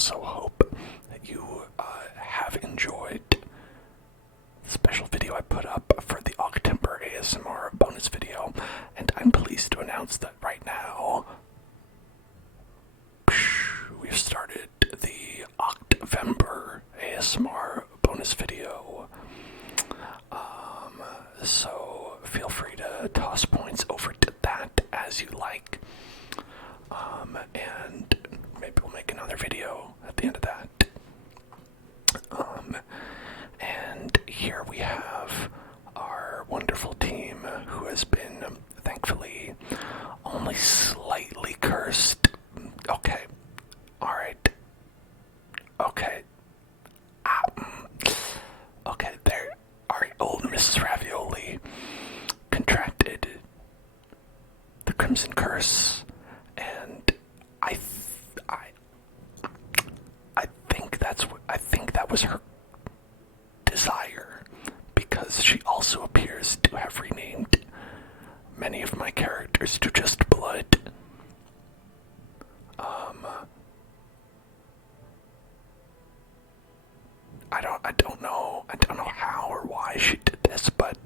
also hope that you have enjoyed the special video I put up for the October ASMR bonus video, and I'm pleased to announce that right now we've started the October ASMR bonus video. So feel free to toss points over to that as you like. And maybe we'll make another video at the end of that. And here we have our wonderful team who has been, thankfully, only slightly cursed. Okay. Alright. Okay. Okay, there. Our old Mrs. Ravioli contracted the Crimson Curse, and I think that was her desire, because she also appears to have renamed many of my characters to just Blood. I don't know how or why she did this, but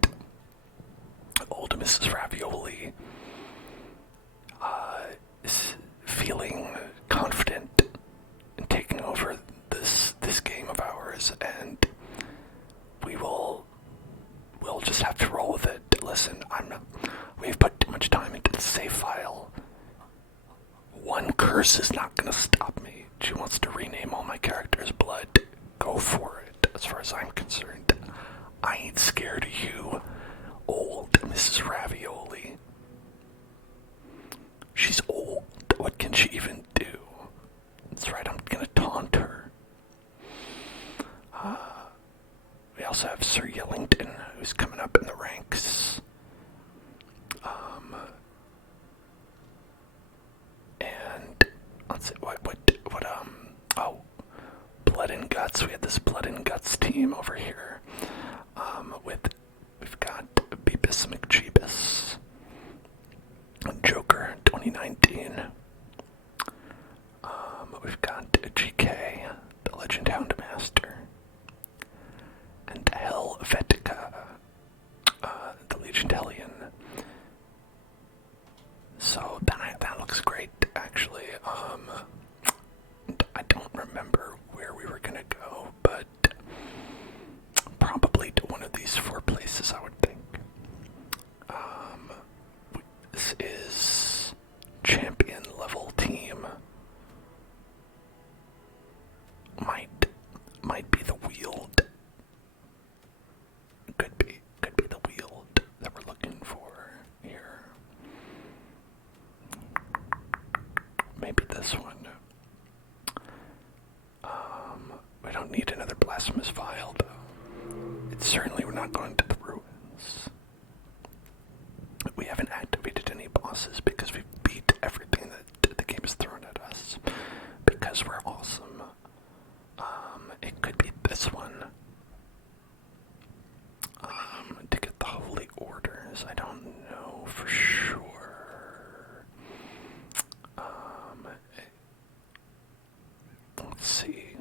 old Mrs. Ravioli is feeling confident in taking over this game of ours, and we'll just have to roll with it. Listen, we've put too much time into the save file. One curse is not gonna stop me. She wants to rename all my characters Blood. Go for it, as far as I'm concerned. I ain't scared of you, old Mrs. Ravioli. She's old. What can she even do? That's right, I'm gonna taunt her. We also have Sir Yellington, who's coming up in the ranks. And let's see, Blood and Guts. We had this Blood and Guts team over here. We've got Beebus McJeebus, Joker 2019. We've got GK, the Legend Houndmaster, and Helvetica, the Legion Hellion. So that looks great, actually. I don't remember where we were gonna go, but probably to one of these 4 places, I would think. This is champion level team. Might be the Wield. Could be the Wield that we're looking for here. Maybe this one. We don't need another blasphemous vial, though. It's certainly we're not going to the ruins. We haven't activated any bosses because we've beat everything that the game has thrown at us. Because we're awesome. It could be this one. To get the Holy Orders, I don't know for sure. Let's see.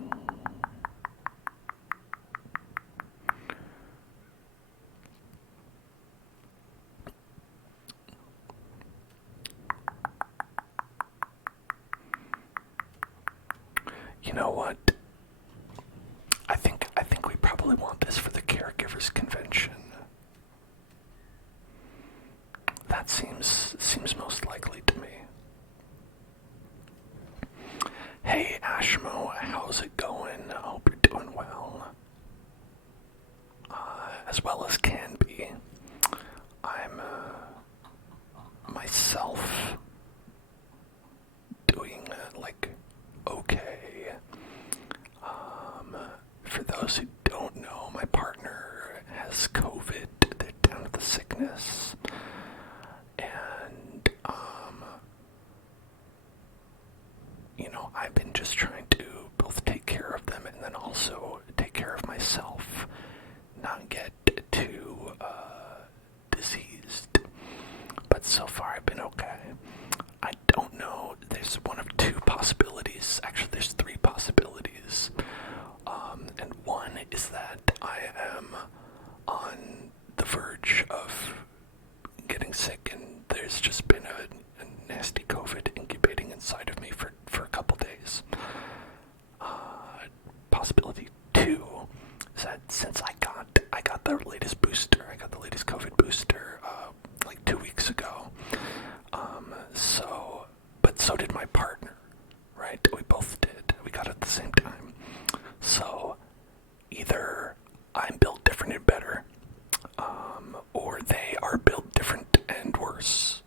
You know what? I think we probably want this for the Caregivers Convention. That seems most likely to me. Hey Ashmo, how's it going? I hope you're doing well. As well as can be. I'm myself doing okay. For those who don't know, my partner has COVID. same time. So either I'm built different and better, or they are built different and worse.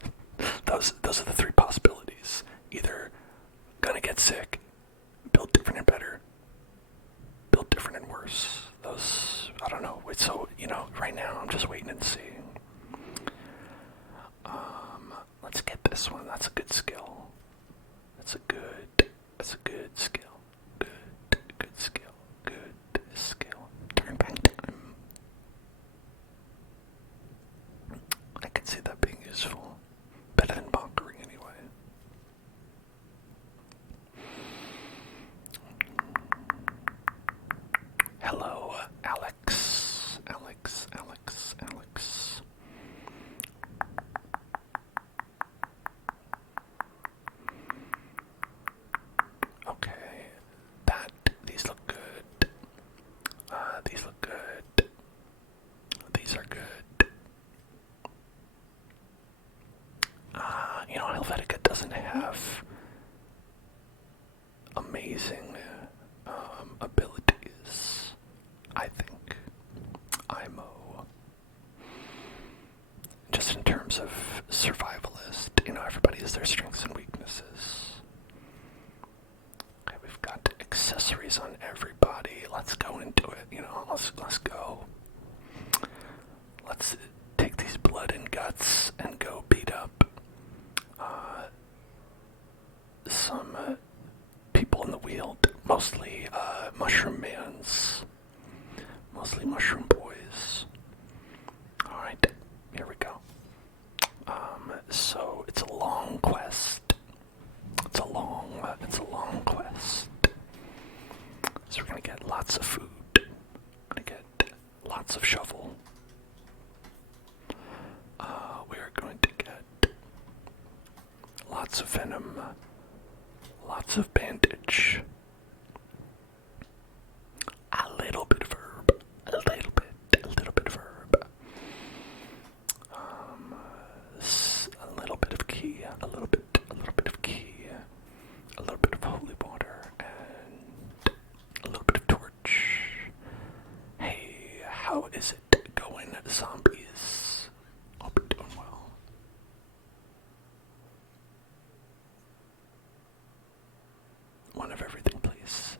Those are the three possibilities. Either gonna get sick, built different and better, built different and worse. Those, I don't know. So, right now I'm just waiting and seeing. Let's get this one. That's a good skill. That's a good skill. Good skill. Good skill. Turn back time. I could see that being useful. Better than bonking anyway. Hello, Alex. Alex. Okay, these look good. These look good. These are good. Helvetica doesn't have amazing abilities, I think. IMO. Just in terms of survivalist, everybody has their strengths and weaknesses. Okay, we've got accessories on everybody. Let's go into it, let's go. Let's take these blood and guts and go beat up some people in the Wield, mostly mushroom mans, mostly mushroom boys. Alright, here we go. So it's a long quest. It's a long quest. So we're gonna get lots of food. We're gonna get lots of shovel. We're going to get lots of venom, lots of bandage, a little bit of herb, a little bit of herb, a little bit of key, a little bit of key, a little bit of holy water, and a little bit of torch. Hey, how is it going, zombies? Hope you're doing well. One of everything, please.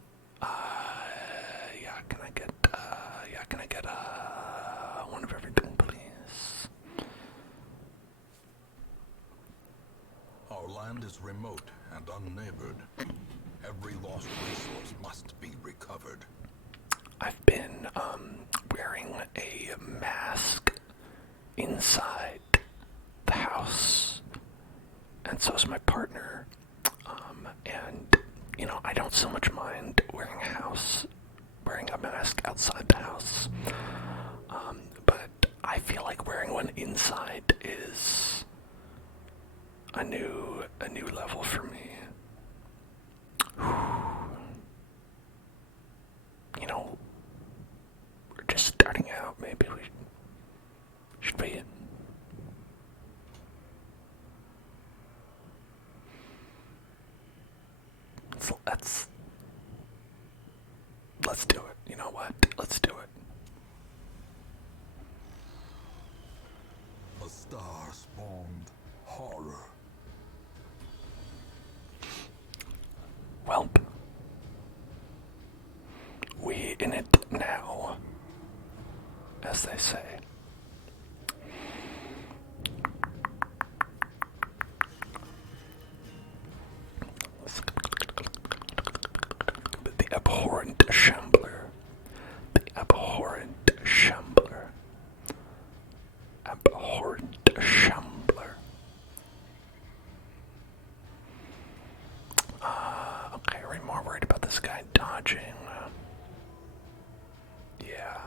Can I get one of everything, please? Our land is remote and unneighbored. Every lost resource must be recovered. I've been, wearing a mask inside the house, and so is my partner, and, I don't so much mind wearing a mask outside the house, but I feel like wearing one inside is a new level for me. We're just starting out. Maybe we should be. So let's do it. You know what? Let's do it. A star spawned horror. Welp. We in it now, as they say. The abhorrent shambler. The abhorrent shambler. Abhorrent shambler. Okay, are we more worried about this guy dodging? Yeah.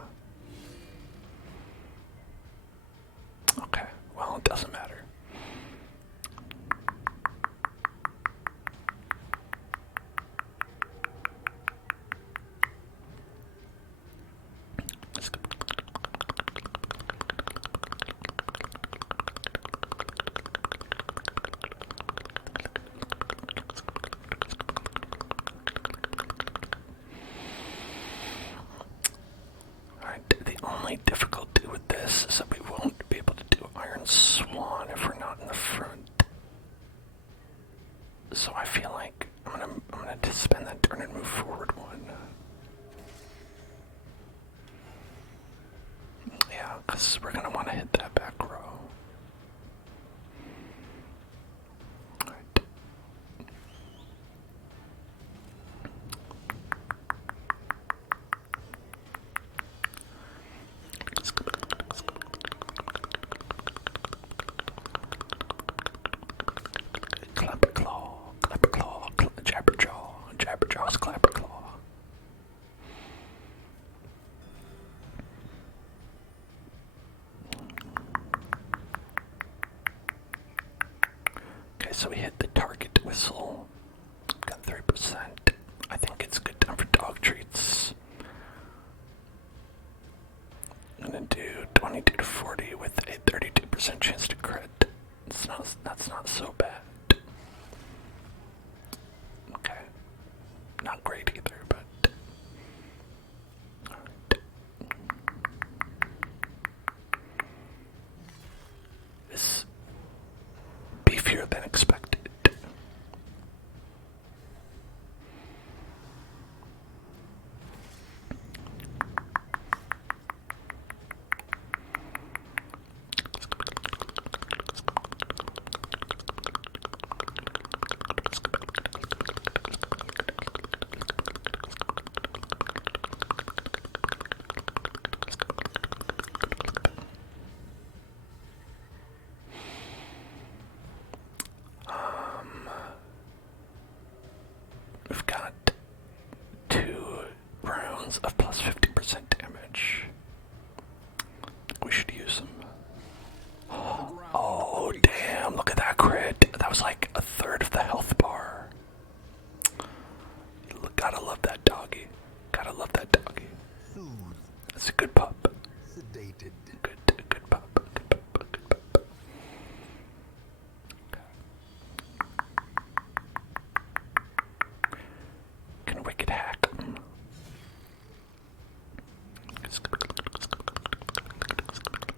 Okay, well, it doesn't matter. only difficulty with this is that we won't be able to do Iron Swan if we're not in the front. So I feel like I'm gonna just spend that turn and move forward one. Yeah, because we're gonna want to hit that back row. Alright. Clapperclaw, Jabberjaw's Clapperclaw. Okay, so we hit the target whistle. Got 3%. I think it's good time for dog treats. I'm gonna do 22 to 40 with a 32% chance to crit. That's not so bad. Okay. Not great either, but alright. It's beefier than expected. We've got 2 rounds of plus 50% damage. We should use them. Oh, damn, look at that crit. That was like a third of the health bar. Gotta love that doggy. Gotta love that doggy. That's a good pup. Sedated. Good pup. Good pup. Can Wicked hack him?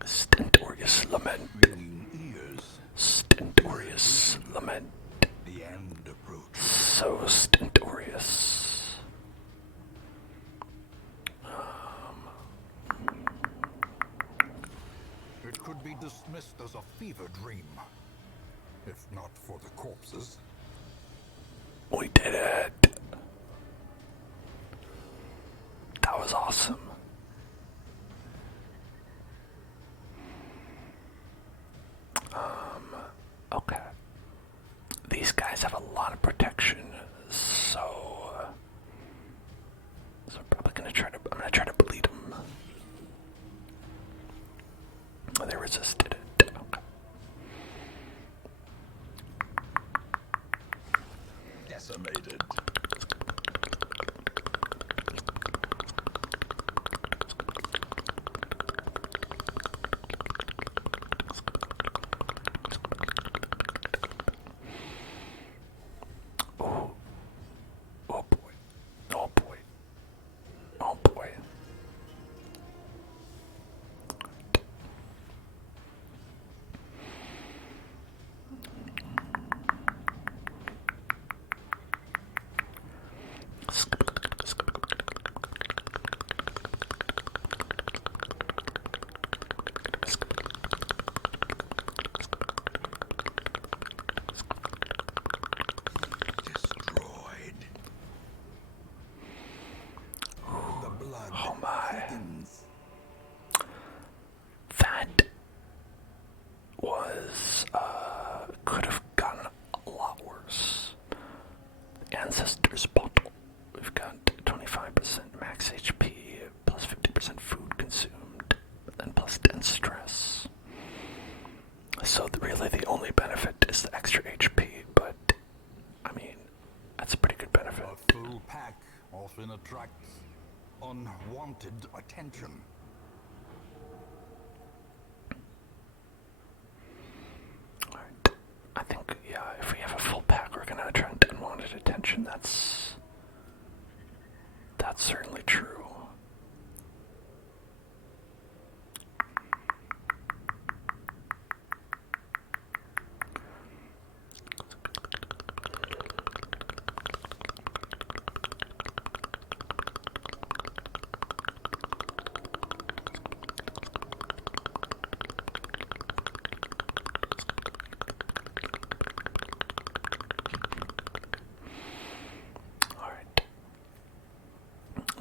Stentorious Lament. Stentorious Lament. The end approaches. So stentorious. It could be dismissed as a fever dream, if not for the corpses. We did it. That was awesome. Okay. These guys have a lot of protection, so I'm probably gonna try to bleed them. Oh, they resisted it. Okay. Decimated. Oh boy. Oh boy. Oh boy. Destroyed. The blood Oh my. thickens. That was, could have gotten a lot worse. Ancestors bottle. We've got 25% max HP, plus 50% food consumed, and plus 10 stress. So really the only benefit is the extra HP, but, I mean, that's a pretty good benefit. A full pack often attracts unwanted attention. Alright. I think, yeah, if we have a full pack, we're gonna attract unwanted attention. That's certainly true.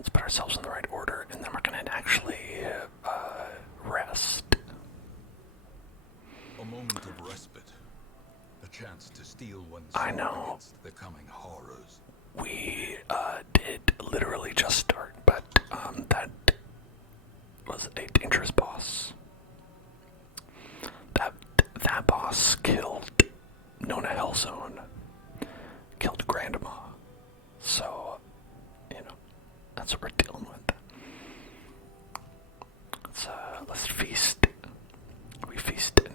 Let's put ourselves in the right order, and then we're gonna actually rest. A moment of respite. A chance to steal one's I soul know. against the coming horrors. We did literally just start, but that was a dangerous boss. That boss killed Nona Hellzone, killed Grandma. So, that's what we're dealing with. Let's feast. We feast in.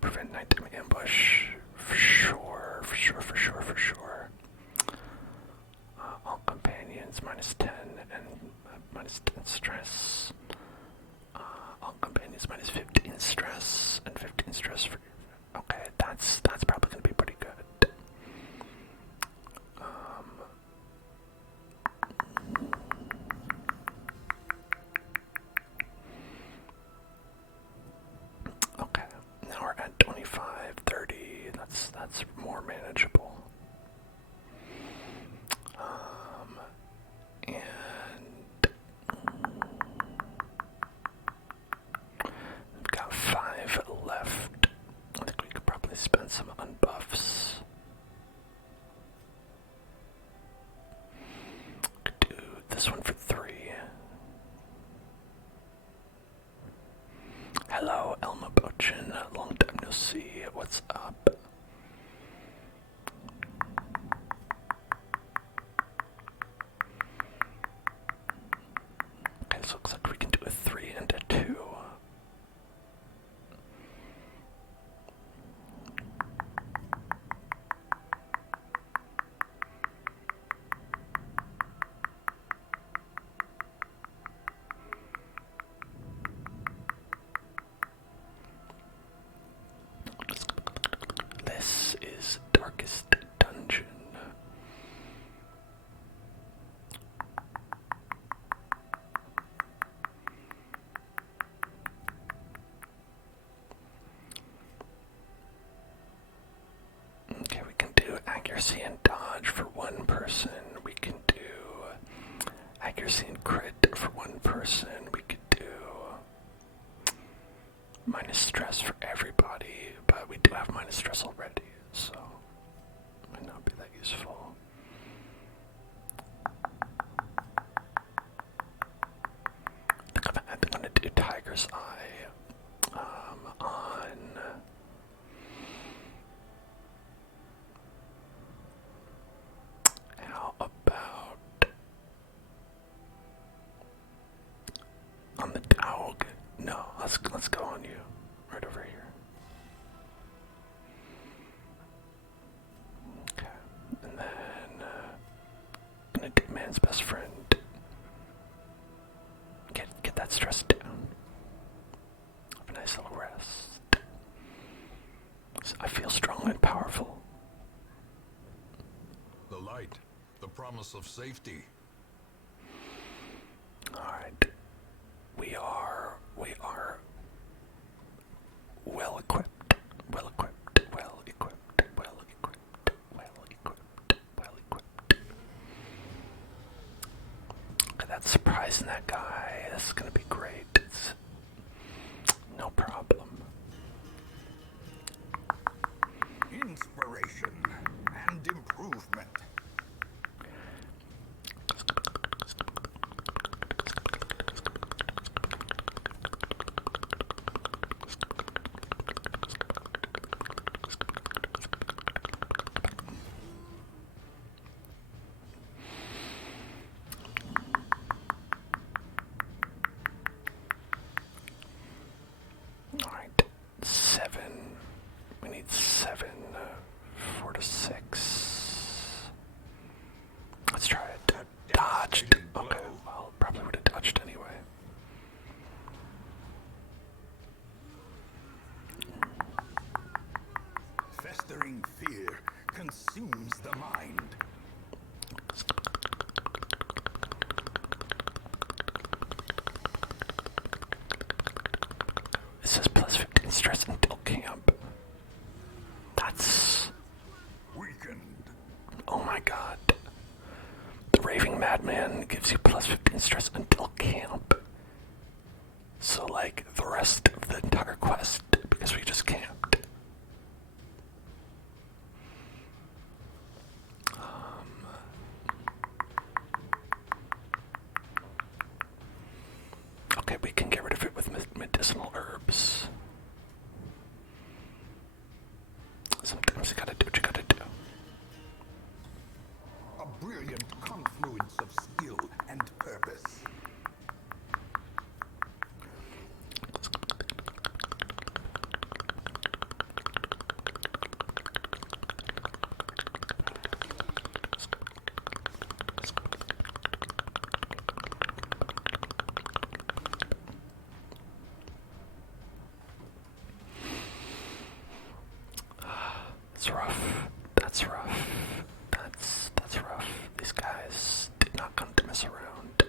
Prevent nighttime ambush. For sure. All companions -10 and -10 stress. All companions -15 stress and 15 stress for. Okay, that's probably gonna be pretty good. Okay, now we're at 25, 30. That's more manageable. And we've got 5 left. I think we could probably spend some unbuffs. Could do this one for 3. Hello, Elma Bochin. Long time no see. What's up? Okay, so it looks like we can do a 3 and a 2. This is Darkest Dungeon. Okay, we can do accuracy and dodge for one person. We can do accuracy and crit for one person. We could do minus stress for everybody, but we do have minus stress already, so might not be that useful. I think I'm gonna do Tiger's Eye on how about on the dog? No, let's go on you. Right over here. Okay. And then gonna do man's best friend. Get that stress down. Have a nice little rest. So I feel strong and powerful. The light, the promise of safety. Alright. We are well equipped. Look at that surprise in that guy. This is gonna be great. It's no problem. Inspiration and improvement. Alright, 7. We need 7, 4 to 6. Let's try it. Dodged. Okay, well, probably would have dodged anyway. Festering fear consumes the mind. It says plus 15 stress until camp. That's... Weakened. Oh my god. raving madman gives you plus 15 stress until camp. So, like, the rest of the entire quest, because we just camped. Okay, we can get rid of it with medicinal herbs. Sometimes you gotta do what you gotta do. A brilliant confluence of skill and purpose. That's rough. That's rough. That's rough. These guys did not come to mess around.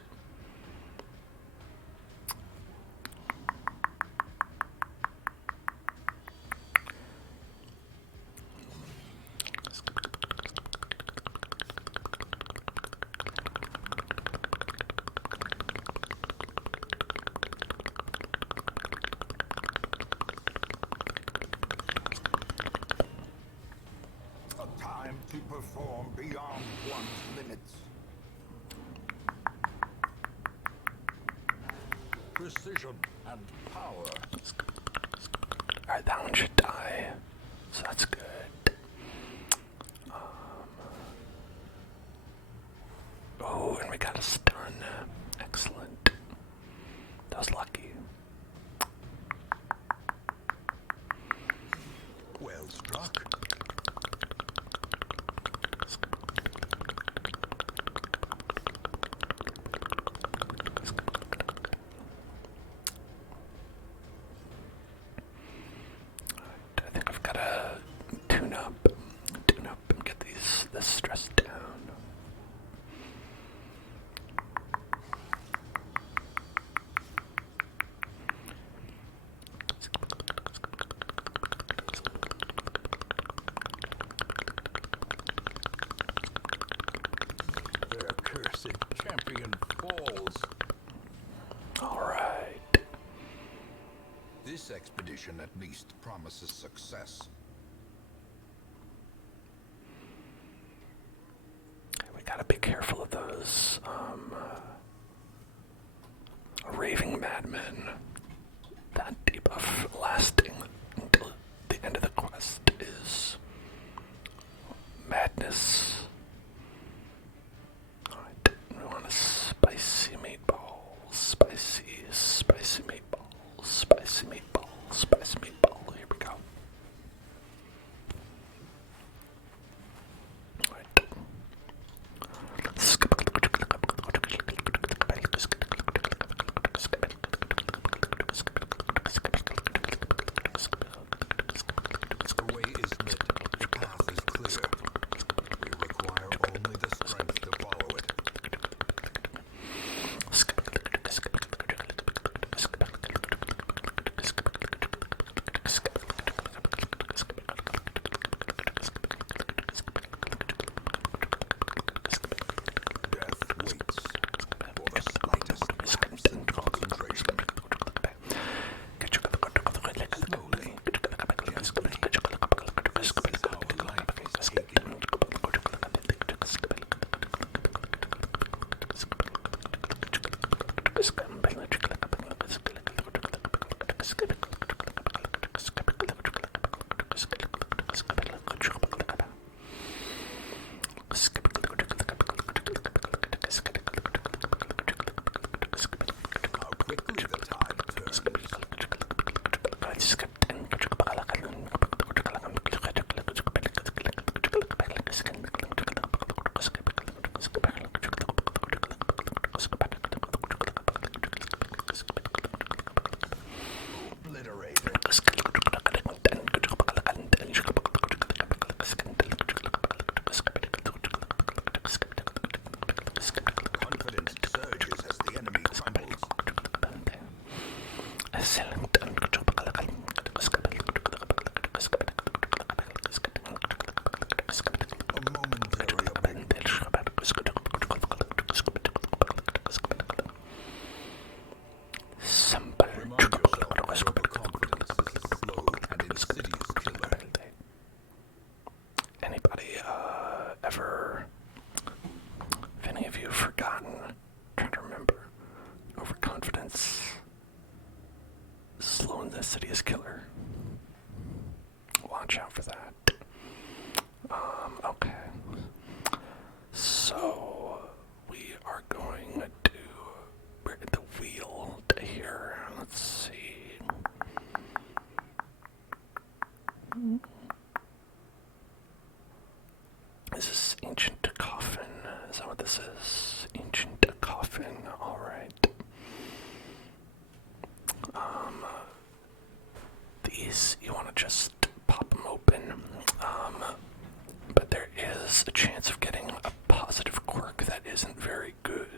A time to perform beyond one's limits. Precision and power. Alright, that one should die. So that's good. Oh, and we got a stun. Excellent. That was lucky. Well struck. I think I've got to tune up and get this stress down. Their cursed champion falls. All right. This expedition at least promises success. We gotta be careful of those raving madmen. That debuff lasting until the end of the quest is madness. Alright, we want a spicy meatball. Spicy meatball. Spicy meatball. Spicy meatball. Here we go. So we are going to bring the wheel to here. Let's see. Is this ancient coffin? Is that what this is? Ancient coffin, alright. These, you want to just pop them open. But there is a chance of getting a positive quirk that isn't very good.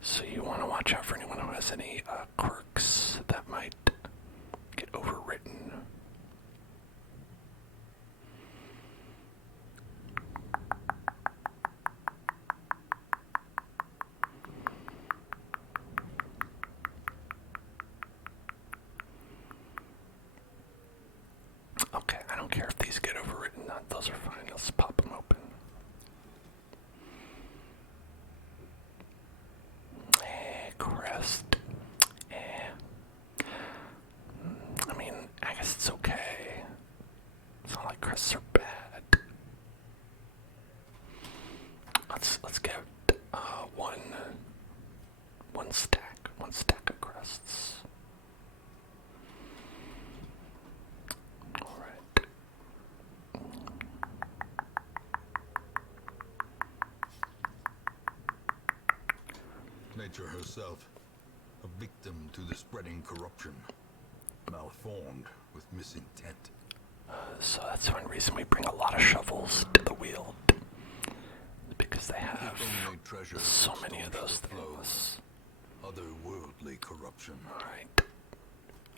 So you want to watch out for anyone who has any quirks that might get overwritten. Okay, I don't care if these get overwritten. Those are fine. Let's pop them open. Crest. I mean, I guess it's okay. It's not like crests are bad. Let's get one stack of crests. All right. Nature herself, a victim to the spreading corruption, malformed with misintent. So that's one reason we bring a lot of shovels to the wheel, because they have so many of those things. Otherworldly corruption. Alright.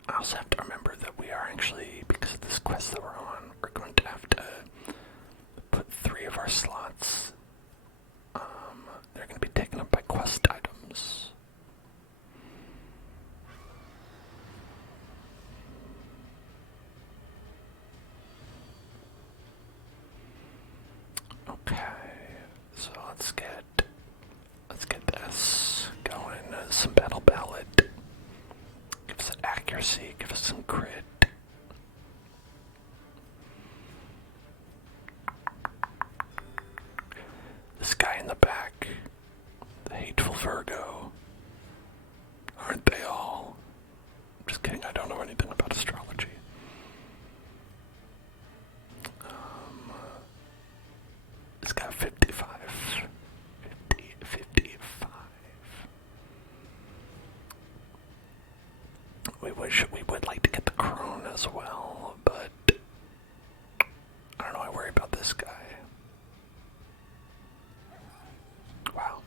I also have to remember that we are actually, because of this quest that we're on, we're going to have to put 3 of our slots. They're going to be taken up by quest items. Okay, so let's get this going. Some battle ballad. Give us accuracy. Give us some crit. This guy in the back, the hateful Virgo. Aren't they all? I'm just kidding. I don't know anything about astrology. It's got 55. 55. We would like to get the crone as well, but I don't know, I worry about this guy. Wow.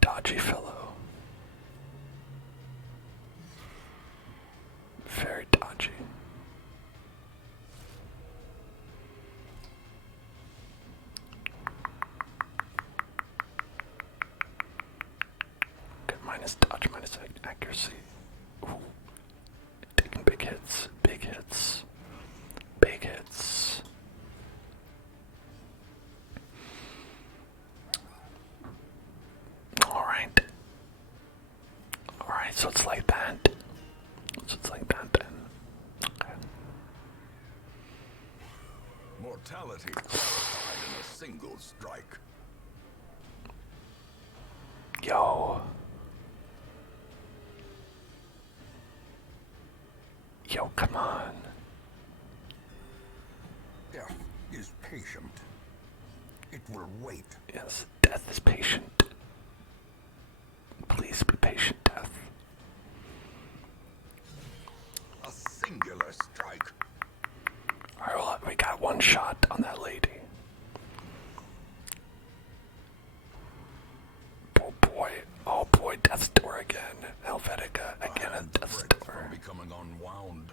Dodgy fellow. Very dodgy. Good, minus dodge, minus accuracy. Ooh. Taking big hits, big hits, big hits. Alright. Alright, so it's like that. So it's like that then. Okay. Mortality qualified in a single strike. Yo. Yo, come on. Death is patient. It will wait. Yes, death is patient. Please be patient, death. A singular strike. Alright, well, we got one shot on that lady. Oh boy, Death's Door again. Helvetica, again a Death's Door. From becoming unwound.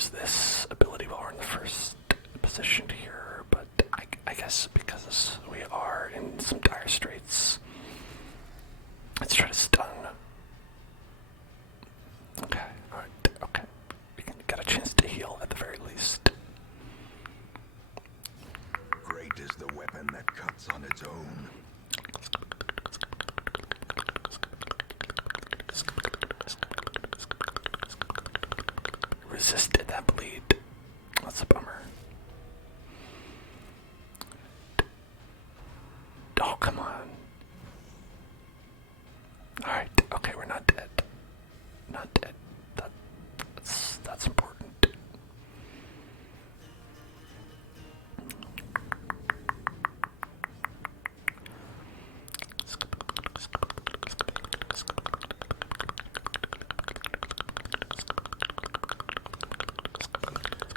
use this ability while we're in the first position here, but I guess because we are in some dire straits, let's try to stun. Okay, alright, okay. We got a chance to heal at the very least. Great is the weapon that cuts on its own. Resisted that bleed. That's a bummer. Oh, come on. Alright, okay, we're not dead. Not dead. That's important.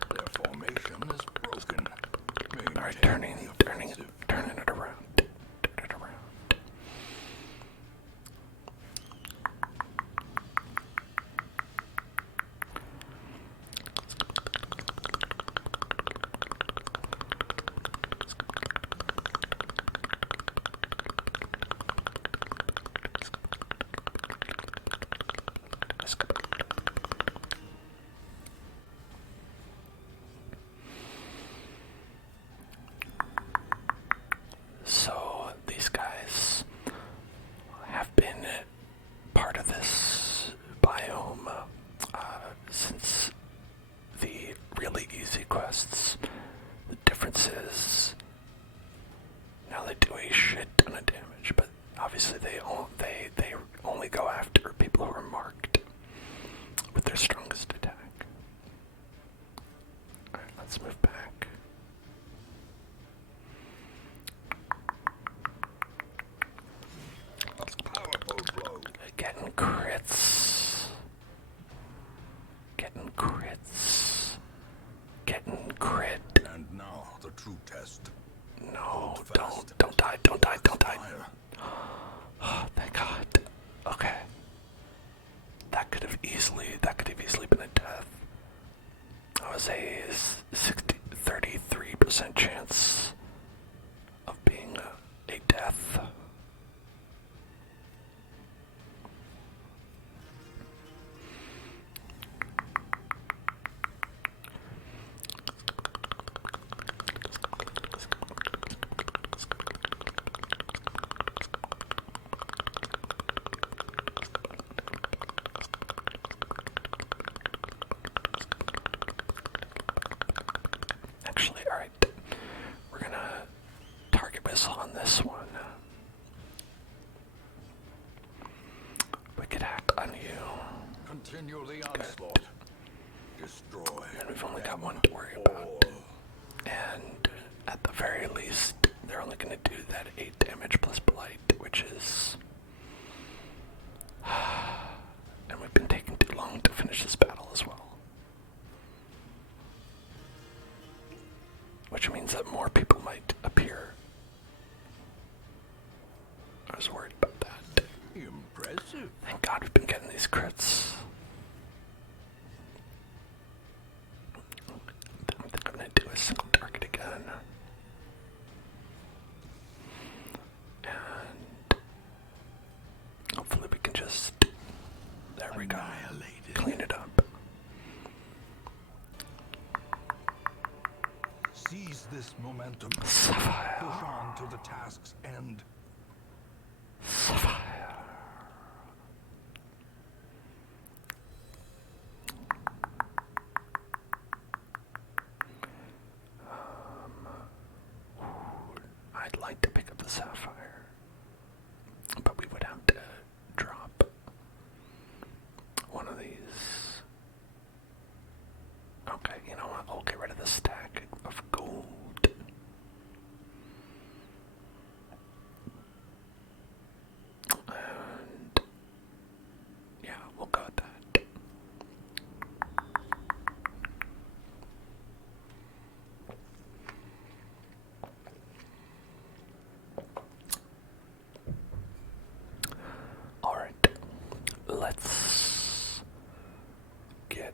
Their formation is broken. Alright, turning it around. Turn it around. So these guys have been part of this biome since the really easy quests. The difference is now they do a shit ton of damage, but obviously they only go after people who are marked with their strongest attack. Alright, let's move back. Powerful blow. Getting crits. Getting crits. Getting crit. And now the true test. No, Hold fast. don't die, don't die, don't die. Fire. Oh, thank God. Okay. That could have easily been a death. That was a 33% chance of being a death. Actually, alright. We're gonna target missile on this one. We could hack on you. Continue the onslaught. Destroy. And we've only got one to worry about. All. And at the very least, they're only gonna do that 8 damage plus blight, which is... And we've been taking too long to finish this battle as well. Which means that more people might appear. I was worried about that. Impressive. Thank God we've been getting these crits. I think I'm gonna do a single target again. And hopefully we can just, there we go, Annihilated. clean it up. Seize this momentum. Sapphire. Push on to the task's end. Sapphire. I'd like to pick up the sapphire, but we would have to drop one of these. Okay, you know what? I'll get rid of the stack of gold. And yeah, we'll go with that. Alright, let's get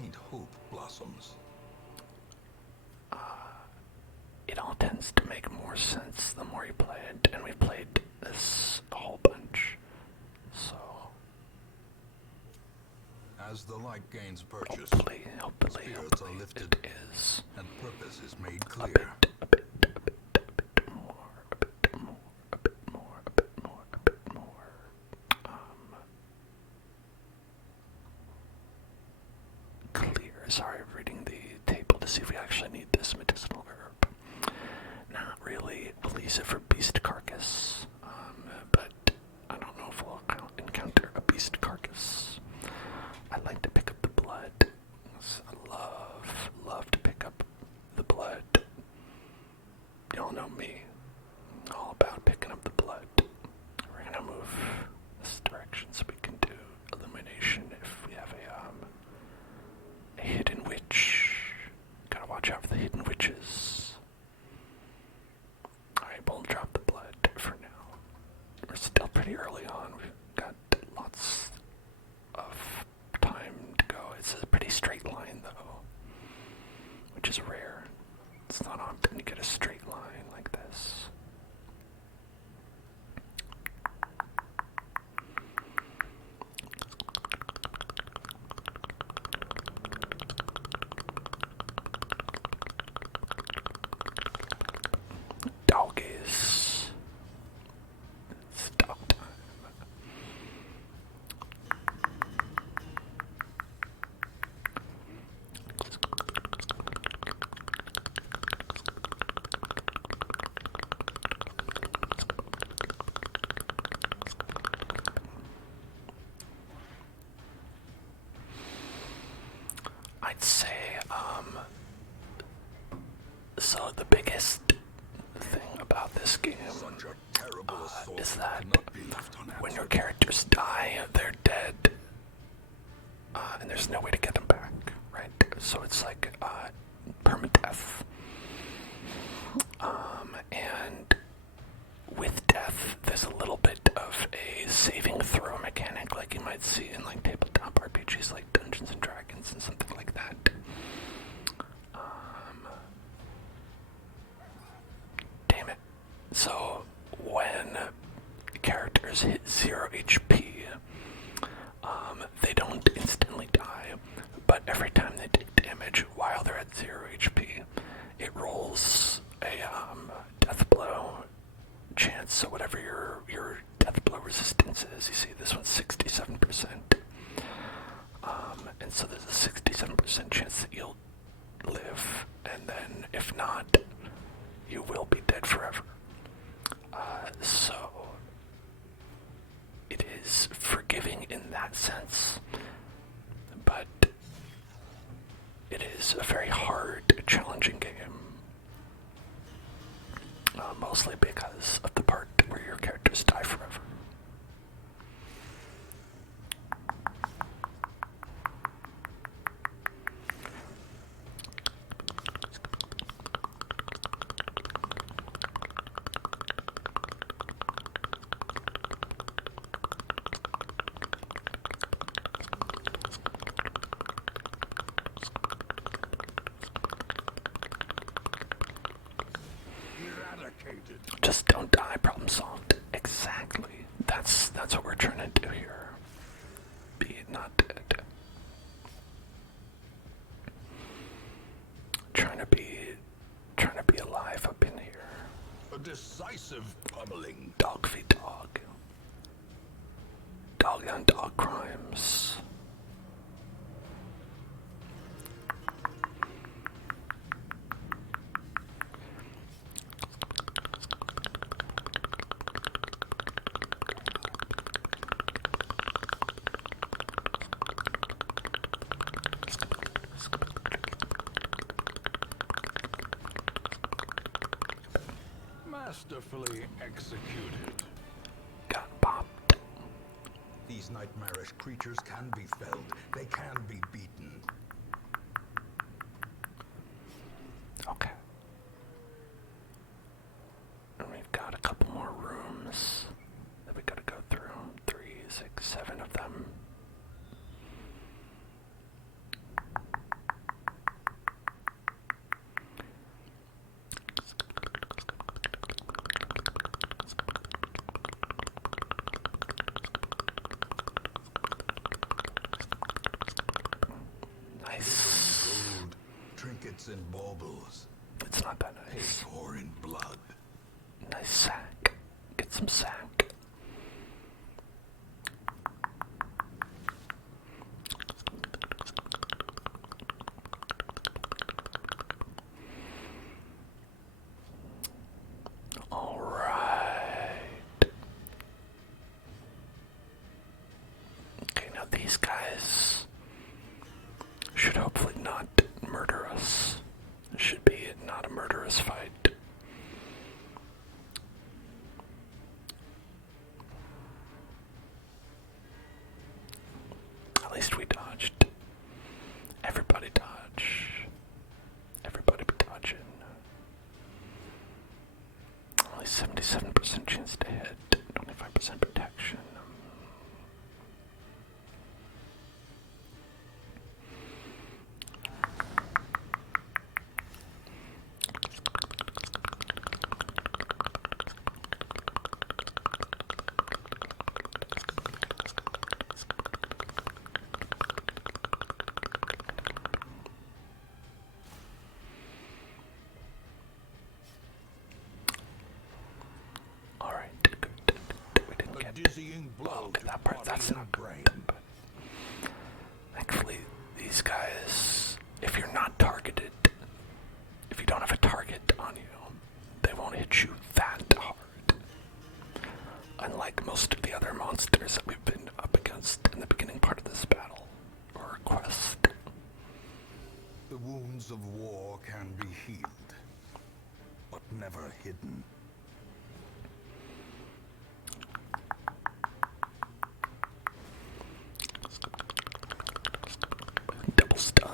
faint hope blossoms. It all tends to make more sense the more you play it, and we've played this a whole bunch, so As the light gains purchase, hopefully spirits are lifted, it is and purpose is made a clear. bit more. Clear. Sorry, reading the table to see if we actually need this medicinal herb. Not really. We'll use it for beast carcass, but I don't know if we'll encounter a beast carcass. I like to pick up the blood. I love to pick up the blood. Y'all know me. All about picking up the blood. We're gonna move this direction so we can do illumination if we have a hidden witch. Gotta watch out for the hidden witches. Alright, we'll drop the blood for now. We're still pretty early on. We've got lots of time to go. It's a pretty straight line though, which is rare. It's not often you get a straight line like this. Doggies. It's dog time. I'd say, so the biggest thing about this game Such a terrible assault is that cannot be left when your unanswered. characters die, they're dead, and there's no way to get them back, right? So it's like permadeath. And with death, there's a little bit of a saving throw mechanic, like you might see in like tabletop RPGs, like Dungeons and Dragons and something like that. Damn it. So when characters hit 0 HP, they don't instantly die, but every time they take damage while they're at 0 HP, it rolls a death blow chance. So whatever your death blow resistance is, you see this one's 67%. And so there's a 67% chance that you'll live, and then if not, you will be dead forever. So it is forgiving in that sense, but it is a very hard, challenging game. Mostly because of the part where your characters die forever. Eradicated. Just don't die, problem solved. Exactly. That's what we're trying to do here. Be not dead. Trying to be alive up in here. A decisive pummeling. Dog feed dog. Dog on dog crimes. Masterfully executed. Got popped. These nightmarish creatures can be felled. They can be beaten. Okay. And we've got a couple more rooms that we gotta go through. 3, 6, 7 of them. trinkets and baubles. It's not that Paid nice. for in blood. Nice sack. Get some sack. All right. Okay, now these guys should hopefully not murder us. It should be not a murderous fight. At least we dodged. Everybody dodge. Everybody be dodging. Only 77% chance to hit. 25% protection. Dizzying blow to that part, body that's and not brain. good, but thankfully these guys, if you're not targeted, if you don't have a target on you, they won't hit you that hard. Unlike most of the other monsters that we've been up against in the beginning part of this battle, or quest. The wounds of war can be healed, but never hidden. Double stun.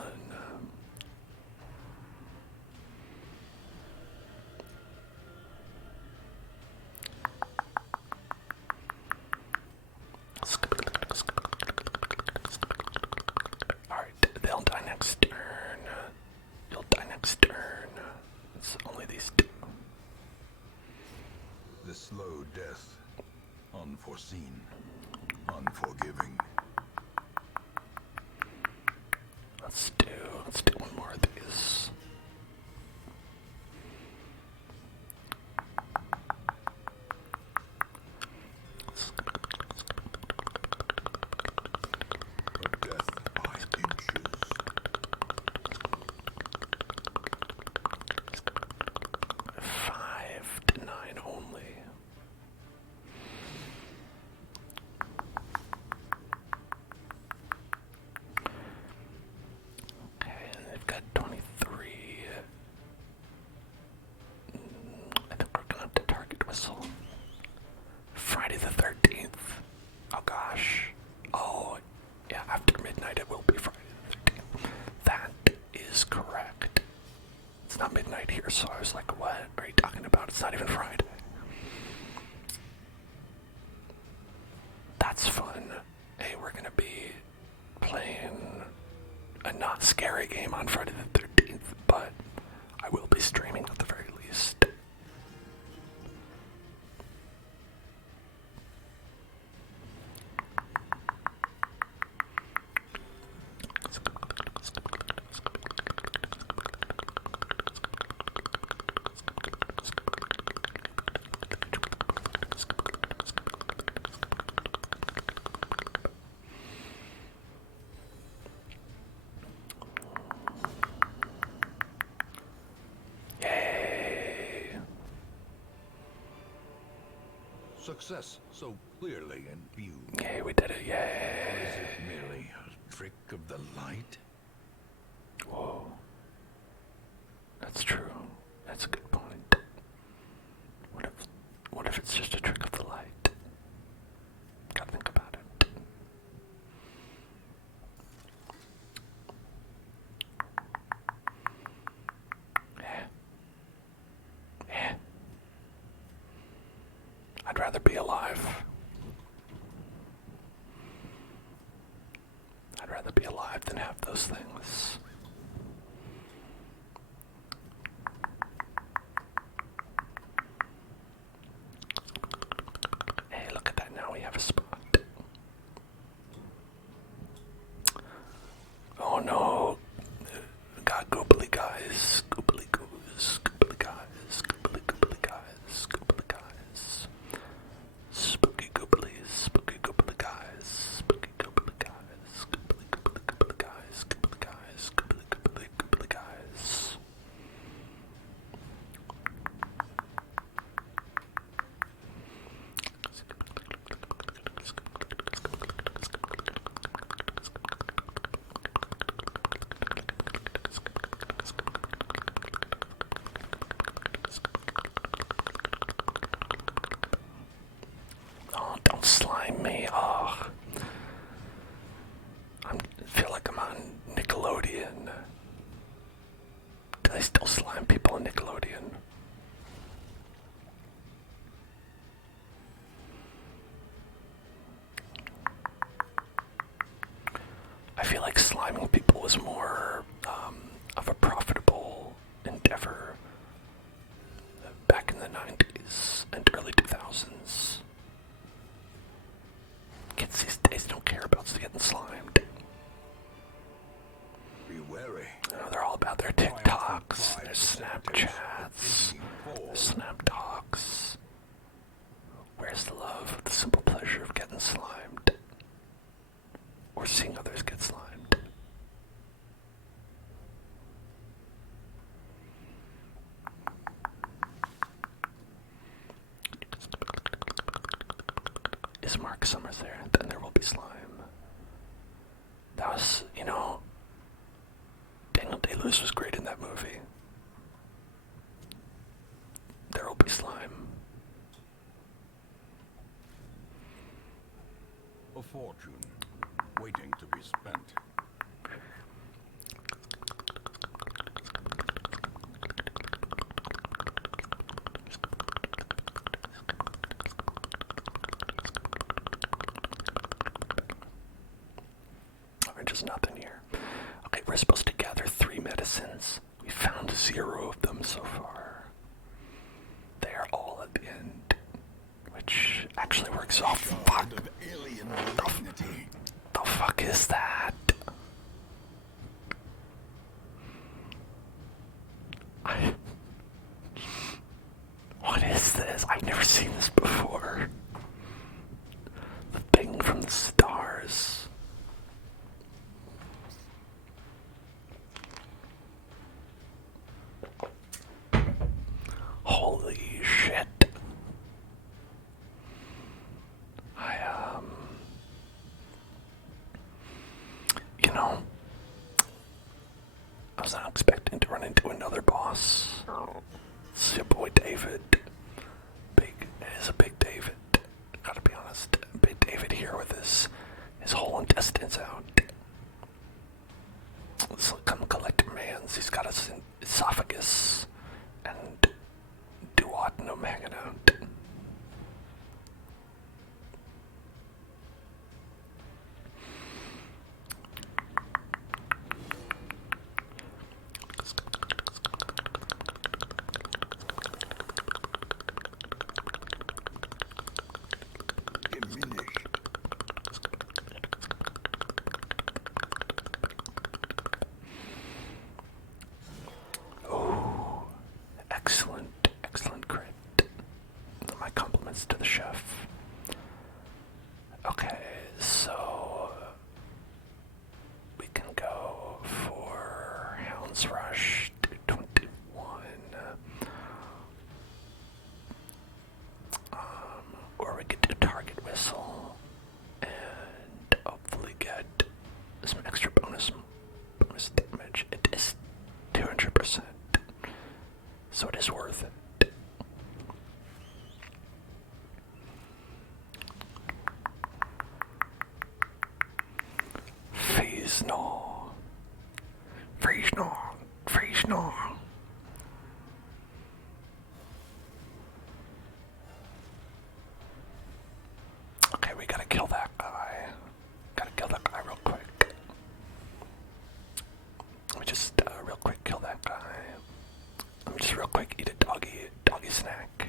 Alright, they'll die next turn. You'll die next turn. It's only these two. The slow death, unforeseen, unforgiving. Let's do one more of these. A death by inches. 5 to 9 only. Okay, and they've got 23. I think we're gonna have to target whistle. Friday the 13th. Oh gosh. Oh, yeah, after midnight it will be Friday the 13th. That is correct. It's not midnight here, so I was like, what are you talking about? It's not even Friday. That's fun. Hey, we're gonna be playing a not scary game on Friday the 13th, but I will be streaming at the very least. Yay! Success so clearly in view. Yay, we did it, Or is yay! it merely a trick of the light? Whoa. That's true. That's a good point. What if it's just a trick of the light? Gotta think about it. Yeah. Yeah. I'd rather be alive. I'd rather be alive than have those things. Hey, look at that. Now we have a spot. Oh no. Got gooply guys. like sliming people was more of a profitable endeavor back in the 90s and early 2000s. Kids these days don't care about getting slimed. Be wary. You know, they're all about their TikToks, their Snapchats, their Snapdogs. Where's the love, the simple pleasure of getting slimed? Or seeing others get slimed? Is Mark Summers there? Then there will be slime. That was, you know, Daniel Day-Lewis was great in that movie. There will be slime. A fortune waiting to be spent. There's nothing here. Okay, we're supposed to gather 3 medicines. We found 0 of them so far. They are all at the end, which actually works off. Fuck. The fuck is that? What is this? I've never seen this before. The thing from the stars. Holy shit. You know, I was not expecting to run into another boss. It's your boy David. It is a big David. Gotta be honest. Big David here with his whole intestines out. Let's come collect your mans. He's got his esophagus and duodenum hanging out. Excellent crit. My compliments to the chef. Okay, so we can go for Hound's Rush to 21. Or we could do Target Whistle and hopefully get some extra bonus damage. It is 200%. So it is worth it. Freeze no. Okay, we gotta kill that guy. Real quick. Let me just real quick kill that guy. Let me just real quick eat a doggy snack.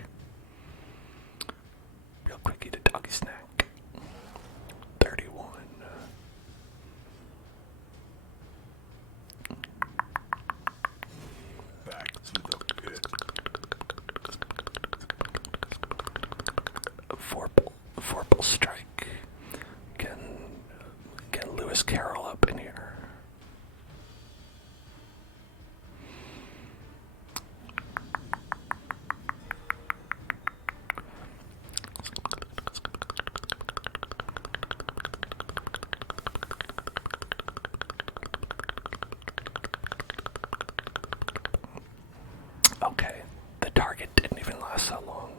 Real quick eat a doggy snack. 31. Back to the pit. Vorpal strike. Get Lewis Carroll up in here. Okay, the target didn't even last that long.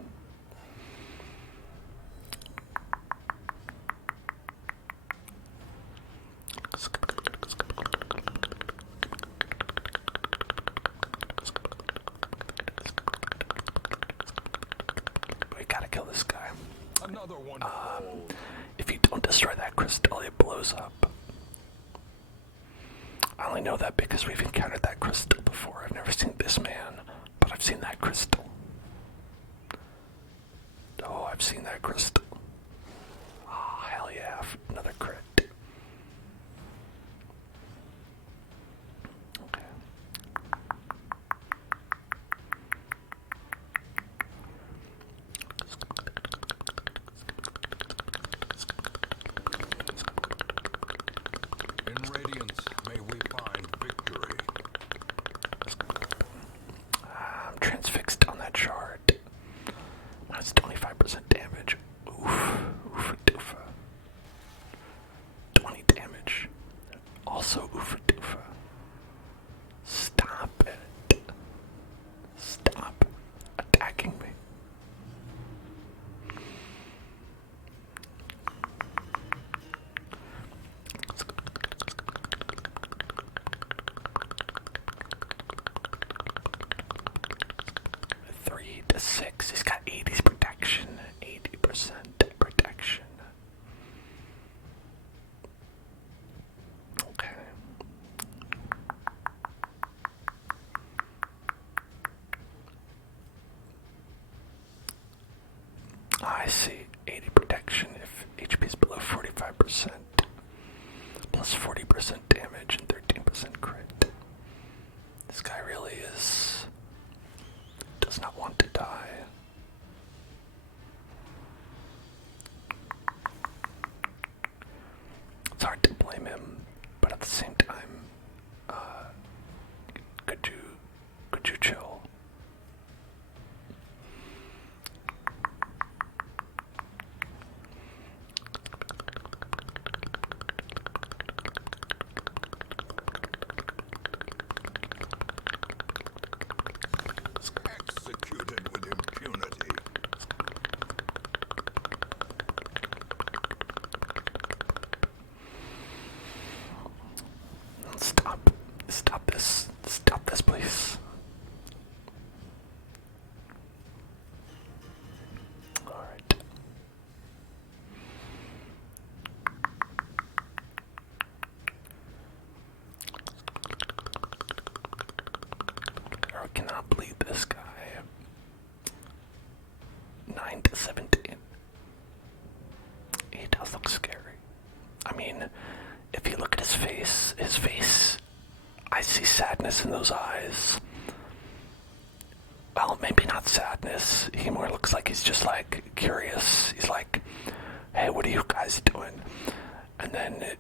We gotta kill this guy. Another one. If you don't destroy that crystal, it blows up. that because we've encountered that crystal before. I've never seen this man, but I've seen that crystal. Oh, I've seen that crystal. Oh, hell yeah, another crit. Okay. In Radiance, may we find victory. I'm transfixed on that shard. That's 25% damage. Oof, oofa doofa. 20 damage. Also oofa doofa. Stop it. Stop attacking me. Three to six. He's got 80s protection. 80% protection. Okay. I see. 80 protection if HP is below 45%. Plus 40% damage and 13% crit. This guy really does not want to die. It's hard to blame him, but at the same time, could you chill? Executed with impunity. Stop this, please. Alright. I cannot bleed this guy. 9 to 17. He does look scary. I mean, if you look at his face, I see sadness in those eyes. Well, maybe not sadness. He more looks like he's just like curious. He's like, hey, what are you guys doing? And then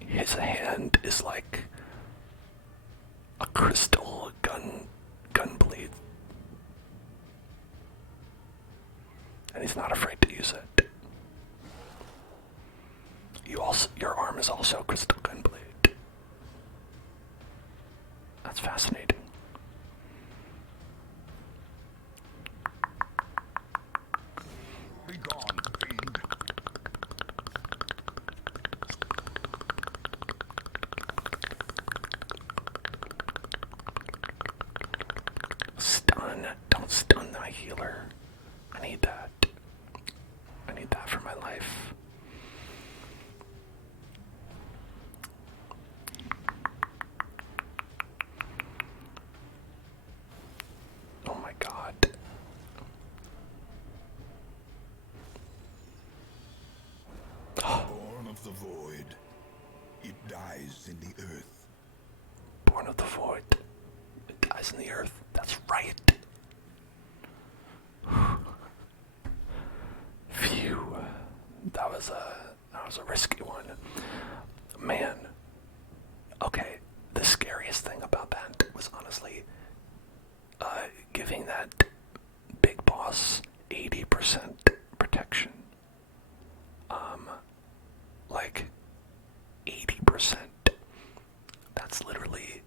his hand is like a crystal gun blade. And he's not afraid to use it. Your arm is also a crystal gun blade. That's fascinating. Be gone, fiend. Stun. Don't stun my healer. I need that. I need that for my life. Oh my god. Born of the void, it dies in the earth. Born of the void. It dies in the earth. That's right. Phew. That was a risky one. Man. Okay, the scariest thing about that was honestly giving that big boss 80% protection. Like 80%. That's literally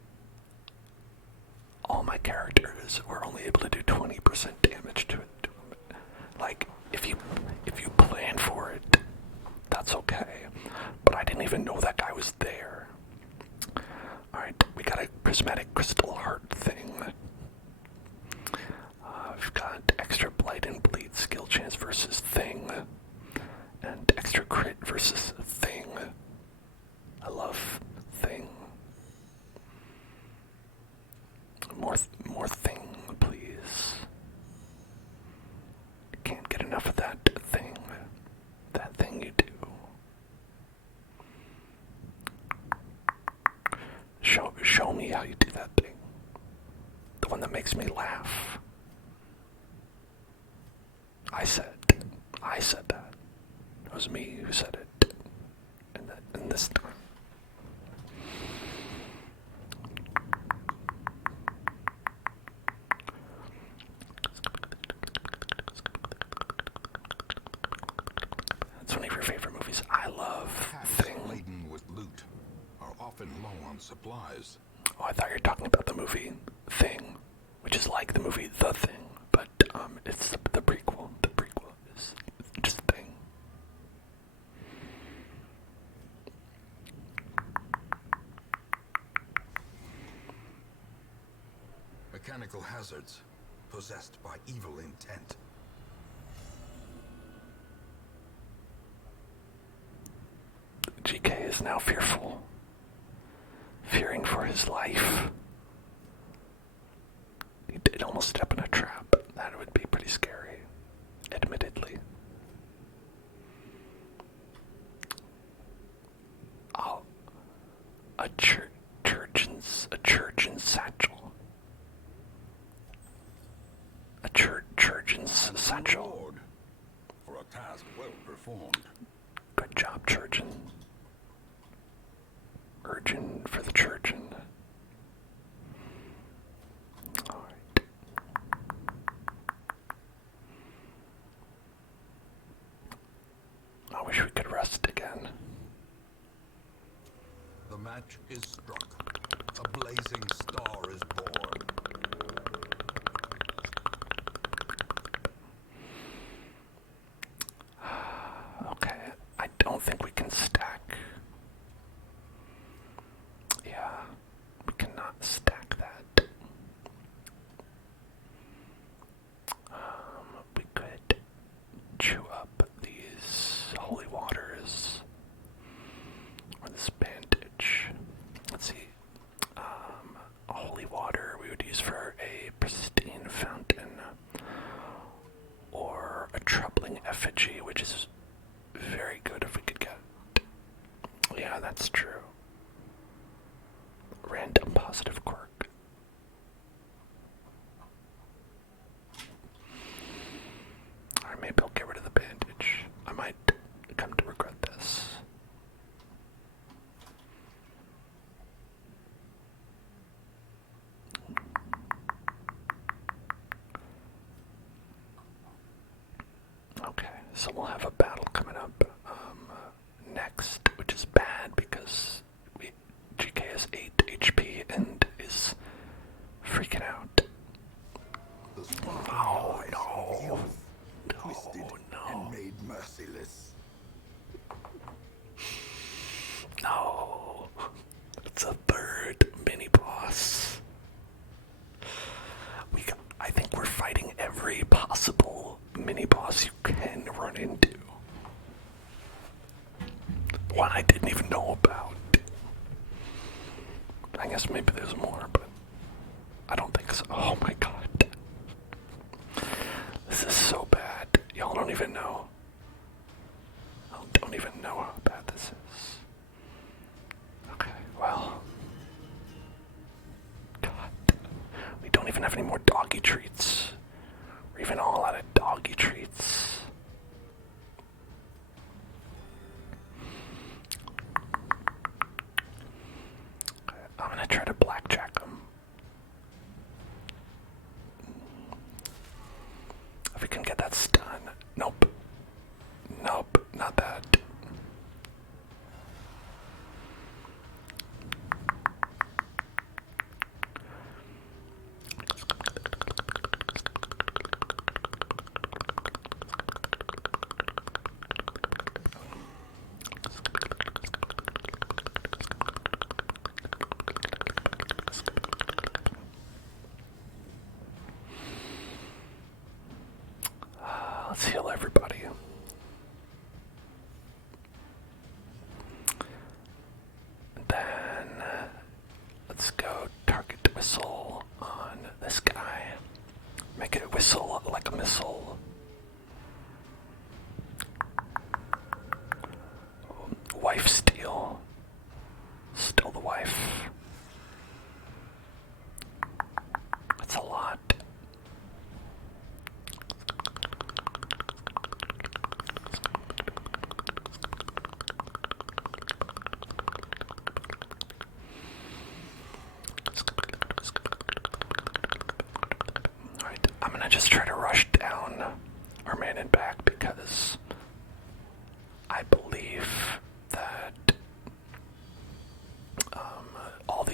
all my characters were only able to do 20% damage to it. Like, if you plan for it, that's okay. But I didn't even know that guy was there. Alright, we got a prismatic crystal heart thing. We've got extra blight and bleed skill chance versus thing. And extra crit versus thing. I love thing. one that makes me laugh. I said that. It was me who said it. And this time. It's one of your favorite movies. I love Thing. Laden with loot are often low on supplies. Oh, I thought you were talking about the movie Thing, which is like the movie The Thing, but it's the prequel. The prequel is just Thing. Mechanical hazards possessed by evil intent. GK is now fearful, fearing for his life. He did almost step in a trap. That would be pretty scary, admittedly. Oh, a church and satchel. A church and satchel. Reward for a task well performed. Good job, Churchin. Urgent for the Churchin. Alright. I wish we could rest again. The match is struck. A blazing star is born. Okay, I don't think we can stack. Yeah, we cannot stack that. We could chew up these holy waters or this bandage. Let's see. Holy water we would use for a pristine fountain or a troubling effigy, which is very good if we could get. Yeah, that's true. Random positive quirk. Or maybe I'll get rid of the bandage. I might come to regret this. Okay, so we'll have a battle coming up next, which is bad because GK has 8 HP and is freaking out. Oh no. Twisted and made merciless. No. It's a third mini boss. I think we're fighting every possible mini boss you can run into. One I didn't even know about. I guess maybe there's more, but I don't think so. Oh my god. This is so bad. Y'all don't even know. I don't even know how bad this is. Okay, well. God. We don't even have any more doggy treats. We're even all out of doggy treats. Okay, I'm gonna try to blackjack them. If we can get that stun. Nope. Nope, not that.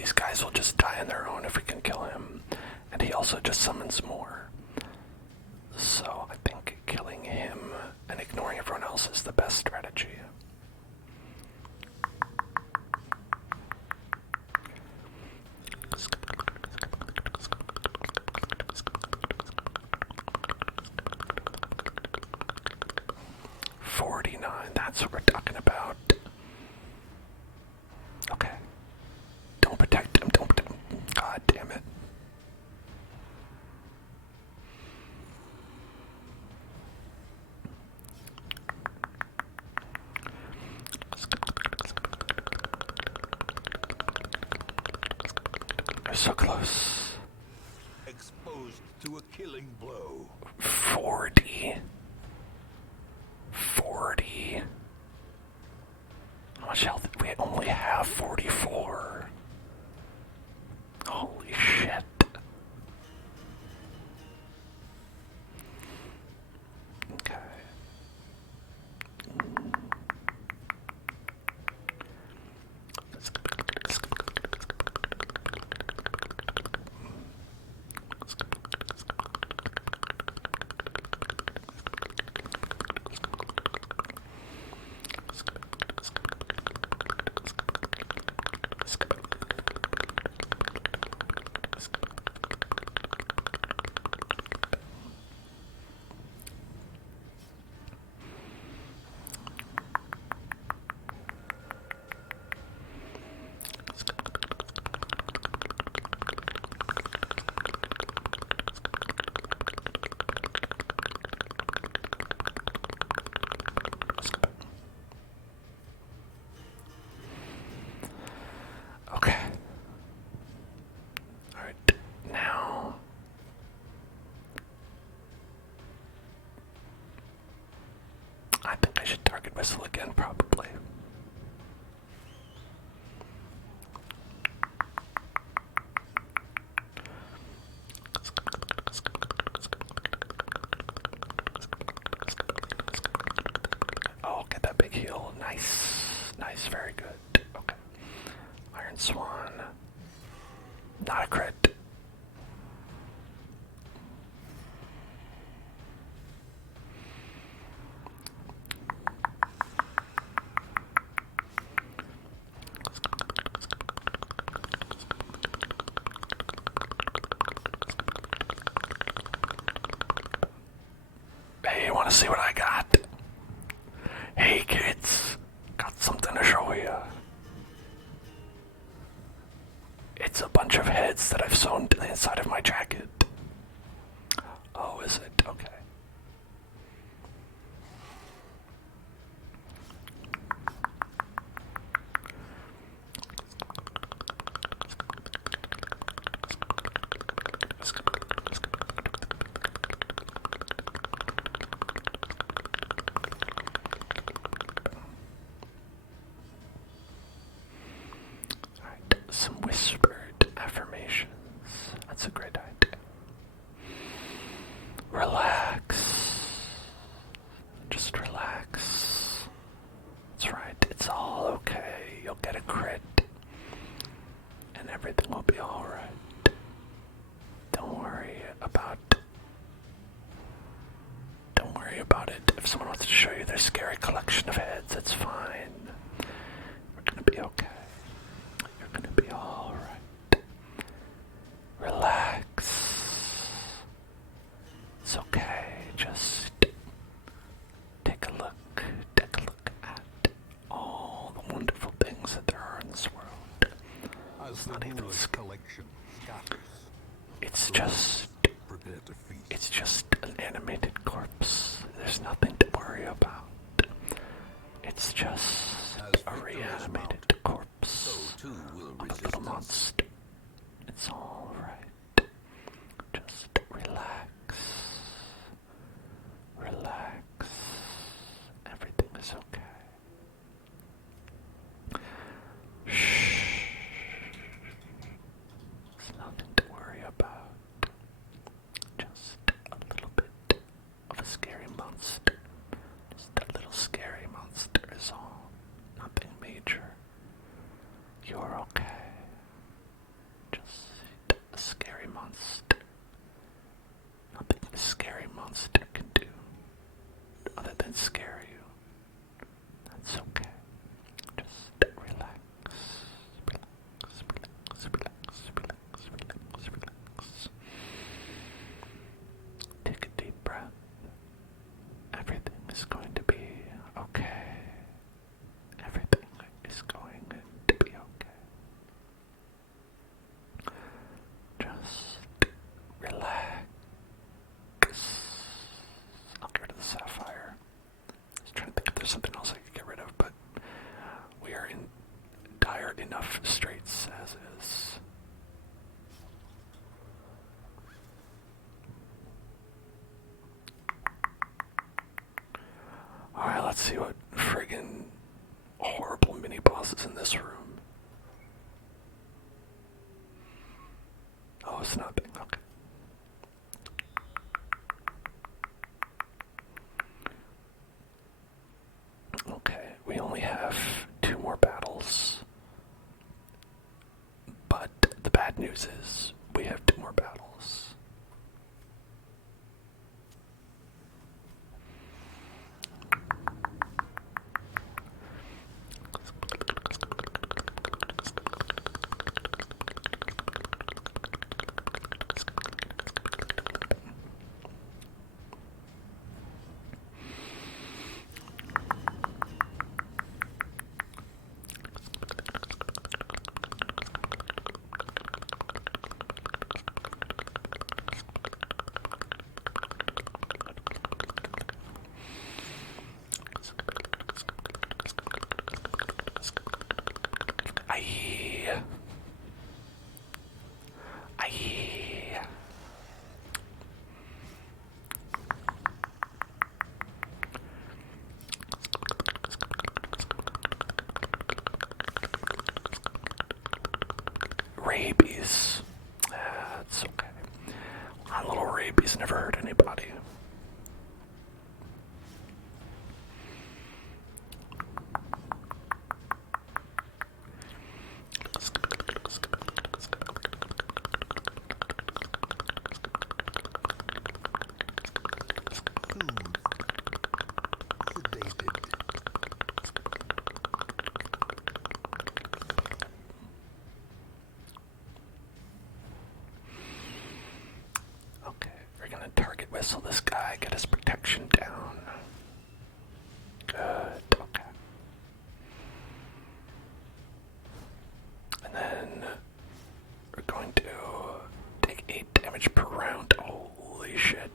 these guys will just die on their own if we can kill him. And he also just summons more. So I think killing him and ignoring everyone else is the best strategy. That's what we're talking about. Okay. Don't protect him. Don't protect him. God damn it. They're so close. Exposed to a killing blow. 40. How much health? We only have 44. Holy shit. Okay. Whistle again, probably. Oh, get that big heal. Nice. Nice, very good. Okay. Iron Swan. Not a crit. Hey, you want to see what I got? Hey kids, got something to show you. It's a bunch of heads that I've sewn to the inside of my jacket. Oh, is it? Okay. Some whispered affirmations. That's a great idea. Relax. Just relax. That's right. It's all okay. You'll get a crit. And everything will be alright. Don't worry about it. If someone wants to show you their scary collection of heads, it's fine. We're gonna be okay. You're gonna be alright. Relax. It's okay. Just take a look at all the wonderful things that there are in this world. It's not even collection scatters. It's just an animated corpse. There's nothing to worry about. It's just a reanimated corpse of a little monster. It's all right. Just relax. Relax. Everything is okay. Shh. There's nothing to worry about. Just a little bit of a scary monster. Just a little scary monster is all. Nothing major. You're okay. Just a scary monster. Nothing a scary monster can do other than scare you. That's okay. Just relax. Relax, relax, relax, relax, relax, relax. Take a deep breath. Everything is going to be okay. Everything is going to be okay. Just relax. I'll get rid of the sapphire. I was trying to think if there's something else I could get rid of, but we are in dire enough straits as is. Alright, let's see what friggin' horrible mini boss is in this room. Oh, it's nothing. Okay. Okay, we only have 2 more battles. But the bad news is we have 2 more battles. Aye. Aye. Rabies. That's okay. A little rabies never hurt anybody. Okay, we're gonna target whistle this guy, get his protection down. Good, okay. And then we're going to take 8 damage per round. Holy shit.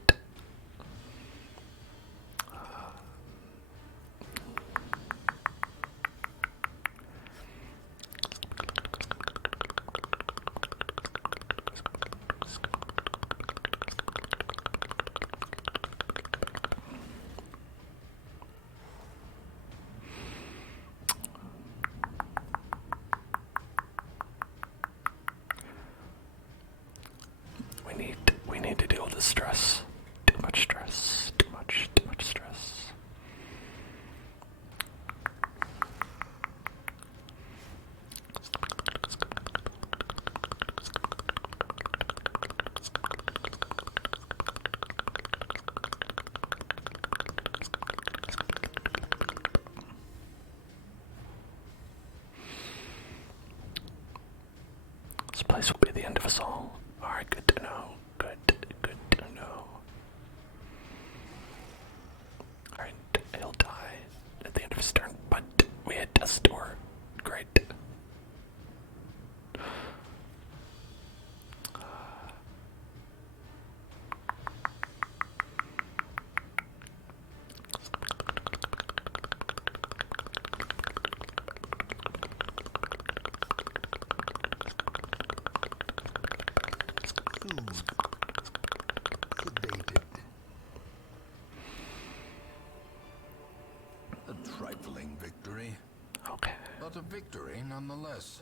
We need to deal with the stress. Too much stress. Too much stress. This place will be the end of us all. Alright, good to know. Good to know. Alright, he'll die at the end of his turn, but we had Death's Door. Great. A trifling victory, Okay. but a victory nonetheless.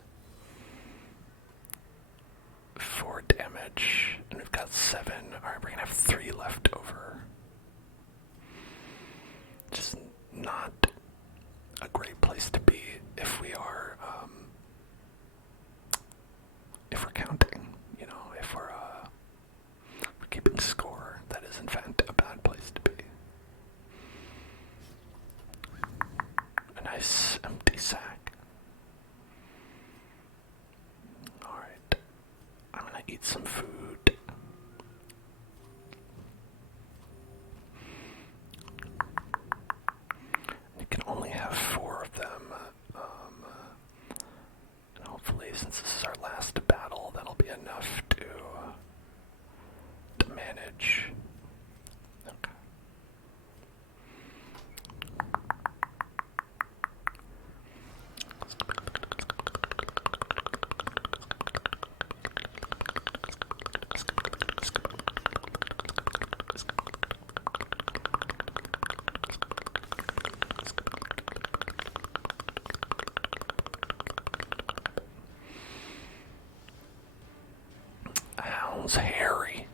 4 damage, and we've got 7. Alright, we're gonna have 3 left over. Just not a great place to be if we are if we're counting, if we're keeping score, that is in fact a bad place to be. A nice empty sack. Alright. I'm gonna eat some food. You can only have 4 of them. And hopefully, since this is our last battle, that'll be enough to manage. Okay. Hound's hairy.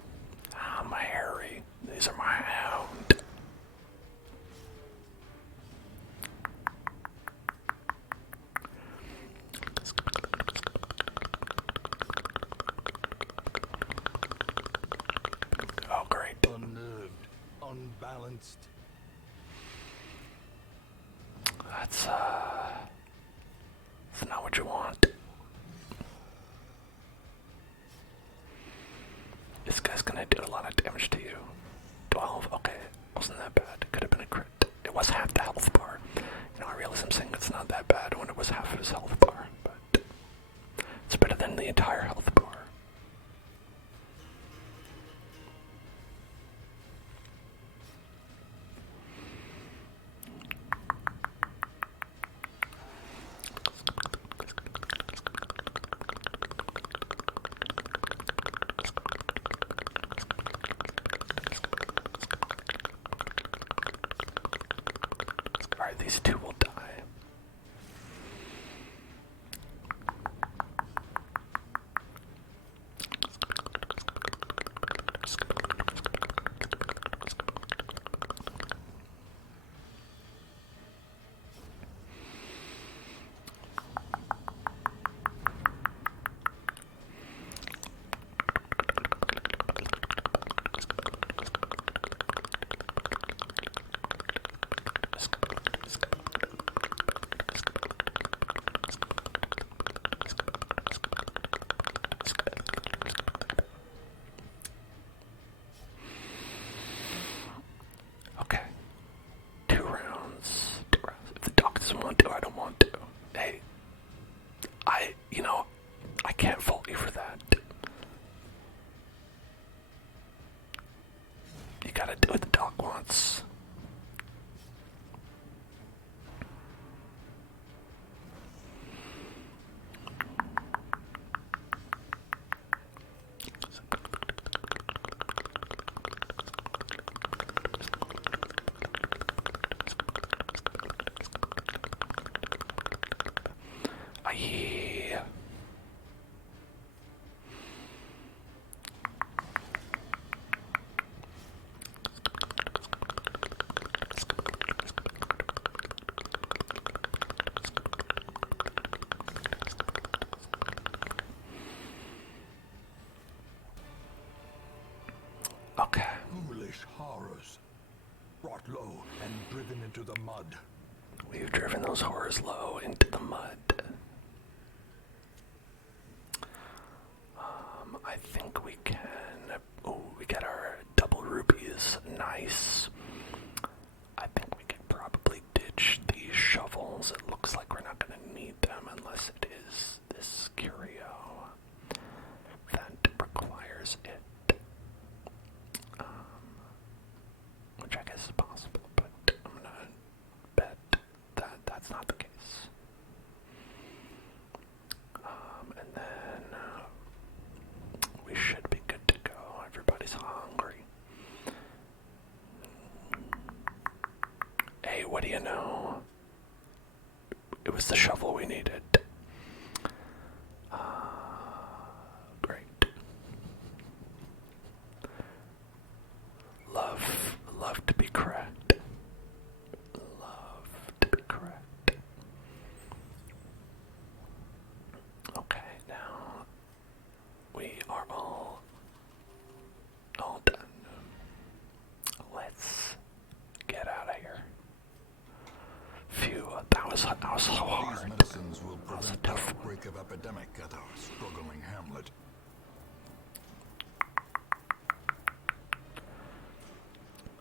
I'm hairy. These are my hound. Oh, great. Unnerved, unbalanced. That's not what you want. This guy's gonna do a lot of damage to you. 12, okay. Wasn't that bad. Could have been a crit. It was half the health bar. I realize I'm saying it's not that bad when it was half of his health bar, but it's better than the entire health bar. Alright, these 2 will die. Okay. 2 rounds. 2 rounds. If the doc doesn't want to, I don't want to. Hey, I can't fault you for that. You gotta do what the doc wants. Aye. Okay. Foolish horrors. Brought low and driven into the mud. We've driven those horrors low into the mud. I think we can... Oh, we got our double rubies. Nice. I think we could probably ditch these shovels. It looks like we're not going to need them unless it is this curio that requires it. Which I guess is possible, but I'm going to bet that that's not the case. And then we should be good to go. Everybody's hungry. Hey, what do you know? It was the shovel we needed. Great. Love to be correct. Love to be correct. Okay, now outbreak of epidemic at our struggling hamlet.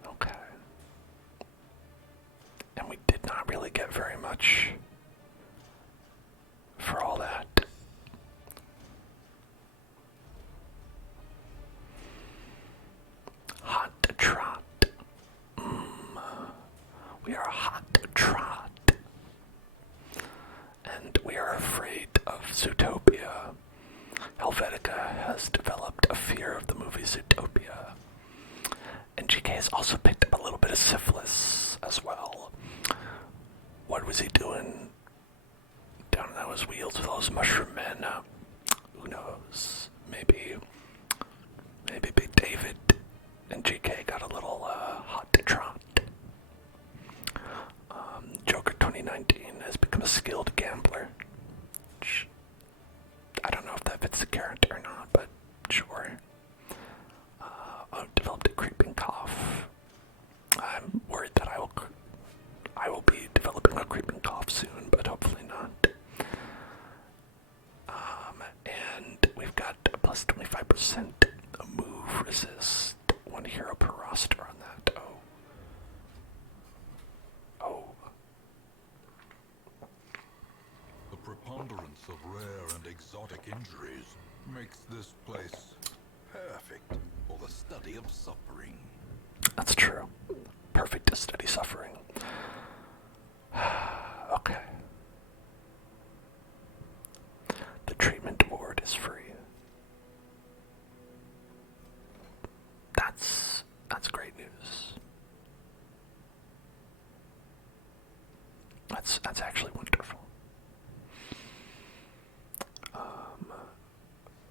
Okay. And we did not really get very much for all that. Hot trot. We are hot trot. And we are afraid of Zootopia. Helvetica has developed a fear of the movie Zootopia. And GK has also picked up a little bit of syphilis as well. What was he doing down in those wheels with those mushroom men? Who knows? Maybe Big David and GK got a little hot to trot. Joker 2019 has become a skilled gambler. I don't know if that fits the character or not, but sure. I've developed a creeping cough. I'm worried that I will be developing a creeping cough soon, but hopefully not. And we've got a plus 25% move resist. One hero per roster on that. Oh. The preponderance of rare and exotic injuries makes this place perfect for the study of suffering. That's true. Perfect to study suffering. Okay. The treatment ward is free. That's great news. That's actually wonderful.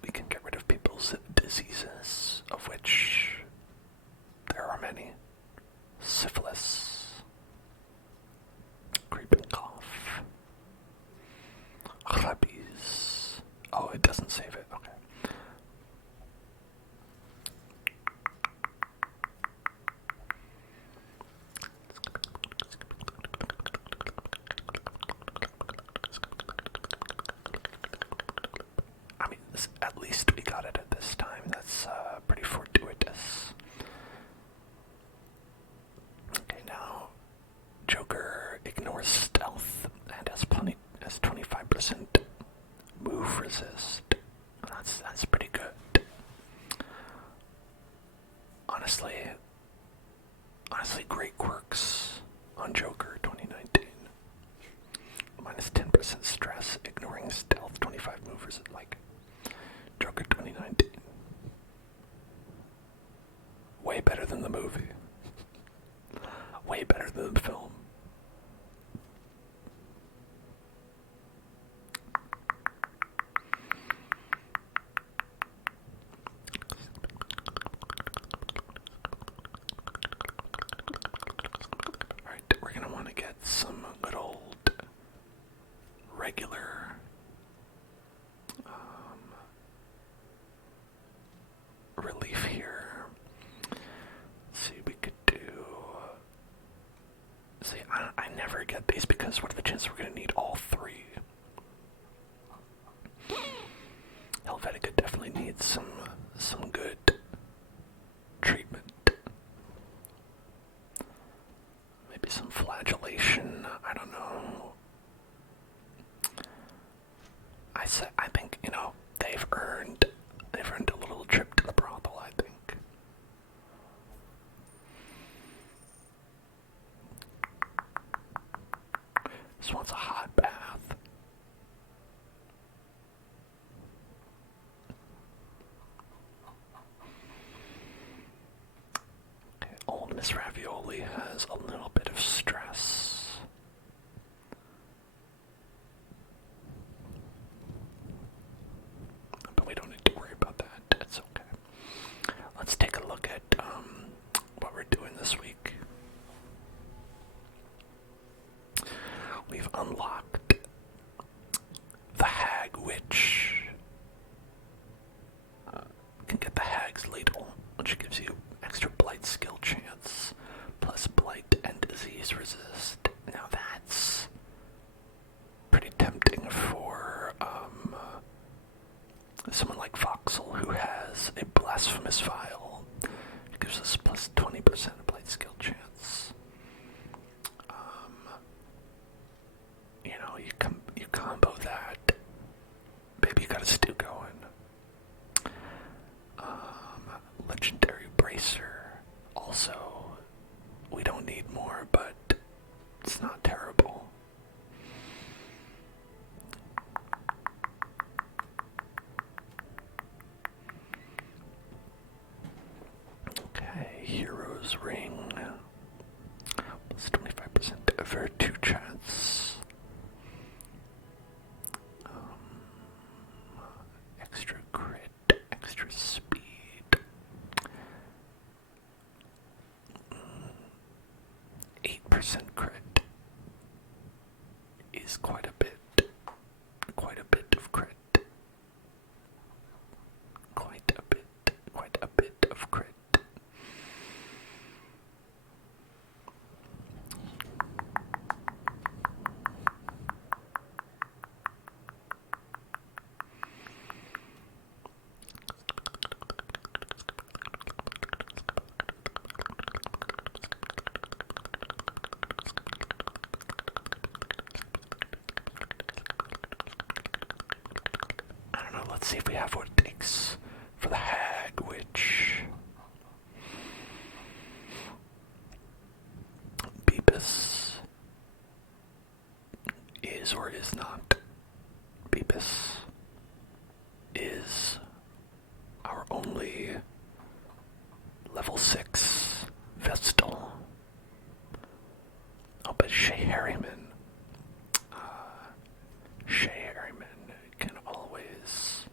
We can get rid of people's diseases, of which there are many. Syphilis, creeping cough, rabies. Oh, it doesn't save it. Okay. I mean, at least we got it at this time. That's pretty fortuitous. Okay, now Joker ignores stealth and has 25% move resist. That's pretty good. Honestly, great quirks on Joker 2019. Minus 10% stress, ignoring stealth, 25 movers, like Joker 2019. Way better than the movie. Way better than the film. Alright, we're gonna want to get some good old regular relief here. Let's see, we could do. See, I never get these because what are the chances we're gonna need all three? Helvetica definitely needs some good treatment. Maybe some flagellation. I don't know. I think, they've earned a little trip to the brothel, I think. This one's a hot bath. Okay, old Miss Ravioli has a little bit of stress. But we don't need to worry about that. It's okay. Let's take a look at what we're doing this week. We've unlocked the Hag Witch. You can get the Hag's Ladle, which gives you extra blight skill chance, plus blight and disease resist. someone like Voxel who has a blasphemous vial. It gives us plus 20% blade skill chance. You combo that. Baby, you got a stew going. Legendary bracer. Also, we don't need more, but it's not terrible. Okay, Hero's Ring. Plus 25% Virtue chance. Extra crit, extra speed. 8% crit is quite a bit of crit. Quite a bit of crit. I don't know, let's see if we have what it takes for the Hag Witch. Beebus is or is not. Beebus is our only level 6 Vestal. Oh, but Shay Harriman. Shay Harriman can always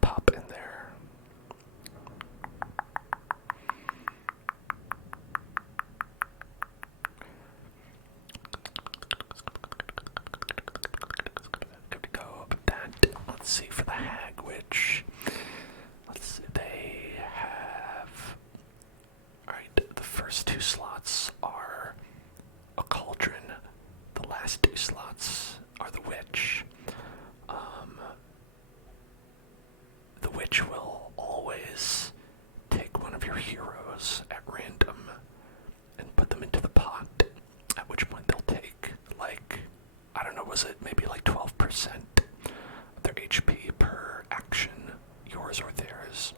pop in there. Good to go. But that, let's see for the Hag Witch. Let's see, they have. Alright, the first 2 slots are a cauldron. The last 2 slots are the witch. The witch will always take one of your heroes at random and put them into the pot, at which point they'll take, like, I don't know, was it maybe like 12% of their HP per action, yours or theirs,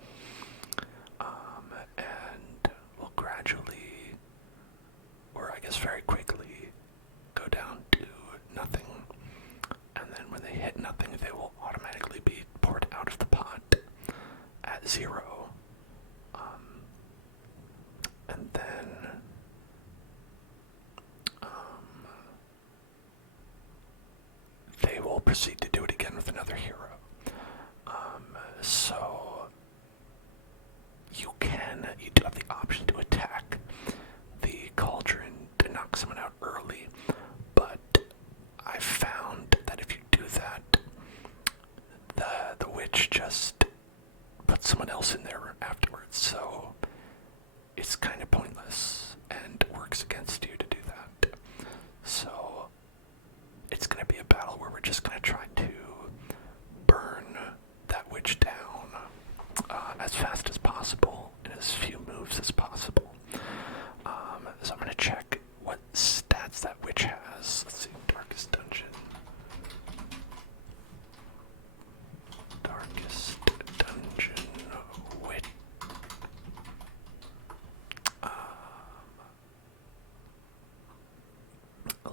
and will gradually, or I guess very quickly, go down to nothing, and then when they hit nothing, they will automatically be poured out of the pot at 0. And then they will proceed to do it again with another hero. So you do have the option to attack the cauldron to knock someone out early, but I found that if you do that, the witch just puts someone else in there afterwards, so it's kind of pointless and works against you to do that. So it's going to be a battle where we're just going to try to burn that witch down as fast as possible in as few moves as possible. So I'm going to check what stats that witch has. Let's see, Darkest Dungeon. Darkest Dungeon witch.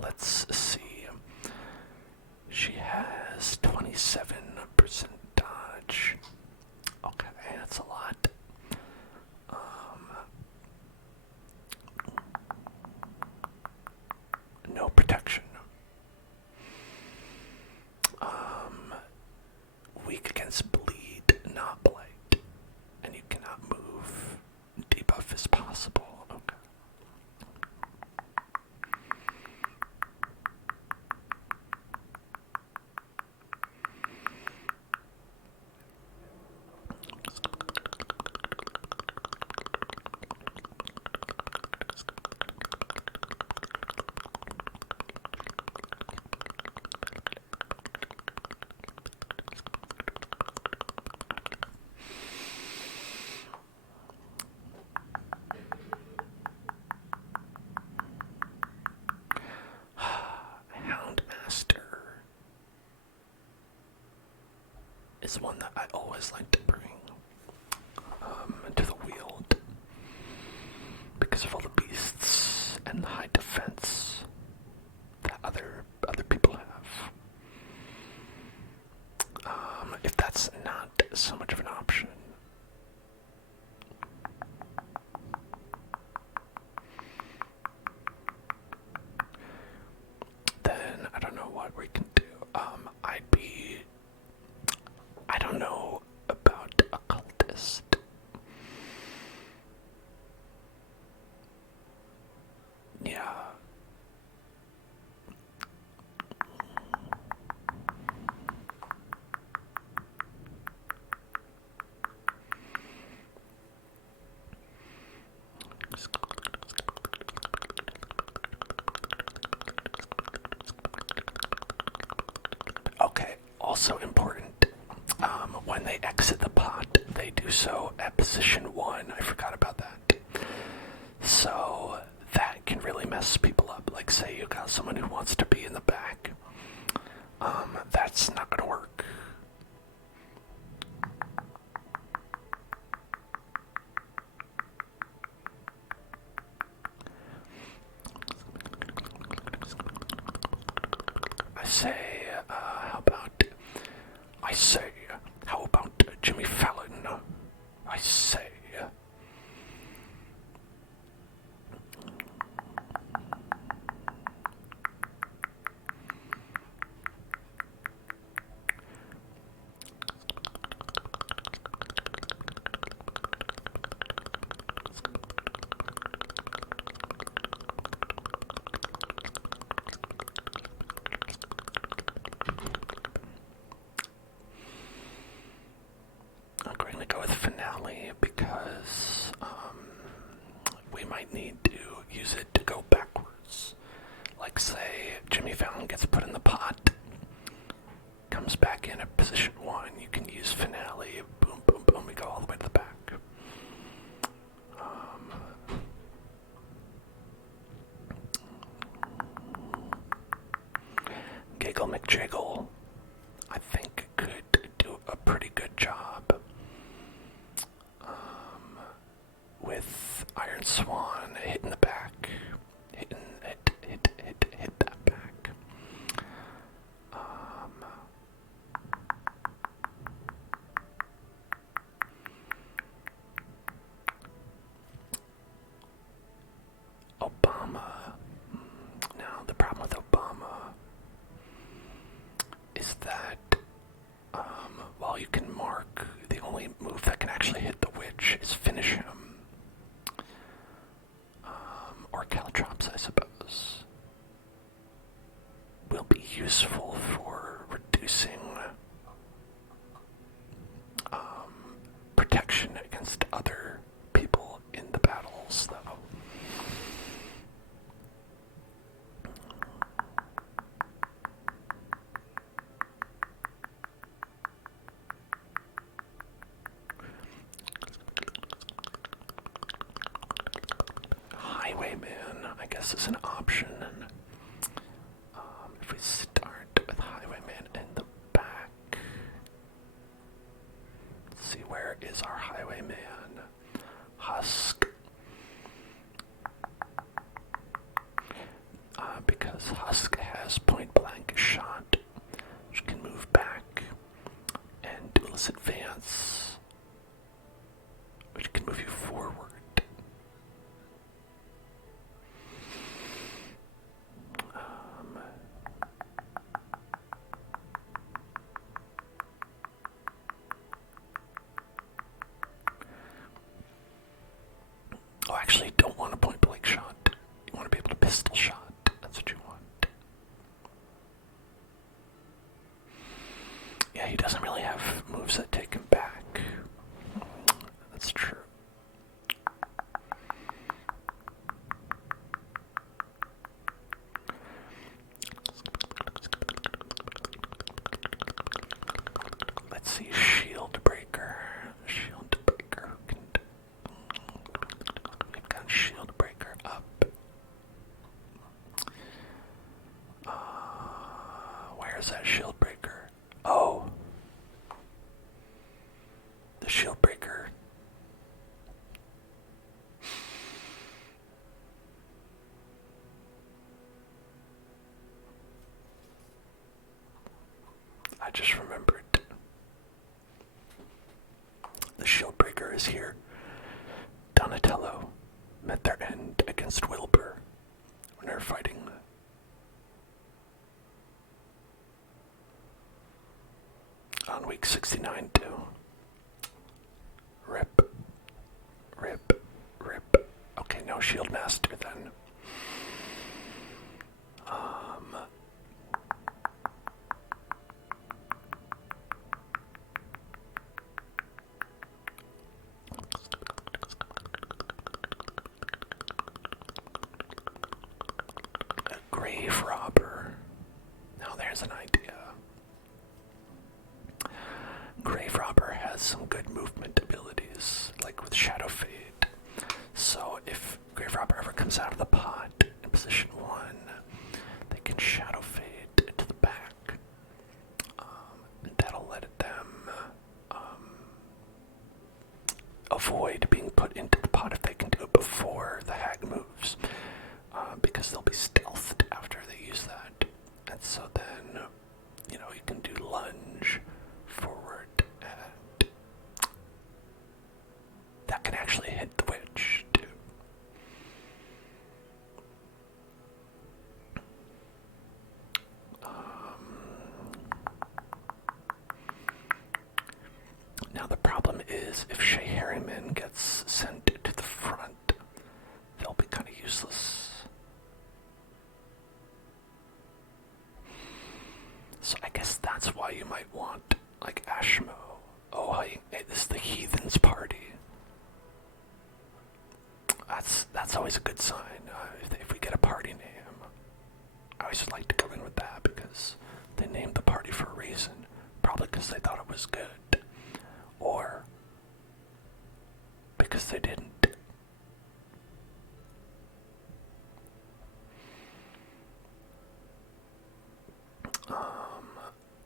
Let's see. She has 27% dodge. Okay, that's a lot. is one that I always like to bring to the Weald because of all the beasts and the high defense that other people have. If that's not so much of an option, then I don't know what we can do. I don't know about occultist. Yeah. Okay, also important, when they exit the pot, they do so at position 1. I forgot about that. So that can really mess people up. Like, say you got someone who wants to be in the back. That's not gonna work. I say, how about Jimmy Fallon? I say. I'm going to go with finale because we might need to use it to go backwards. Like, say Jimmy Fallon gets put in the pot, comes back in at position 1, you can use finale, boom, boom, boom, we go all the way to the back. Giggle McJiggle, I think, could do a pretty good job with Iron Swan hitting the back, hit that back. Obama. Now, the problem with Obama is that while you can mark, the only move that can actually hit the witch is finish him. Or caltrops, I suppose, will be useful for reducing protection against other people in the battles, though. Highwayman, I guess, is an option. If we start with Highwayman in the back, let's see, where is our Highwayman? Husk. Because Husk has point blank shot, which can move back, and Duelist Advance, which can move you forward. Oh, actually, you don't want a point blank shot. You want to be able to pistol shot. That's what you want. Yeah, he doesn't really have moves that take him back. That's true. Let's see, Shield Breaker. Shield Breaker. We've got Shield Breaker up. Where's that Shield Breaker? Oh. the shield breaker. I just remembered. The shield breaker is here. Donatello met their end against Wilbur when they were fighting. On week 69 too. Rip. Rip. Rip. Okay, no shield master then. A grave robber. Now there's an idea. Grave robber has some good movement abilities, like with shadow fade. So if grave robber ever comes out of the pot in position 1, they can shadow fade to the back. And that'll let them avoid being put into the pot if they can do it before the hag moves, because they'll be stealthed after they use that. And so then, you can do lunge forward, and that can actually hit the witch too. Now the problem is, if Shea Harriman gets sent to the front, they'll be kind of useless. So I guess that's why you might want, like, Ashmo. Oh, hey, this is the Heathens Party. That's always a good sign. If we get a party name, I always like to go in with that because they named the party for a reason. Probably because they thought it was good, or because they didn't.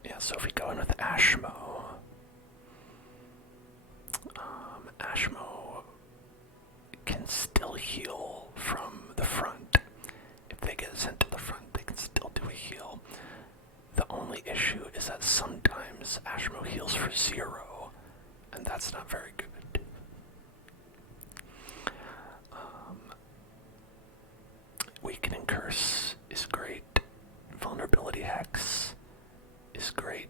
Yeah, so if we go in with Ashmo, Ashmo can still heal from the front. If they get sent to the front, they can still do a heal. The only issue is that sometimes Ashmo heals for 0, and that's not very good. Weakening Curse is great. Vulnerability Hex is great.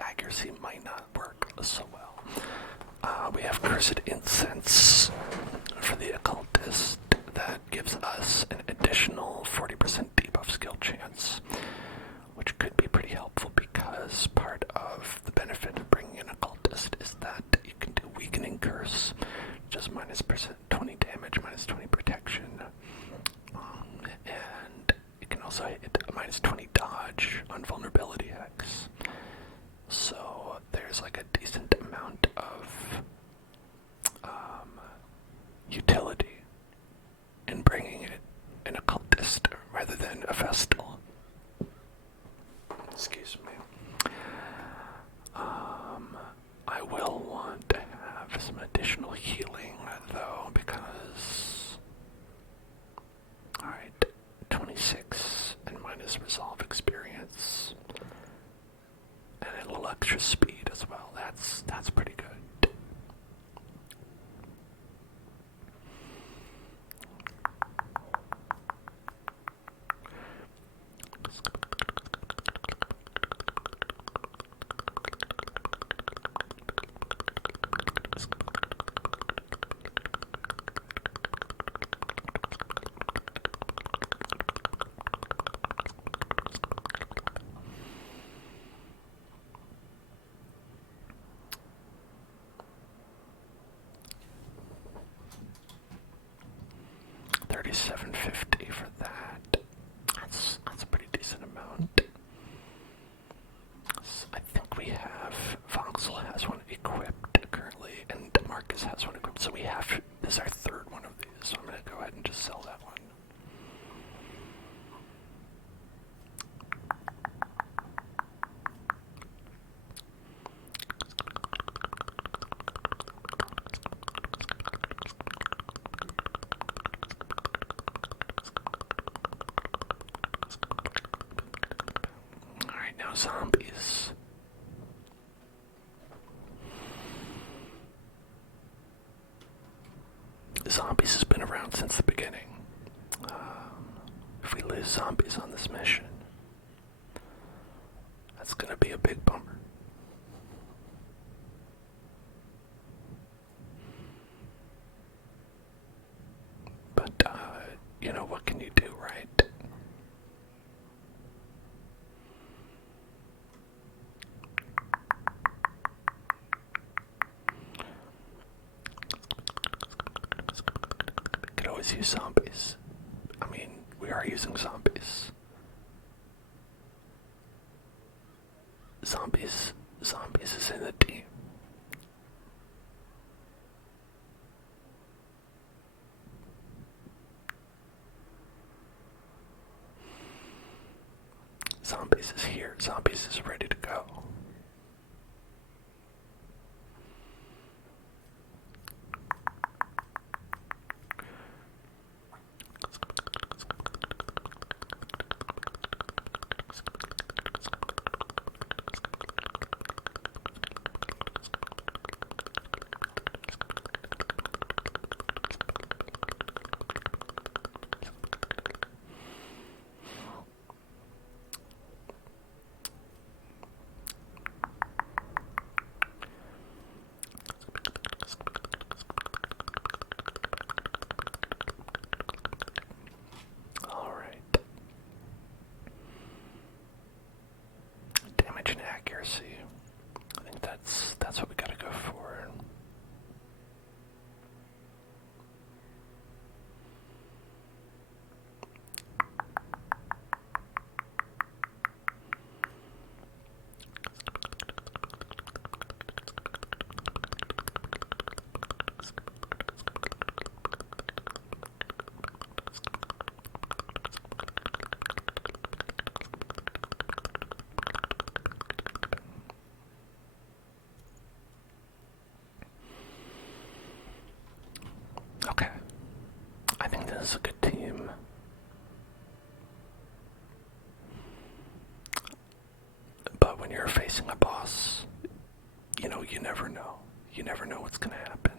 accuracy might not work so well. We have Cursed Incense for the occultist that gives us an additional 40% debuff skill chance, which could be pretty helpful because part of the benefit of bringing an occultist is that you can do weakening curse, just minus 20 damage, minus 20 protection, and you can also hit a minus 20 dodge on vulnerability hex. So there's like a decent amount of utility in bringing it an occultist rather than a vestal. Excuse me. I will want to have some additional healing though, because 26 and minus resolve experience and a little extra speed as well. That's pretty good. $37.50 for that. That's a pretty decent amount. So I think we have Voxel has one equipped currently, and Marcus has one equipped. So we have this is our third one of these. So I'm gonna go ahead and just sell that one. Now zombies. Zombies has been around since the beginning. If we lose zombies on this mission, that's gonna be a big bummer. But, you know, what can you do, right? Could always use zombies. I mean, we are using zombies. Zombies is in the team. Zombies is here. Zombies is ready to go. Accuracy. I think that's what we gotta go for. Okay. I think this is a good team. But when you're facing a boss, you know, you never know. You never know what's gonna happen.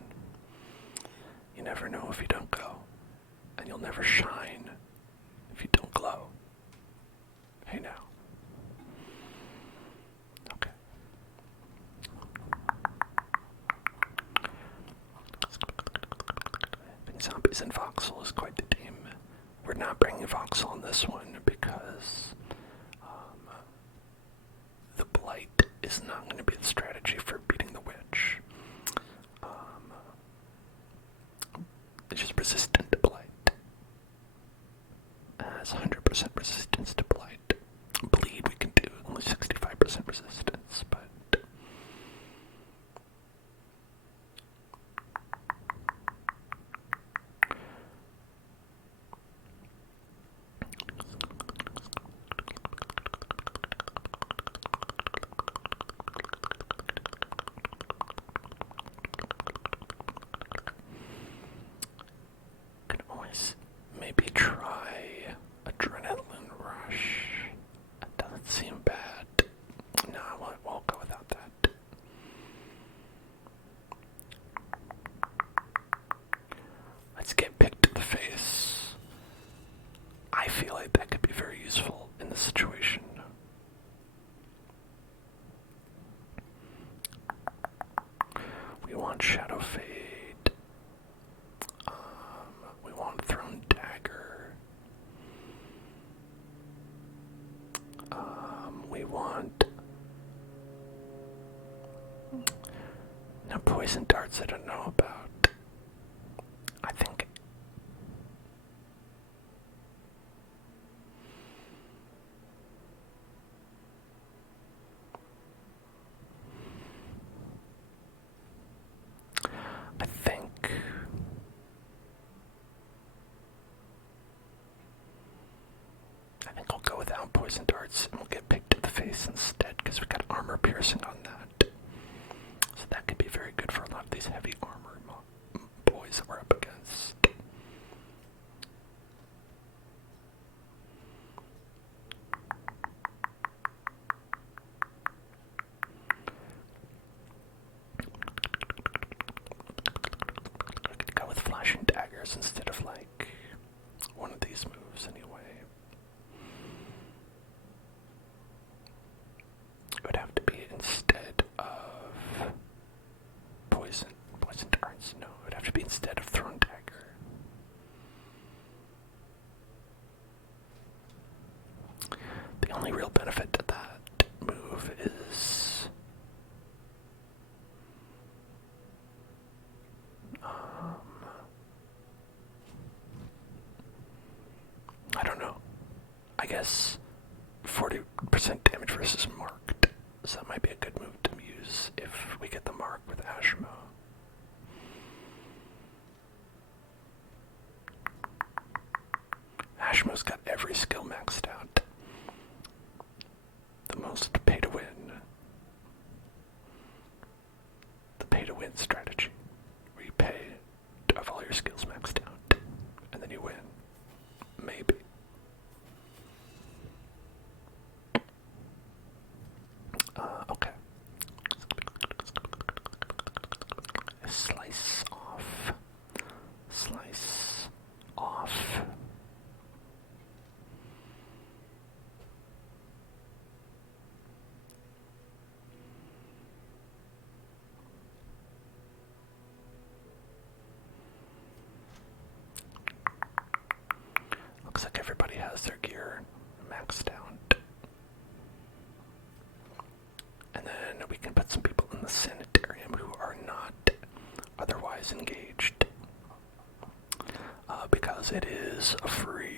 You never know if you don't go. And you'll never shine if you don't glow. Hey now. Okay. Poison Voxel is quite the team. We're not bringing Voxel on this one because the Blight is not going to be the strategy for beating the Witch. It's just resistant to Blight. Has 100% resistance to Blight. Bleed we can do, only 65% resistance, but... Could always maybe try Adrenaline Rush. That doesn't seem bad. No, we'll go without that. Let's get picked to the face. I feel like that could be very useful in this situation. We want Shadow Fade. We want Thrown Dagger. We want... Now, Poison Darts I don't know about. I think... I think I'll go without Poison Darts and we'll get picked to the face instead because we got Armor Piercing on that. So that could be very good for a lot of these heavy armor boys that we're up against. I could go with Flashing Daggers instead of like one of these moves anyway. It would have to be instead of Poison Darts. No, it would have to be instead of Thrown Dagger. The only real benefit to that move is I don't know. I guess 40% damage versus marked. So that might be a good move to use if we get the mark with Ashmo. Ashmo's got every skill maxed out. The most pay to win. The pay to win strategy. Where you pay to have all your skills maxed out. And then you win. Maybe. Okay. Slice off. Slice off. Looks like everybody has their gear maxed out. And then we can put some people in the sanitarium who are not otherwise engaged. Because it is free.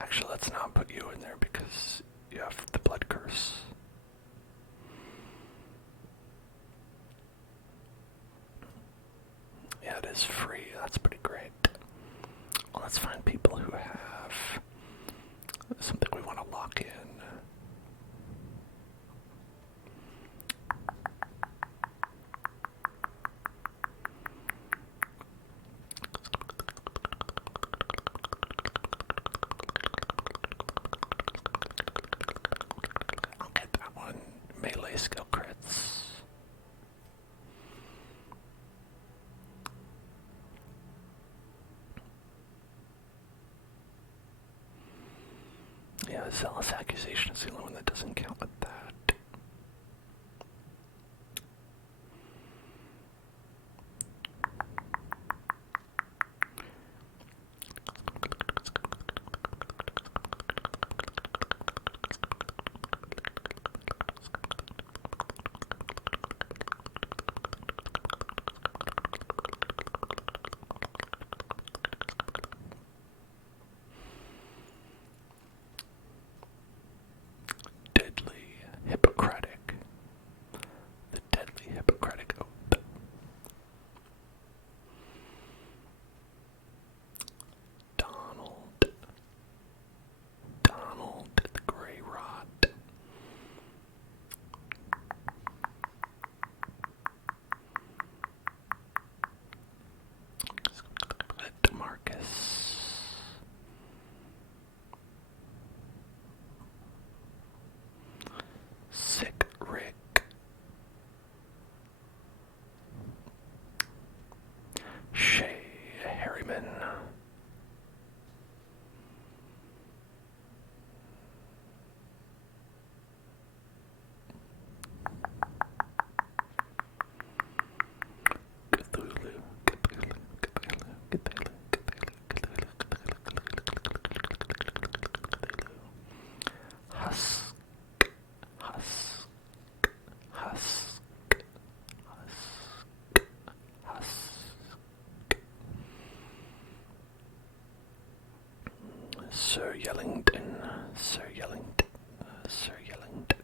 Actually, let's not put you in there because you have the blood curse. Yeah, it is free. That's pretty great. Well, let's find people who have something we want to lock in. I'll get that one. Melee skill crits. Yeah, Zealous Accusation is the only one that doesn't count with that. Sir Yellington, Sir Yellington, Sir Yellington.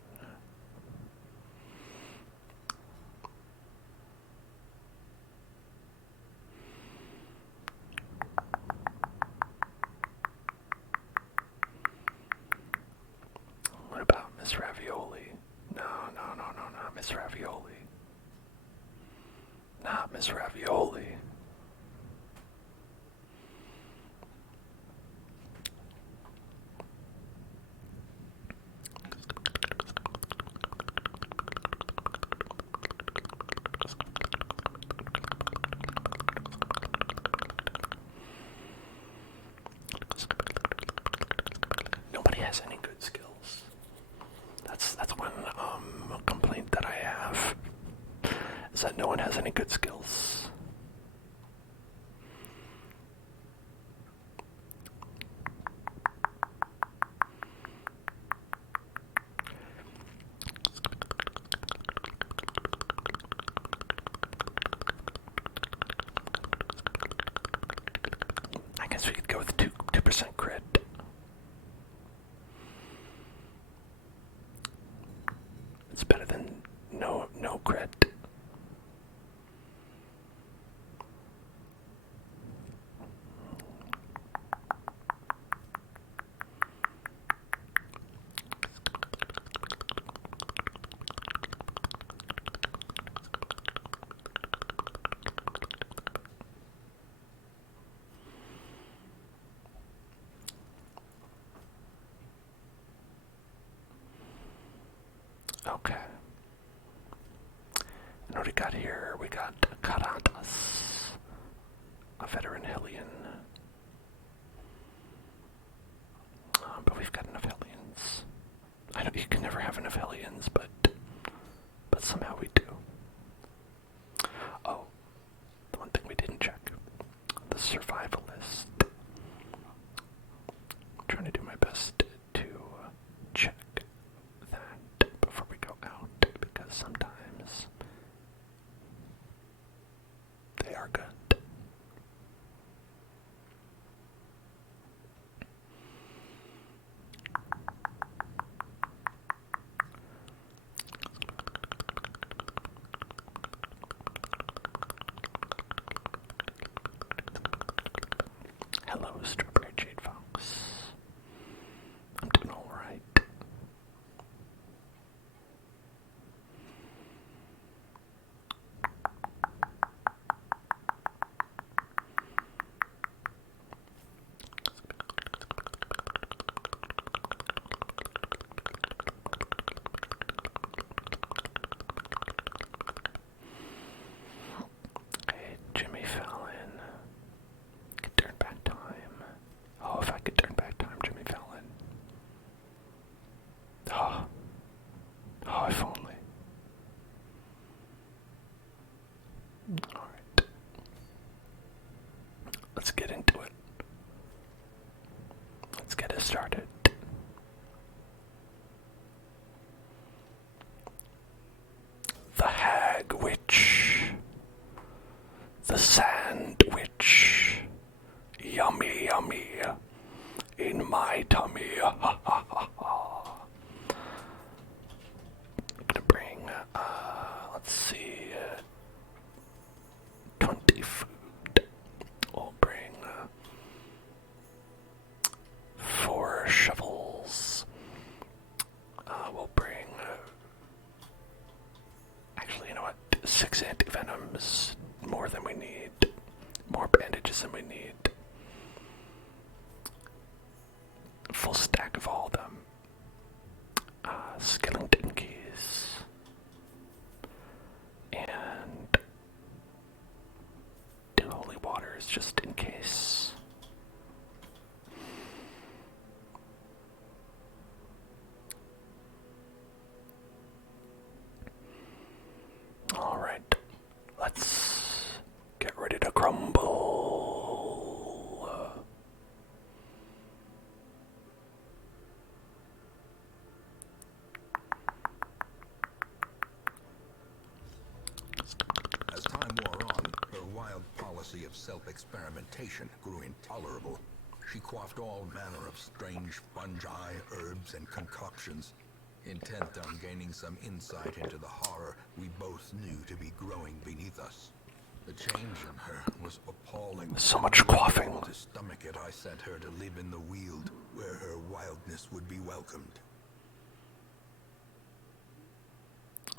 What about Miss Ravioli? No, not Miss Ravioli. Not Miss Ravioli. Nobody has any good skills. That's one complaint that I have, is that no one has any good skills. I guess we could go with 2% crit. It's better than no crit. Okay. And what we got here? We got Karatas, a veteran Hellion. But we've got enough Hellions. I know you can never have enough Hellions, but somehow we do. Oh, the one thing we didn't check. The survivalist. I'm trying to do my best to check that before we go out, because sometimes they are good. Hello, Strawberry Jade Fox. I'm doing all right. Okay, Jimmy Fallon. Could turn back time. Oh, if I could turn back time, Jimmy Fallon. Oh, if only. Alright. Let's get into it. Let's get it started. The Hag Witch. The Sand Witch. Yummy, yummy. In my tummy. Ha ha ha ha. I'm gonna bring, let's see, 20 food. We'll bring 4 shovels. We'll bring, actually, you know what? 6 anti-venoms. More than we need. More bandages than we need. Full stack of all of them. Skellington keys. And 2 holy waters just in case. Alright. Let's get ready to crumble. As time wore on, her wild policy of self-experimentation grew intolerable. She quaffed all manner of strange fungi, herbs, and concoctions, intent on gaining some insight into the horror we both knew to be growing beneath us. The change in her was appalling. So much quaffing. To stomach it, I sent her to live in the Weald, where her wildness would be welcomed.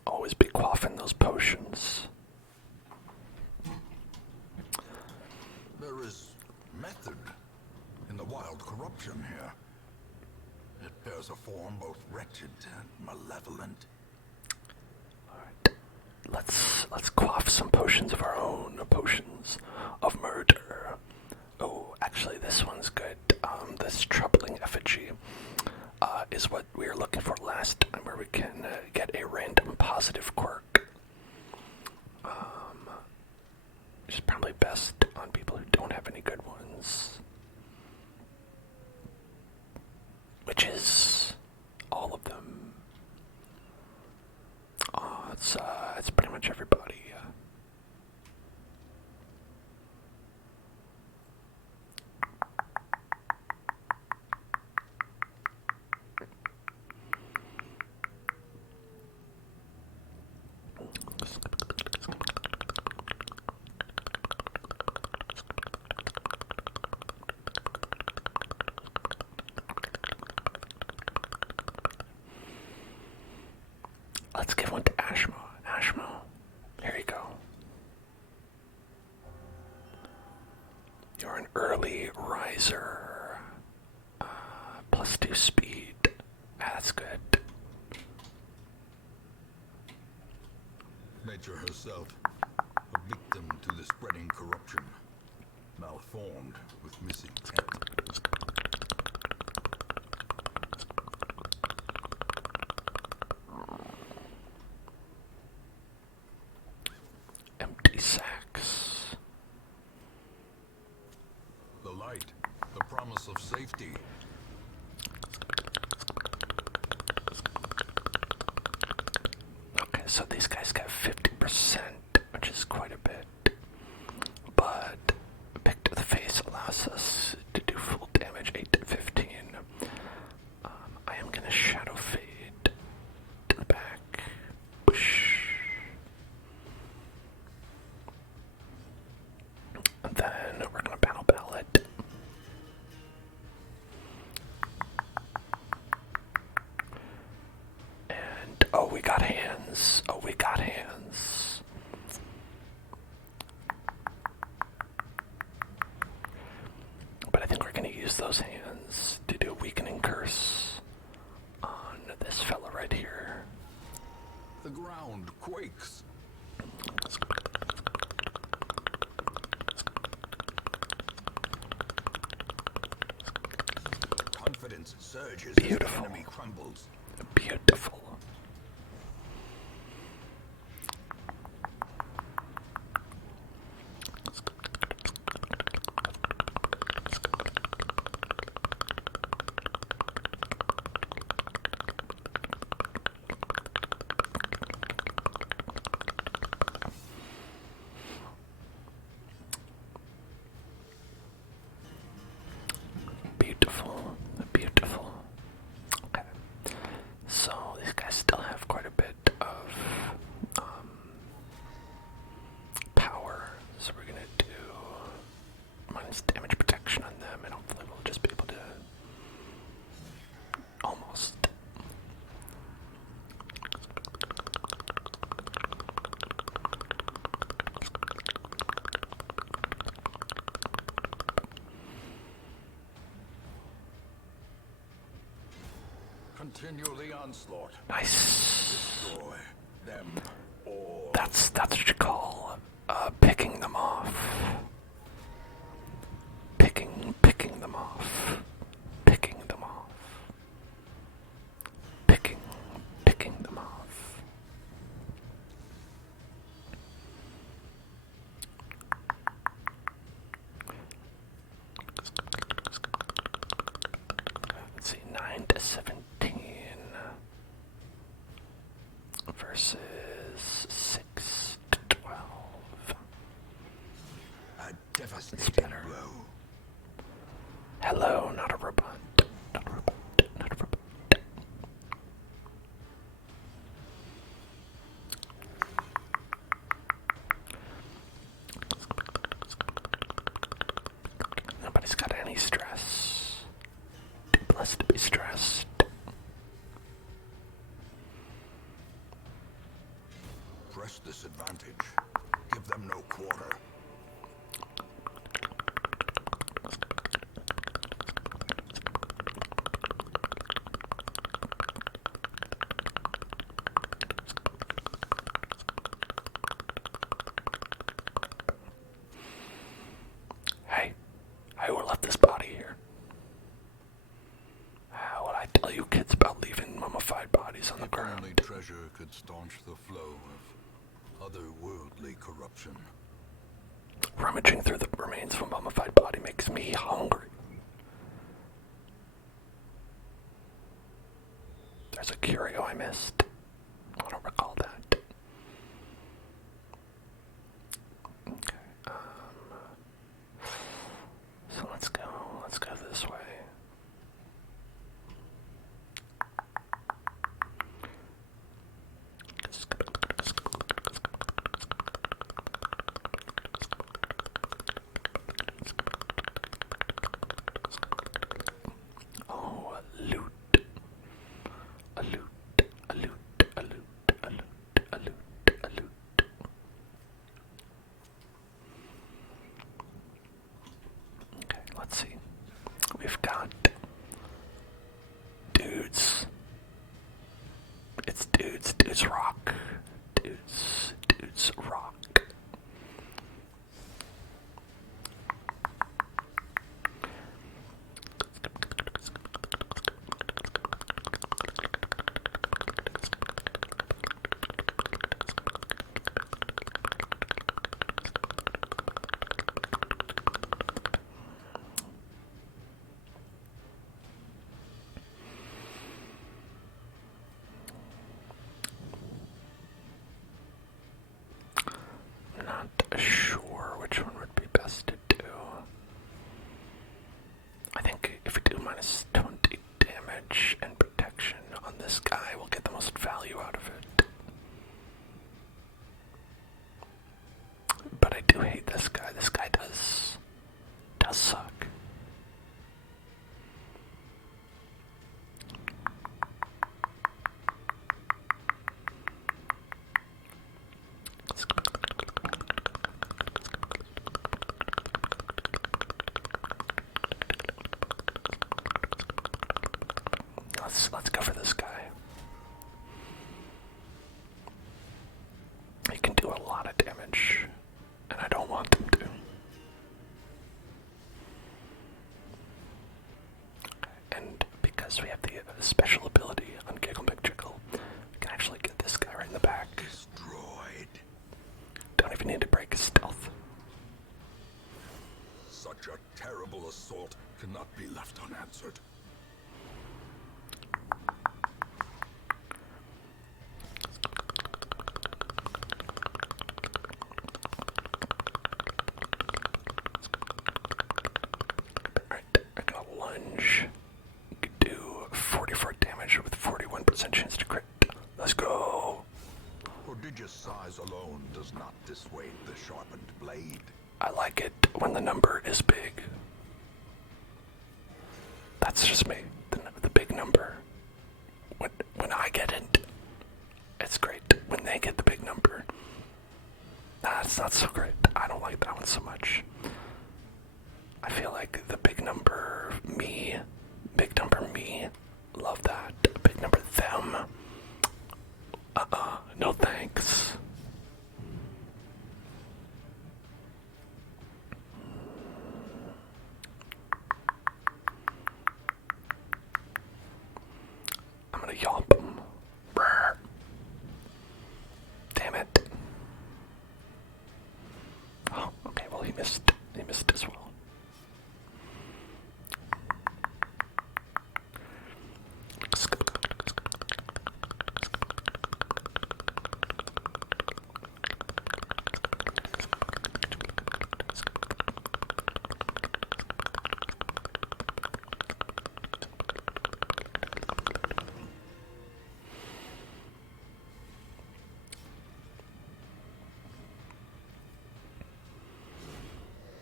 Always be quaffing those potions. There is method in the wild corruption here. It bears a form both wretched and malevolent. Alright. Let's quaff some potions of our own, potions of murder. Oh, actually this one's good. This troubling effigy is what we were looking for last time, where we can get a random positive quirk. Which is probably best on people who don't have any good ones. Which is all of them. It's pretty much everybody. Let's give one to Ashmo. Ashmo, here you go. You're an early riser. +2 speed. That's good. Nature herself, a victim to the spreading corruption, malformed with misintent. Empty sacks. The light, the promise of safety. Okay, so these guys got 50%, which is quite a bit. But pick to the face allows us to do full damage, 8 to 15. I am gonna shadow fade to the back. Whoosh. And then we're gonna battle ballad. And oh, we got hands. Oh, we got hands. But I think we're gonna use those hands to do a weakening curse on this fella right here. The ground quakes. Confidence surges as the enemy crumbles. Beautiful. Beautiful. Beautiful. Okay. So these guys still have quite a bit of power. So we're gonna do minus damage protection on them, and hopefully we'll just be able to almost. Continue the onslaught. Nice. Destroy them all. That's what you call picking them off. Picking them off. Picking them off. Picking them off. Let's see, 9 to 17 versus 6 to 12. A devastating blow. Hello. press this advantage. Give them no quarter. Hey, I will left this body here. How would I tell you kids about leaving mummified bodies on the If ground? only treasure could staunch the flow of otherworldly corruption. Rummaging through the remains of a mummified body makes me hungry. There's a curio I missed. I don't recall that. Okay, so let's go this way. Oh, loot. A loot, a loot, a loot, a loot, a loot, a loot. Okay, let's see. We've got dudes. It's dudes rock. Dudes rock. Not sure which one would be best to do. I think if we do minus 20 damage and protection on this guy, we'll get the most value out of it. But I do hate this guy. This guy does suck. Let's go for this guy. He can do a lot of damage, and I don't want him to. And because we have the special ability on Giggle McJiggle, we can actually get this guy right in the back. Destroyed. Don't even need to break his stealth. Such a terrible assault cannot be left unanswered. Alright, I got a lunge. Could do 44 damage with 41% chance to crit. Let's go. Prodigious size alone does not dissuade the sharpened blade. I like it when the number is big. That's just me. The big number. When I get it, it's great. When they get the big number, it's not so great. I don't like that one so much. I feel like the big number me, love that. Big number them, no thanks. I'm gonna yomp him. Brr. Damn it. Oh, okay, well he missed as well.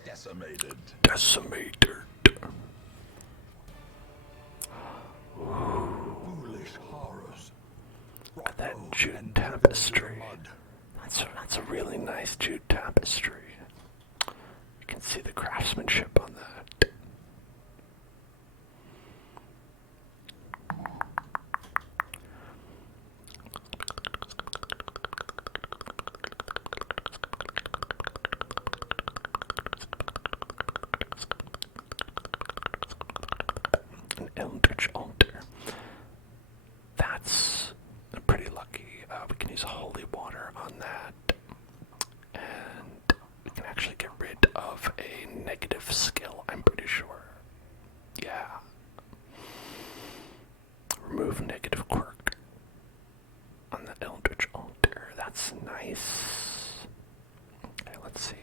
Decimated. Foolish horrors. That June tapestry. That's a really nice jute tapestry. You can see the craftsmanship on that. An eldritch altar. That's pretty lucky. We can use holy water on that. And we can actually get rid of a negative skill, I'm pretty sure. Yeah. Remove negative quirk on the eldritch altar. That's nice. Okay, let's see.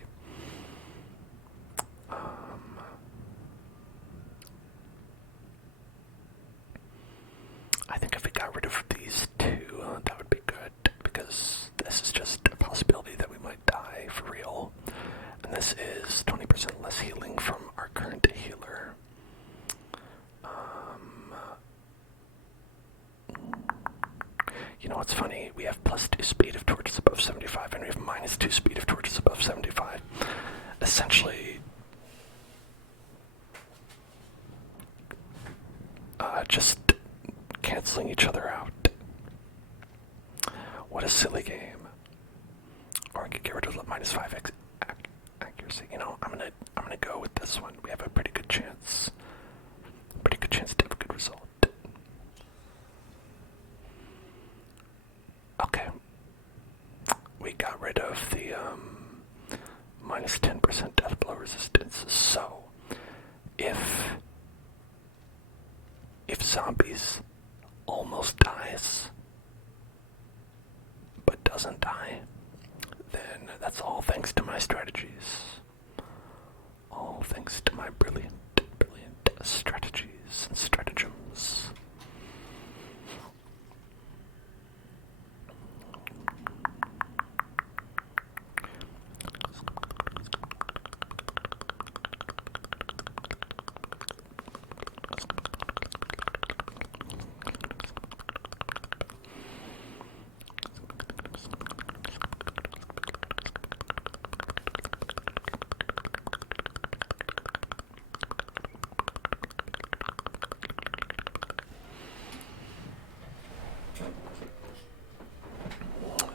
I think if we got rid of these two, that would be good, because this is just a possibility that we might die for real. And this is 20% less healing from our current healer. You know what's funny? We have +2 speed of torches above 75, and we have -2 speed of torches above 75. Essentially, just canceling each other out. What a silly game. Or I could get rid of -5 accuracy. You know, I'm gonna go with this one. We have a pretty good chance. Pretty good chance to have a good result. Okay. We got rid of the -10% death blow resistance. So if zombies almost dies but doesn't die, then that's all thanks to my strategies. All thanks to my brilliant strategies and stratagems.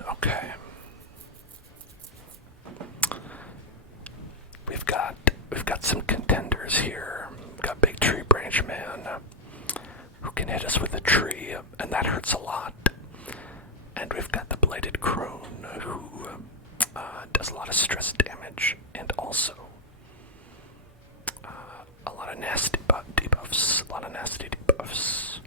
Okay. We've got some contenders here. We've got Big Tree Branch Man, who can hit us with a tree, and that hurts a lot. And we've got the Blighted Crone, who does a lot of stress damage, and also a lot of nasty debuffs. A lot of nasty debuffs.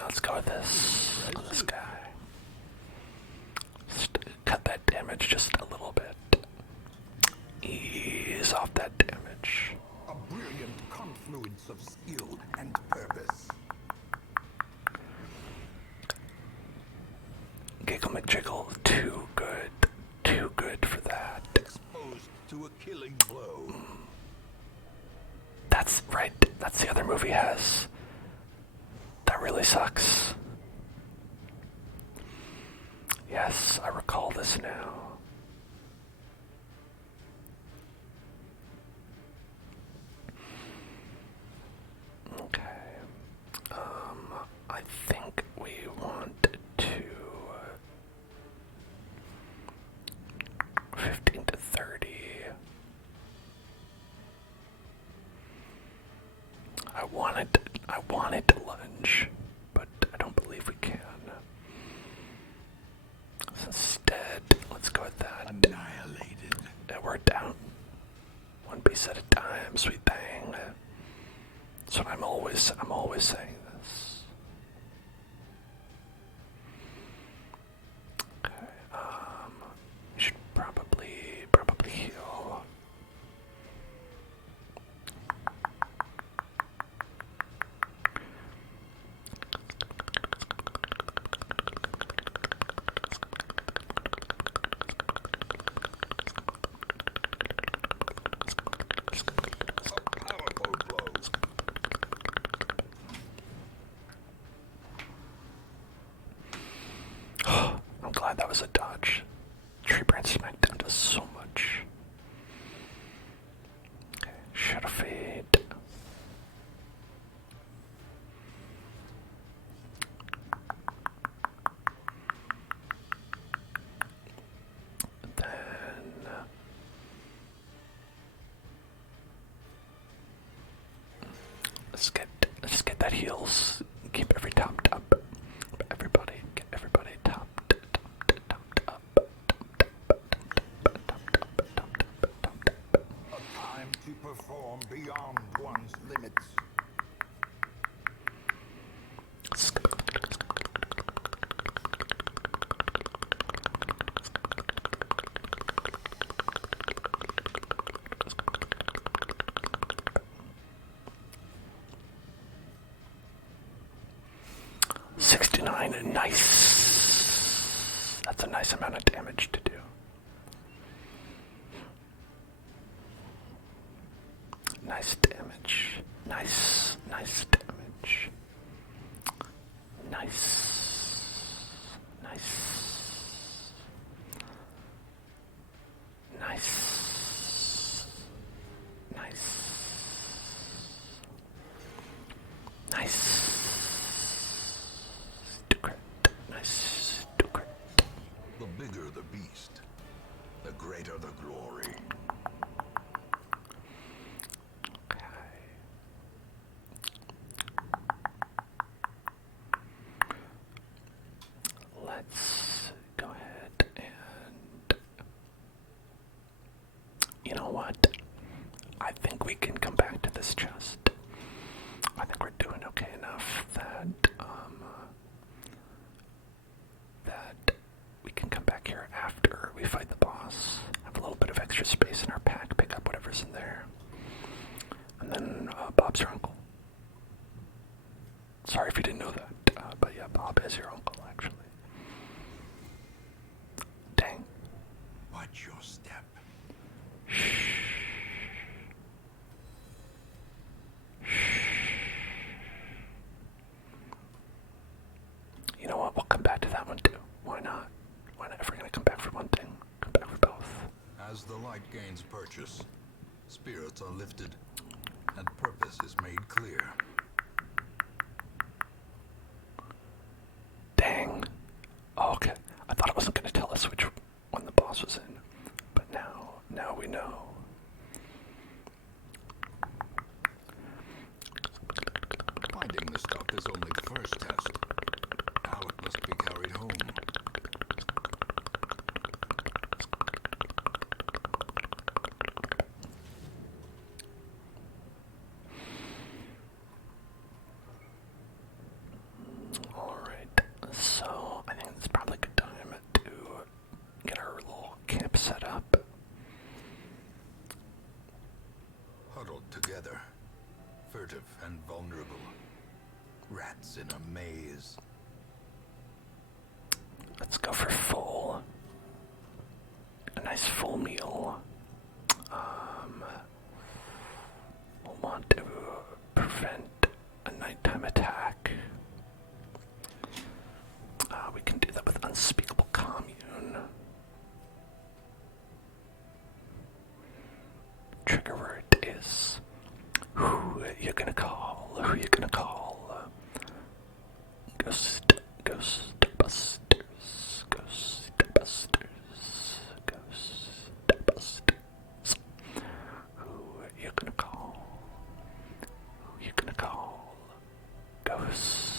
Let's go with this guy. Just cut that damage just a little bit. Ease off that damage. A brilliant confluence of skill and purpose. Giggle McJiggle, too good. Too good for that. Exposed to a killing blow. That's right. That's the other move he has. That really sucks. Yes, I recall this now. Okay. I think we want to 15 to 30. I wanted to lunge, but I don't believe we can. So instead, let's go with that. Annihilated. And we're down. One piece at a time, sweet thing. That's what I'm always saying this. that was a dodge. Tree branch smackdown does so much. Okay, shadow fade. Then let's get that heals. Keep every top. Everybody, get everybody top. A time to perform beyond one's limits. 69, nice. That's a nice amount of damage to do. Nice damage. Nice damage. Nice. The bigger the beast, the greater the glory. Let's go ahead and, you know what? I think we can come back to this chest. I think we're doing okay enough that we can come back here after we fight the boss. Have a little bit of extra space in our pack, pick up whatever's in there, and then Bob's your uncle. Sorry if you didn't know that, but yeah, Bob is your uncle, actually. Dang. Watch your step. You know what? We'll come back to that one too. Why not? Why not? If we're gonna come back for one thing, come back for both. As the light gains purchase, spirits are lifted, and purpose is made clear. Dang. Oh, okay. I thought it wasn't gonna tell us which one the boss was in, but now we know. Finding the stuff is only the first test. Now it must be carried home. Alright, so I think it's probably a good time to get our little camp set up. Huddled together, furtive and vulnerable. Rats in a maze. Let's go for a nice full meal. We'll want to prevent a nighttime attack. We can do that with Unspeakable Commune. Trigger word is who you gonna call? Who you gonna call? Ghostbusters. Who you gonna call? Who you gonna call? Ghostbusters.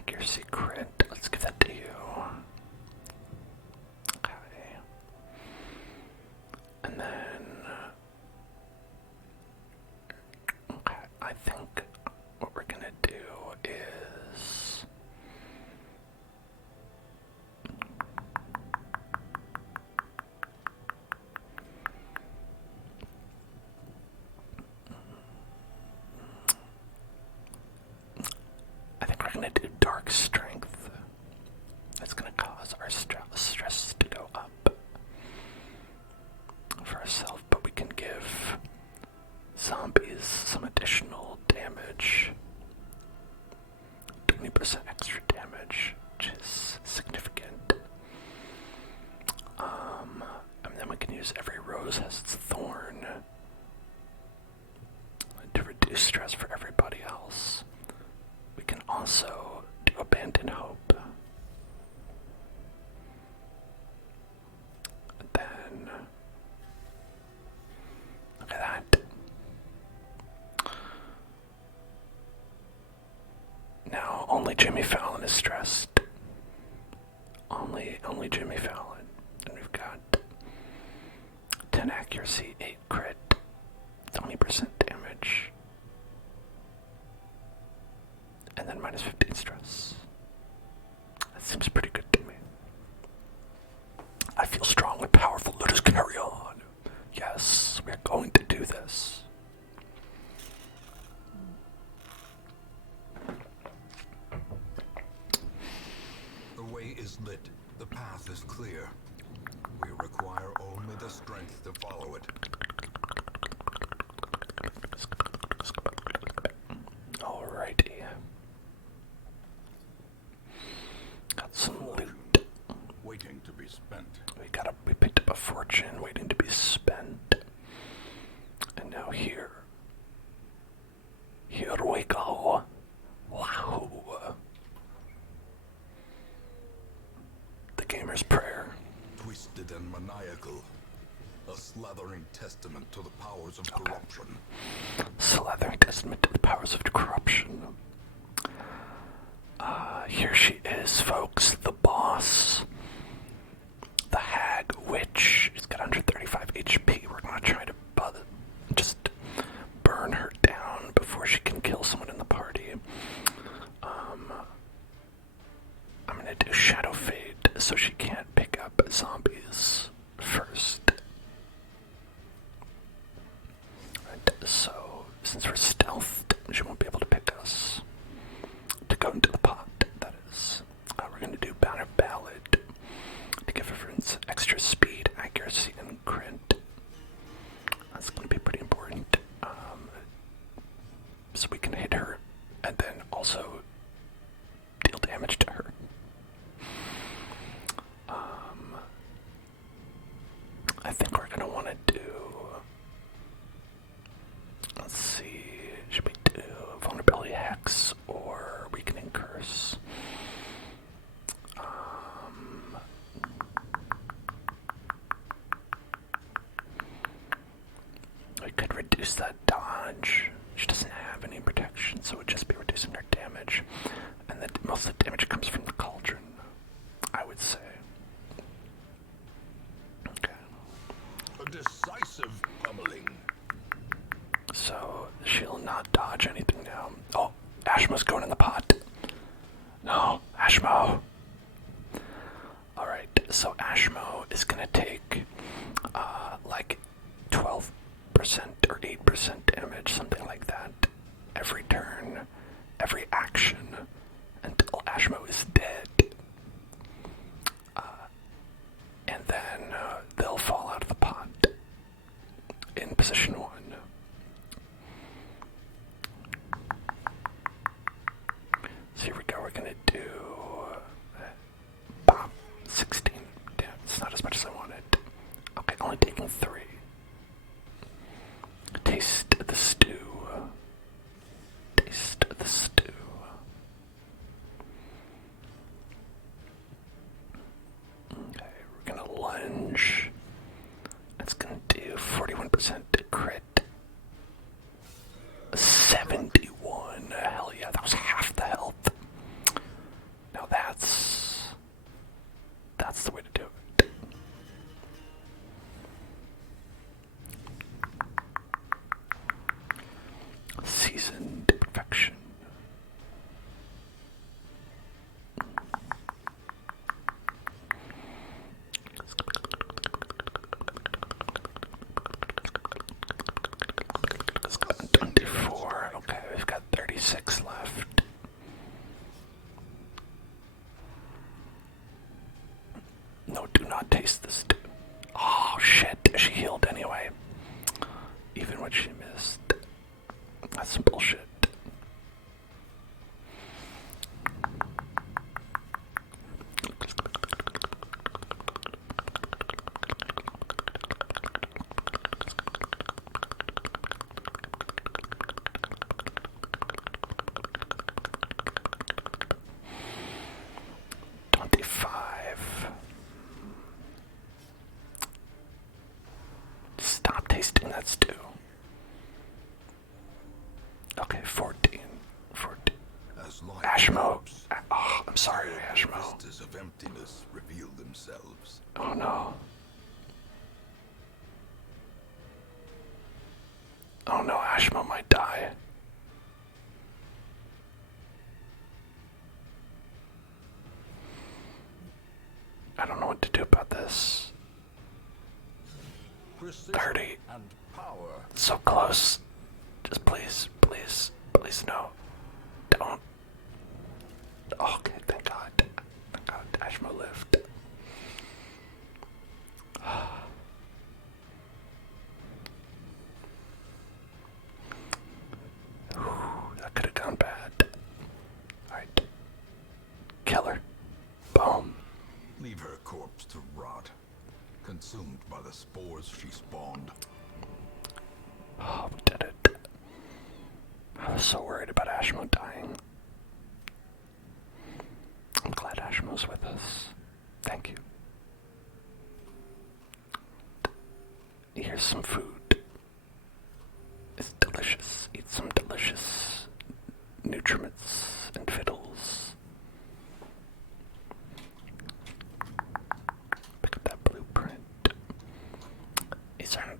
accuracy crit. Let's give that to you. Okay. And then, okay, I think what we're gonna do is I think we're gonna do dark strength. That's gonna cause our stress to go up for ourselves, but we can give zombies some additional damage. 20% extra damage, which is significant. And then we can use every rose has its thorn to reduce stress for everybody else. We can also do abandon hope. And then look at that. Now only Jimmy Fallon is stressed. Only Jimmy Fallon. And we've got 10 accuracy, 8 crit, 20% damage, and then minus 15 stress. That seems pretty good to me. I feel strong and powerful. Let us carry on. Yes, we're going to do this. The way is lit. The path is clear. We require only the strength to follow it. Alrighty. Got some loot. Waiting to be spent. We picked up a fortune waiting to be spent. And now here we go. Wow. The gamer's prayer. Twisted and maniacal. A slathering testament to the powers of corruption. Slathering testament to the powers of corruption. Here she is, folks. The boss. The hag witch. She's got 135 HP. We're gonna try to just burn her down before she can kill someone in the party. I'm gonna do shadow fade so she can't pick up zombies first. Right, so since we're stealthed, she won't be able to pick us. To go into the pot, that is. We're gonna do Banner Ballad to give everyone extra speed, accuracy, and crit. That's gonna be pretty important. So we can hit her and then also deal damage to her. I think we're gonna want to do. Let's see. Should we do vulnerability hex or weakening curse? We could reduce that dodge. She doesn't have any protection, so it would just be reducing her damage. And then most of the damage comes from the cauldron, I would say. Okay. A decisive pummeling. So she'll not dodge anything now. Oh, Ashmo's going in the pot. No, Ashmo. Alright, so Ashmo is gonna take like 12% or 8% damage, something like that, every turn, every action, until Ashmo is dead. And then they'll fall out of the pot in position 1. So here we go, we're gonna do pop 16. Damn, it's not as much as I wanted. Okay, only taking 3. Taste the stew. Taste Ashmo. Oh, I'm sorry, Ashmo. Vistas of emptiness reveal themselves. Oh no. Oh no, Ashmo might die. I don't know what to do about this. Precision 30. and power. So close. Just please, please, please no. Don't. Okay, thank God. Thank God, Ashmo lived. That could have gone bad. Alright. Kill her. Boom. Leave her corpse to rot, consumed by the spores she spawned. Oh, we did it. I was so worried about Ashmo dying. I'm glad Ashmo's with us. Thank you. Here's some food. It's delicious. Eat some delicious nutriments and fiddles. Pick up that blueprint.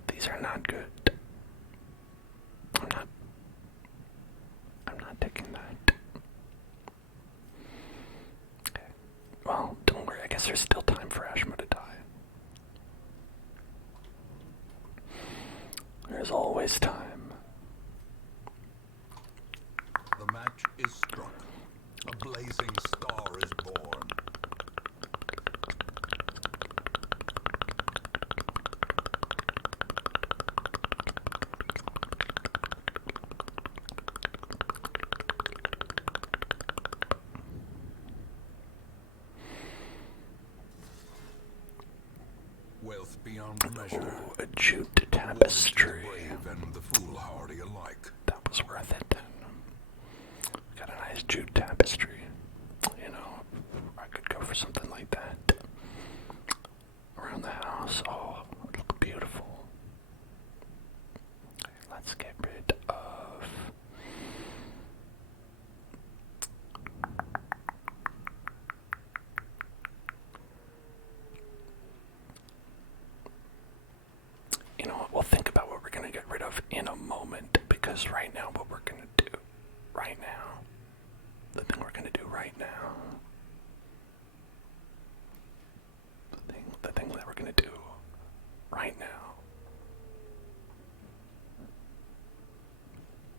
These are not good. I'm not taking that. Okay. Well, don't worry, I guess there's still time for Ashmo to die. There's always time. The match is struck. A blazing star is born. Wealth beyond measure. Ooh, a jute tapestry. The brave and the foolhardy alike. That was worth it. Got a nice jute tapestry. You know, I could go for something like that. Around the house. Oh, it look beautiful. Okay, let's get rid of... You know what, we'll think about what we're going to get rid of in a moment, because right now what we're going to do, right now, the thing we're going to do right now, the thing that we're going to do right now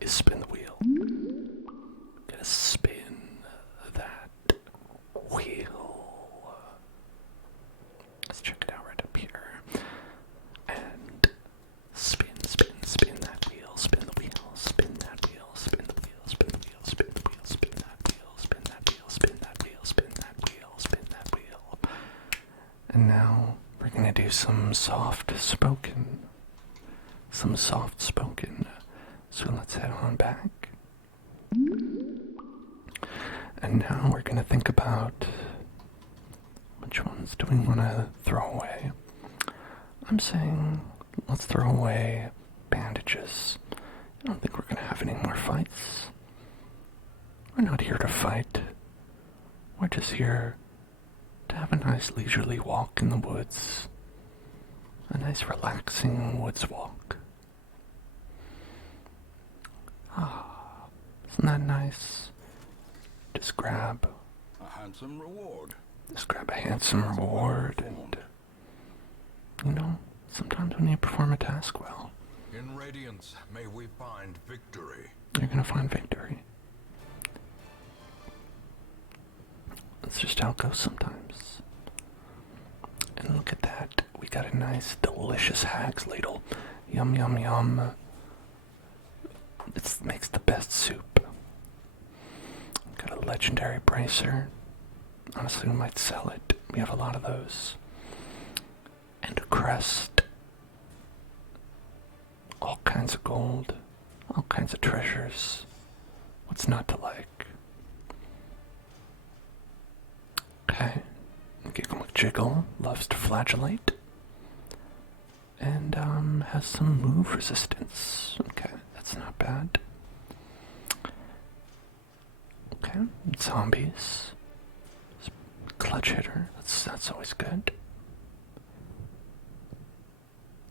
is spin the wheel. Gonna spin that wheel. Let's check it out right up here. And spin, spin, spin that wheel, spin the wheel, spin that wheel, spin the wheel, spin the wheel, spin the wheel, spin that wheel, spin that wheel, spin that wheel, spin that wheel, spin that wheel. And now we're gonna do some soft spoken. So let's head on back. And now we're gonna think about which ones do we want to throw away. I'm saying let's throw away bandages. I don't think we're going to have any more fights. We're not here to fight. We're just here to have a nice leisurely walk in the woods. A nice relaxing woods walk. Ah, isn't that nice? Just grab A handsome reward. a handsome reward, and, you know, sometimes when you perform a task well, In radiance may we find victory. you're gonna find victory. That's just how it goes sometimes. And look at that, we got a nice, delicious hag's ladle. Yum, yum, yum. It makes the best soup. Got a legendary bracer. Honestly, we might sell it. We have a lot of those. And a crest. All kinds of gold. All kinds of treasures. What's not to like? Okay. Giggle McJiggle loves to flagellate. And, has some move resistance. Okay, that's not bad. Okay, Okay, zombies. Clutch hitter. That's always good.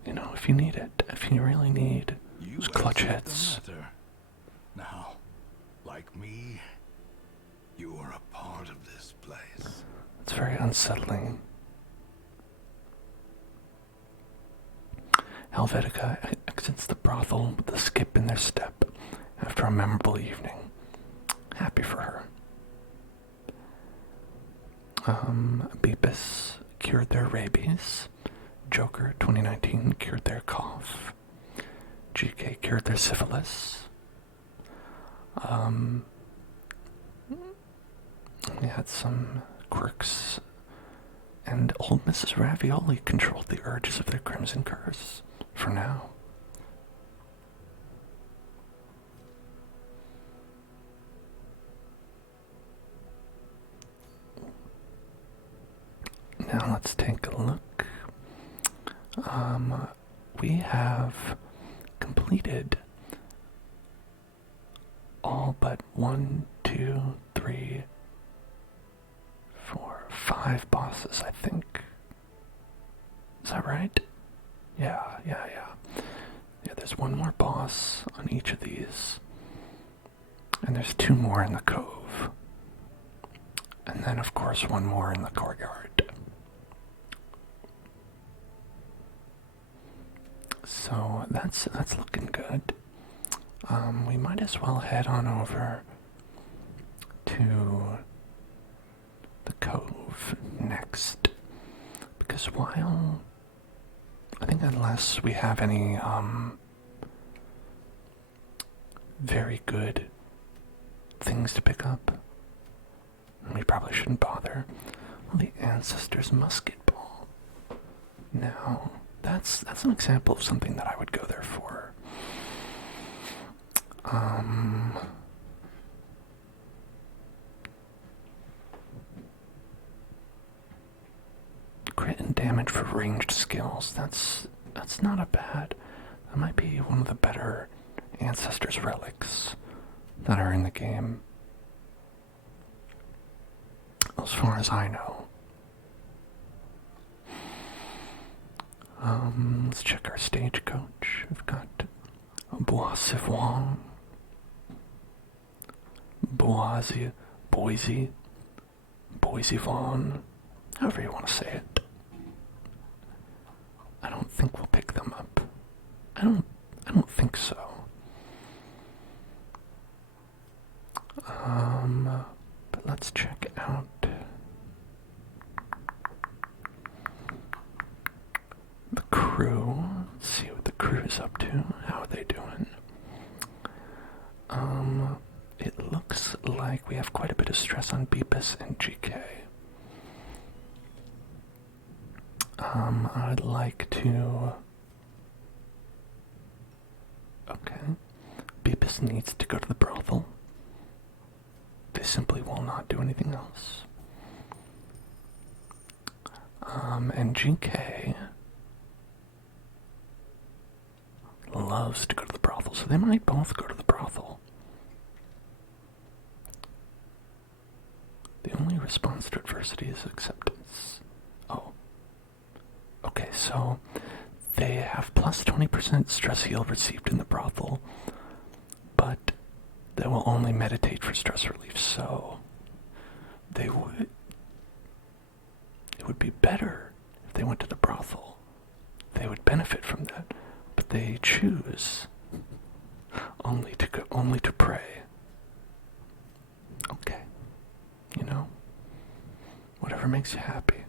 You know, if you need it, if you really need those clutch hits. Now, like me, you are a part of this place. It's very unsettling. Helvetica exits the brothel with a skip in their step after a memorable evening. Happy for her. Beepus cured their rabies. Joker 2019 cured their cough. GK cured their syphilis. We had some quirks. And old Mrs. Ravioli controlled the urges of their crimson curse. For now. Now let's take a look. We have completed all but 1, 2, 3, 4, 5 bosses, I think. Is that right? Yeah. Yeah, there's one more boss on each of these. And there's 2 more in the cove. And then, of course, 1 more in the courtyard. So that's looking good. We might as well head on over to the cove next. Because I think unless we have any very good things to pick up, we probably shouldn't bother. Well, the Ancestor's Musket Ball. Now, that's an example of something that I would go there for. Crit and damage for ranged skills. That's not a bad. That might be one of the better Ancestors relics that are in the game. As far as I know. Let's check our stagecoach. We've got Bois Sivouan, Boise Vaughn, however you want to say it. I don't think we'll pick them up. I don't think so. But let's check out the crew. Let's see what the crew is up to. How are they doing? It looks like we have quite a bit of stress on Beepus and GK. I'd like to... Okay. Beepus needs to go to the brothel. They simply will not do anything else. And GK loves to go to the brothel, so they might both go to the brothel. The only response to adversity is acceptance. Oh. Okay, so they have plus 20% stress heal received in the brothel, but they will only meditate for stress relief, so it would be better if they went to the brothel. They would benefit from that, but they choose only to pray. Okay. You know, whatever makes you happy.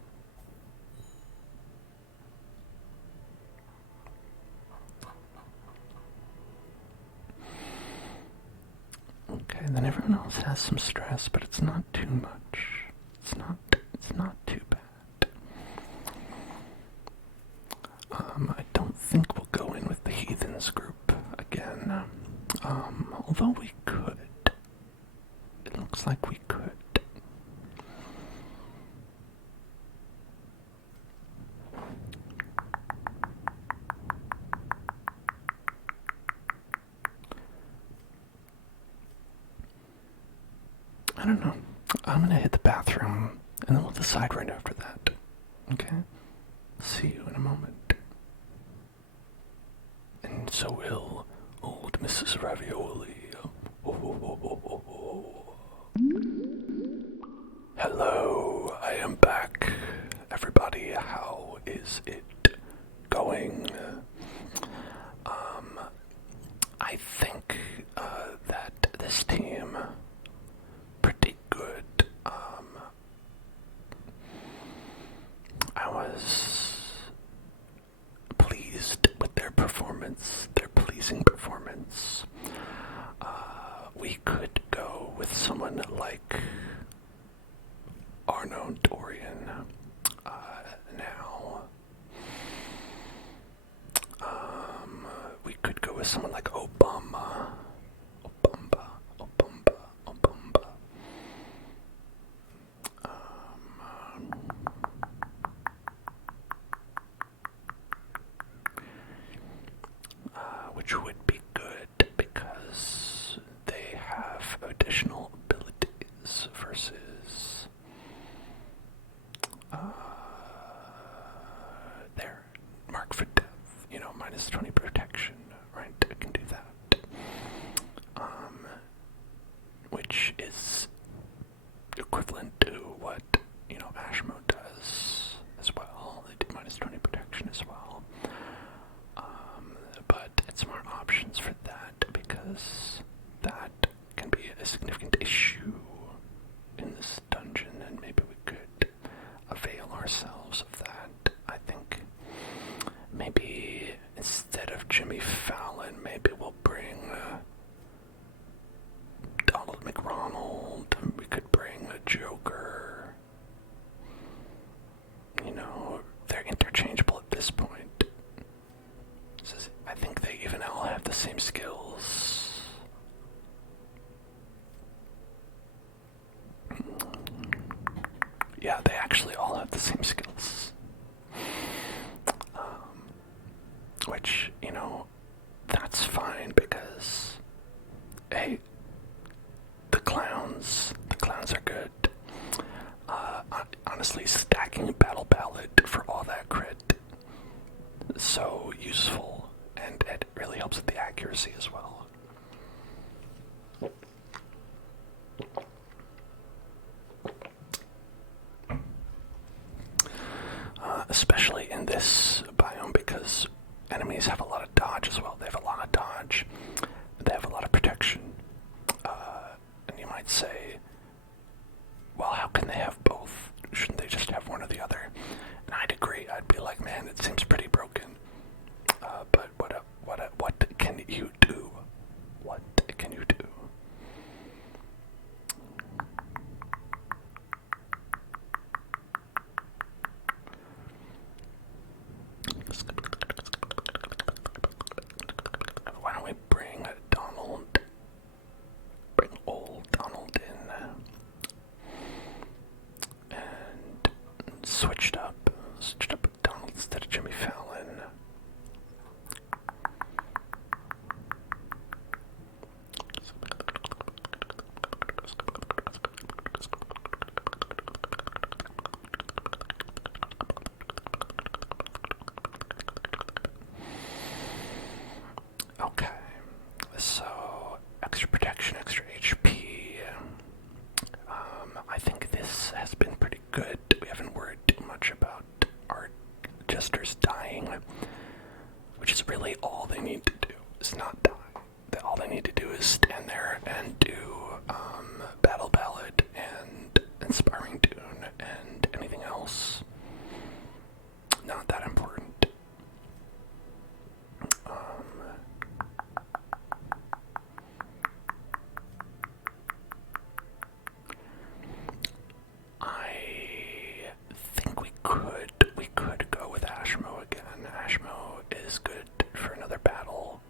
Okay, then everyone else has some stress, but it's not too much. It's not too bad. I don't think we'll go in with the Heathens group again. Although we could. It looks like we could. I don't know. I'm gonna hit the bathroom, and then we'll decide right after that. Okay? See you in a moment. And so will old Mrs. Ravioli. Hello, I am back. Everybody, how is it going? I think that this team pretty good. I was pleased with their performance, their pleasing performance. We could go with someone like Arno Dorian now. We could go with someone like Obama. Which would be good because they have additional abilities versus their mark for death, minus 20 protection, right? I can do that. Which is equivalent to what, Ashmo does as well. They do minus 20 protection as well. But it's more options for that because that can be a significant issue in this dungeon, and maybe we could avail ourselves of that. I think maybe instead of Jimmy Fallon, maybe we'll bring Donald McRonald. We could bring a Joker. They're interchangeable at this point. I think they even all have the same skills. Yeah, they actually all have the same skills. Which, that's fine because, hey, the clowns are good. Honestly, stacking Battle Ballad for all that crit is so useful, and it really helps with the accuracy as well. Especially in this biome because enemies have a lot of dodge as well. They have a lot of dodge. They have a lot of protection. And you might say, well, how can they have both? Shouldn't they just have one or the other? And I'd agree. I'd be like, man, it seems pretty broken. But what can you do? What can you do? Why don't we bring old Donald in and switched up with Donald instead of Jimmy Fallon. Okay, so extra protection, extra HP. I think this has been pretty good. We haven't worried too much about our jesters dying, which is really all they need to do, is not die. All they need to do is stand there and do Battle Ballad and Inspiring Tune, and anything else, not that important. I think we could go with Ashmo again. Ashmo is good for another battle.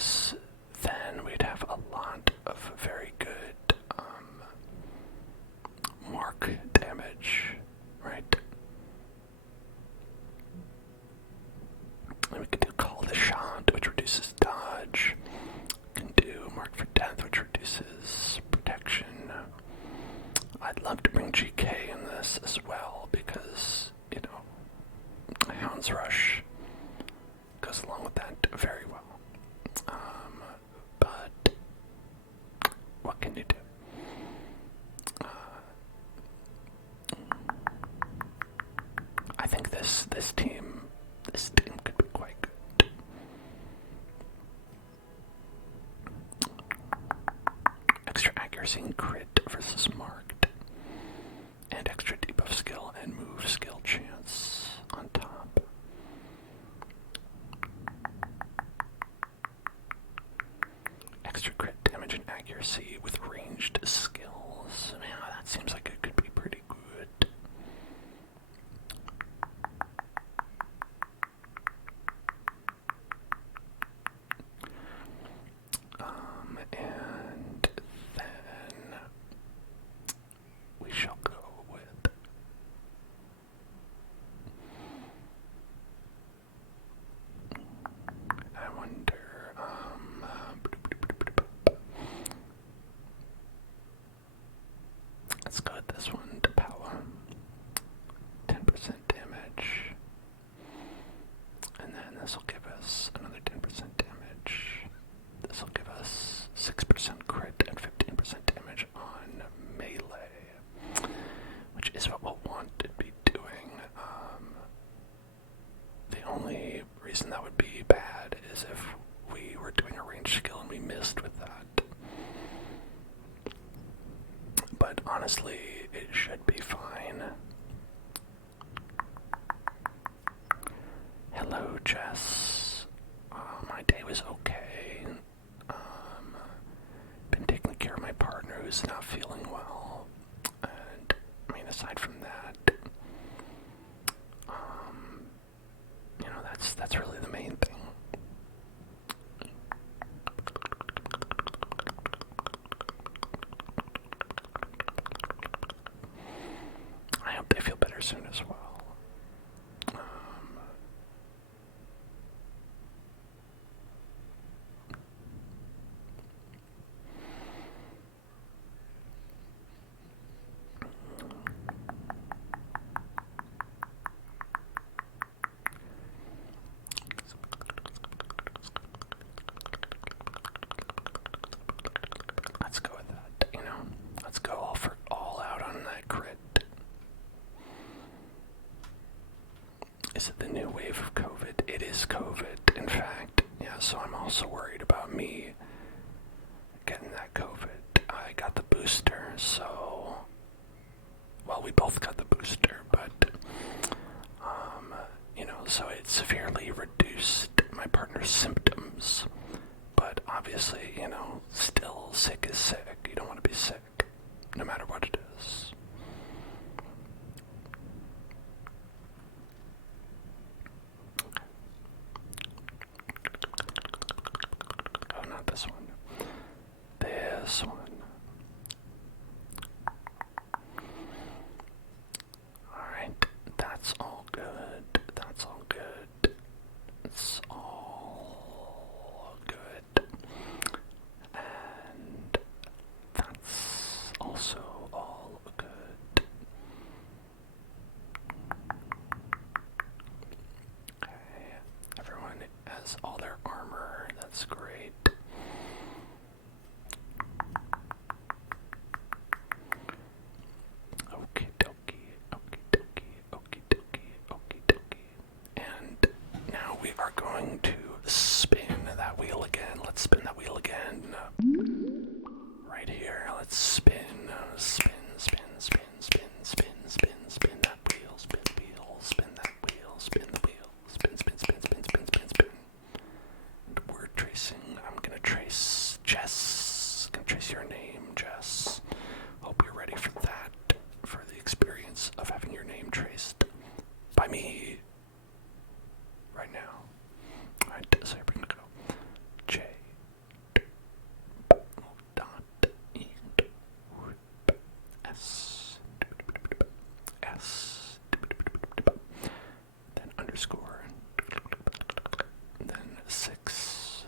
because then we'd have a lot of very good mark damage, right? And we can do Call the Shot, which reduces dodge. We can do Mark for Death, which reduces protection. I'd love to bring GK in this as well because, you know, Hound's Rush goes along with that very well. But what can you do? I think this team could be quite good. Extra accuracy and crit versus marked, and extra debuff skill and move skill chance on top. Extra crit damage and accuracy with ranged skills. Man, that seems like it could be pretty good. And then we shall go with I wonder, let's go with this one, to power. 10% damage. And then this will give us another 10% damage. This will give us 6% crit and 15% damage on melee, which is what we'll want to be doing. The only reason that would be bad is if we were doing a ranged skill and we missed with that. But honestly, it should be fine. Hello, Jess. My day was okay. Been taking care of my partner who's not feeling well. And, I mean, aside from that, you know, that's really the main thing. I hope they feel better soon as well. Let's go with that, you know. Let's go all out on that crit. Is it the new wave of COVID? It is COVID, in fact. Yeah, so I'm also worried about me getting that COVID. I got the booster, so... Well, we both got the booster, but... you know, so it severely reduced my partner's symptoms. But obviously, you know, still sick is sick. You don't want to be sick, no matter what it is. Oh, not this one. This one. Alright, that's all good. That's all good. It's all good. And that's also all good. Okay, everyone has all their armor. That's great. Okie dokie, okie dokie, okie dokie, okie dokie. And now we are going to spin that wheel again. Let's spin that wheel again. Right here. Let's spin. Spin, spin, spin, spin, spin, spin, spin that wheel, spin the wheel, spin that wheel, spin the wheel, spin, spin, spin, spin, spin, spin, spin. And word tracing. I'm gonna trace Jess. Gonna trace your name, Jess. Hope you're ready for that. For the experience of having your name traced by me right now. Alright, so here we're gonna go. J 6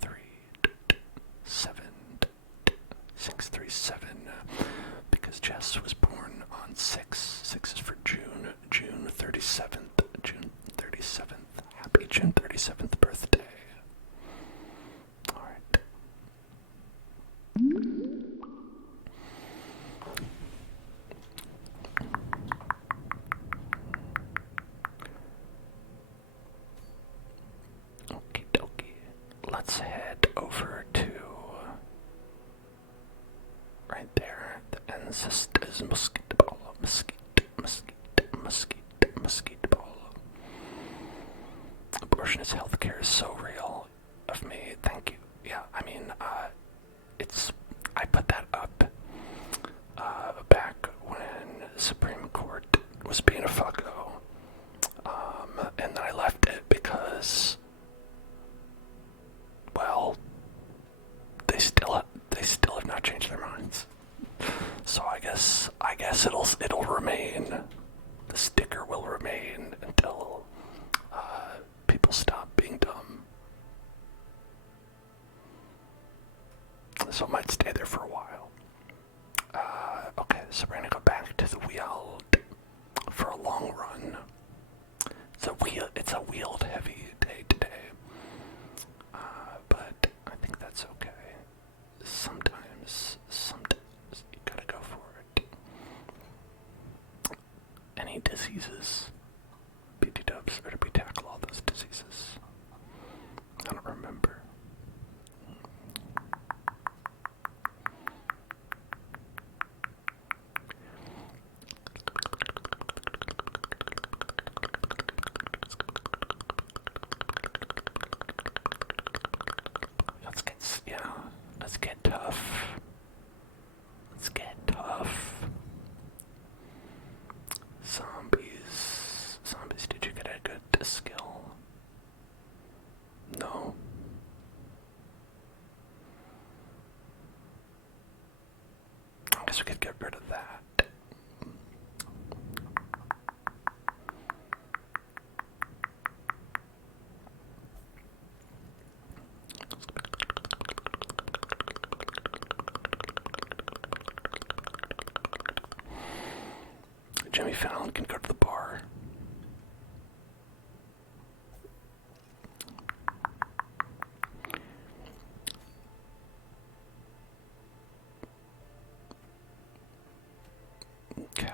3 7 637, because Jess was born on 6. 6 is for June. June 37th. June 37th. Happy June 37th birthday. Alright. Okie dokie. Let's head over to right there. The ancestors mosquito ball. Mosquito ball. Abortionist healthcare is so real of me. Thank you. Yeah, I mean, I put that up back when Supreme Court was being a fucko. And then I left it because, well, they still have not changed their minds. So I guess it'll remain. The sticker will remain until people stop being dumb. So it might stay there for a while. Okay, so we're gonna go back to the wheel for a long run. It's a wheeled heavy day today. But I think that's okay. Sometimes you gotta go for it. Any diseases? BT dubs, or did we tackle all those diseases? I don't remember. Let's get tough. Let's get tough. Zombies, did you get a good skill? No. I guess we could get rid of that. Jimmy Fallon can go to the bar. Okay.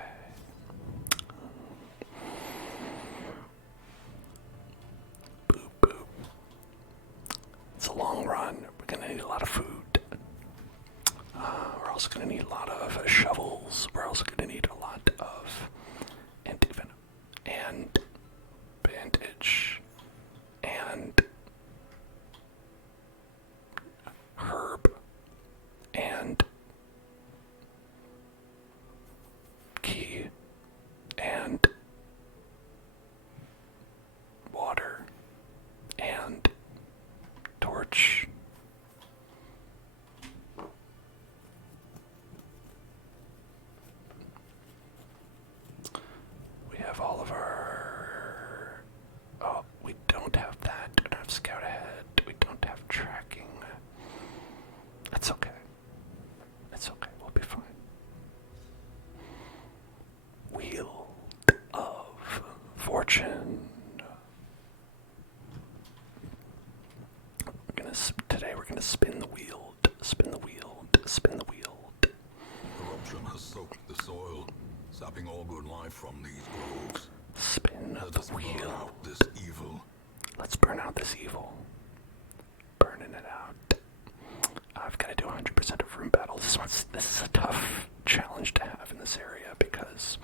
Boop, boop. It's a long run. We're gonna need a lot of food. We're also gonna need a lot of shovels. We're also gonna need a lot of antivenom and bandage and herb and key and water and torch. We have all of our... Oh, we don't have that. We don't have scout ahead. We don't have tracking. That's okay. It's okay. We'll be fine. Wheel of Fortune. Today we're gonna spin the wheel. Spin the wheel. Spin the wheel. Corruption has soaked the soil, sapping all good life from these groves. Spin Let the us burn wheel. out this evil. Let's burn out this evil. Burning it out. I've got to do 100% of room battles. This is a tough challenge to have in this area because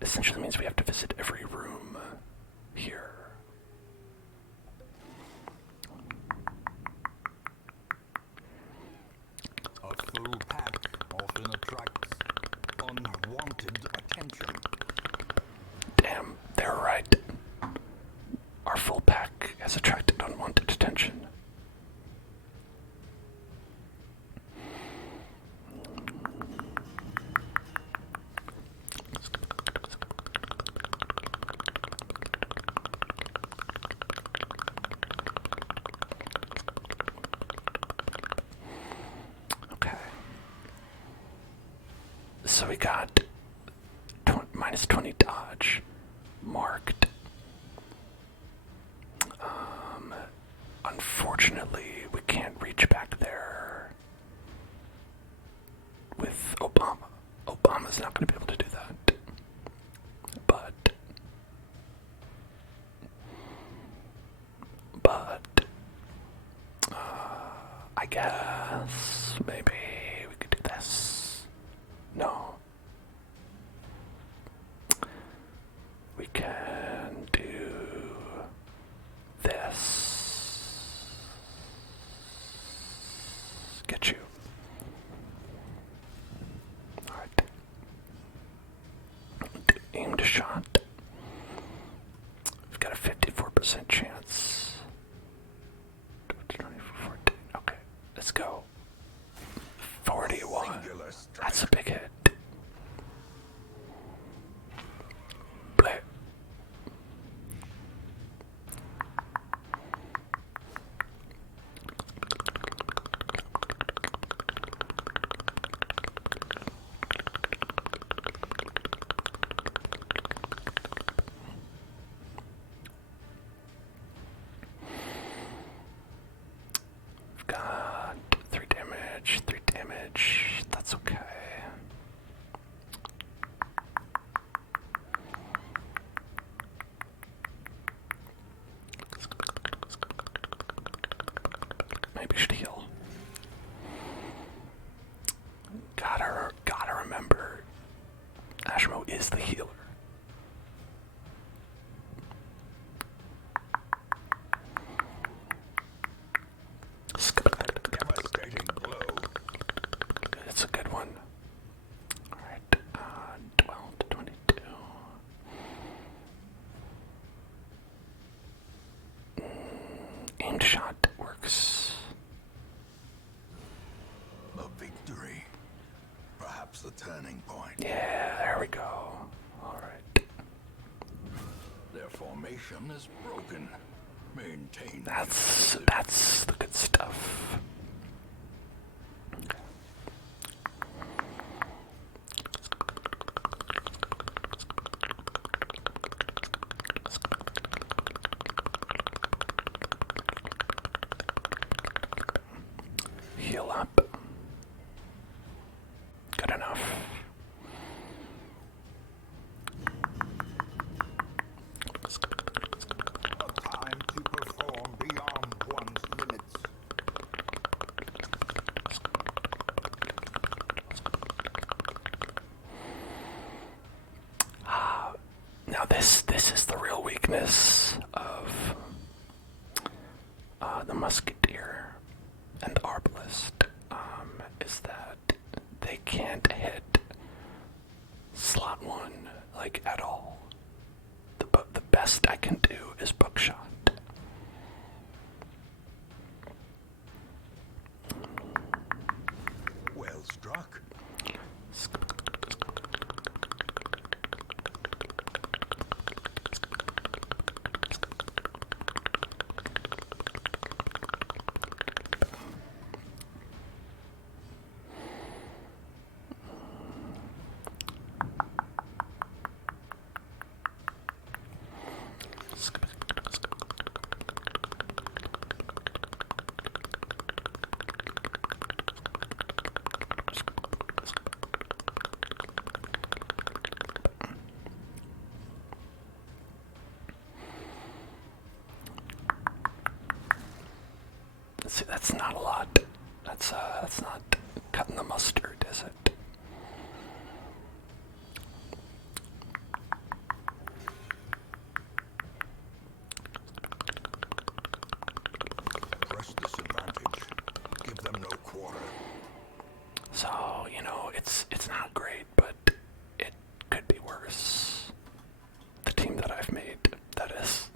it essentially means we have to visit every room here. A full pack often attracts unwanted attention. Damn, they're right. Our full pack has attracted unwanted attention. So we got minus 20 dodge marked. Unfortunately, we can't reach back there with Obama. Obama's not going to be able to do that. But, I guess maybe we could do this. No. We can do this. Get you. Alright. Aimed shot. We've got a 54% chance. okay, let's go. 41. That's a big hit. Play. We've got 3 damage, 3 damage. That's okay. Maybe we should heal. Gotta remember, Ashmo is the healer. Devastating blow. It's a good one. Alright, 12 to 22. Aimed shot works. A victory. Perhaps the turning point. Yeah, there we go. Alright. Their formation is broken. Maintain. That's the good stuff. Heal up. Good enough. A time to perform beyond one's limits. Now this is the real weakness of the musketeer and the arbalist, is that they can't hit slot 1 like at all. The best I can do is bookshot. Well struck. See, that's not a lot. That's not cutting the mustard, is it? Press this advantage. Give them no quarter. So, it's not great, but it could be worse. The team that I've made, that is.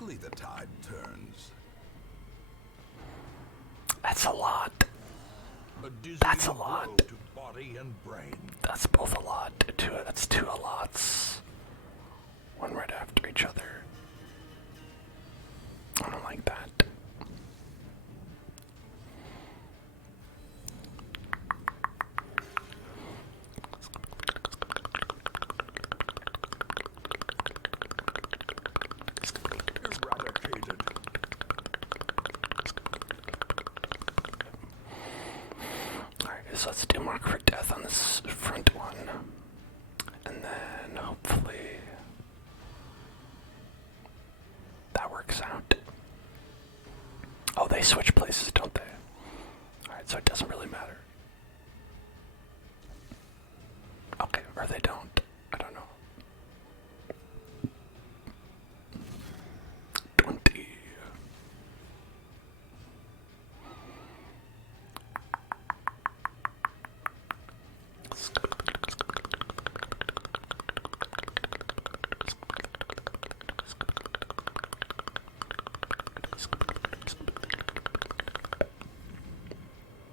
quickly the tide turns. That's a lot. A dizzying That's a lot. blow to body and brain. That's both a lot. That's two a lots. One right after each other. I don't like that. Eradicated. Alright, so let's do mark for death on this front one. And then hopefully that works out. Oh, they switch places, don't they? Alright, so it doesn't really matter. Okay, or they don't. I don't know. 20.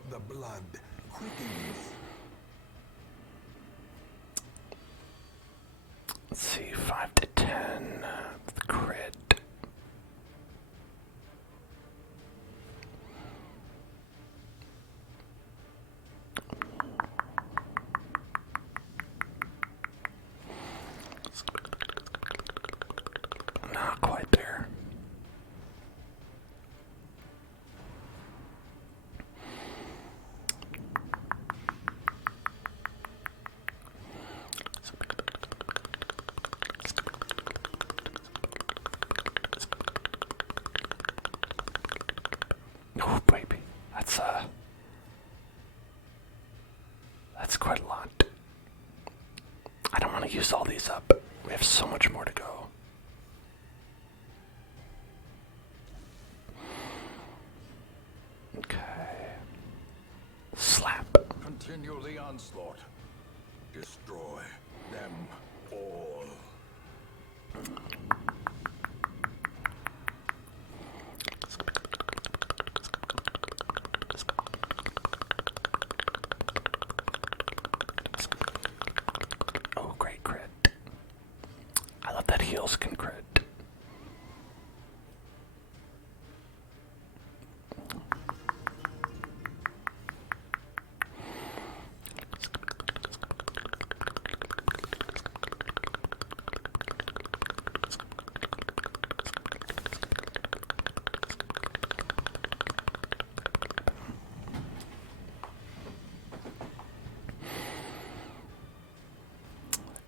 The blood quickens. Let's see, 5 to 10. The crit. Not quite there. Oh, baby. That's quite a lot. I don't want to use all these up. We have so much more to go. Okay. Slap. Continue the onslaught. Destroy them all. Oh, great crit. I love that heals can crit.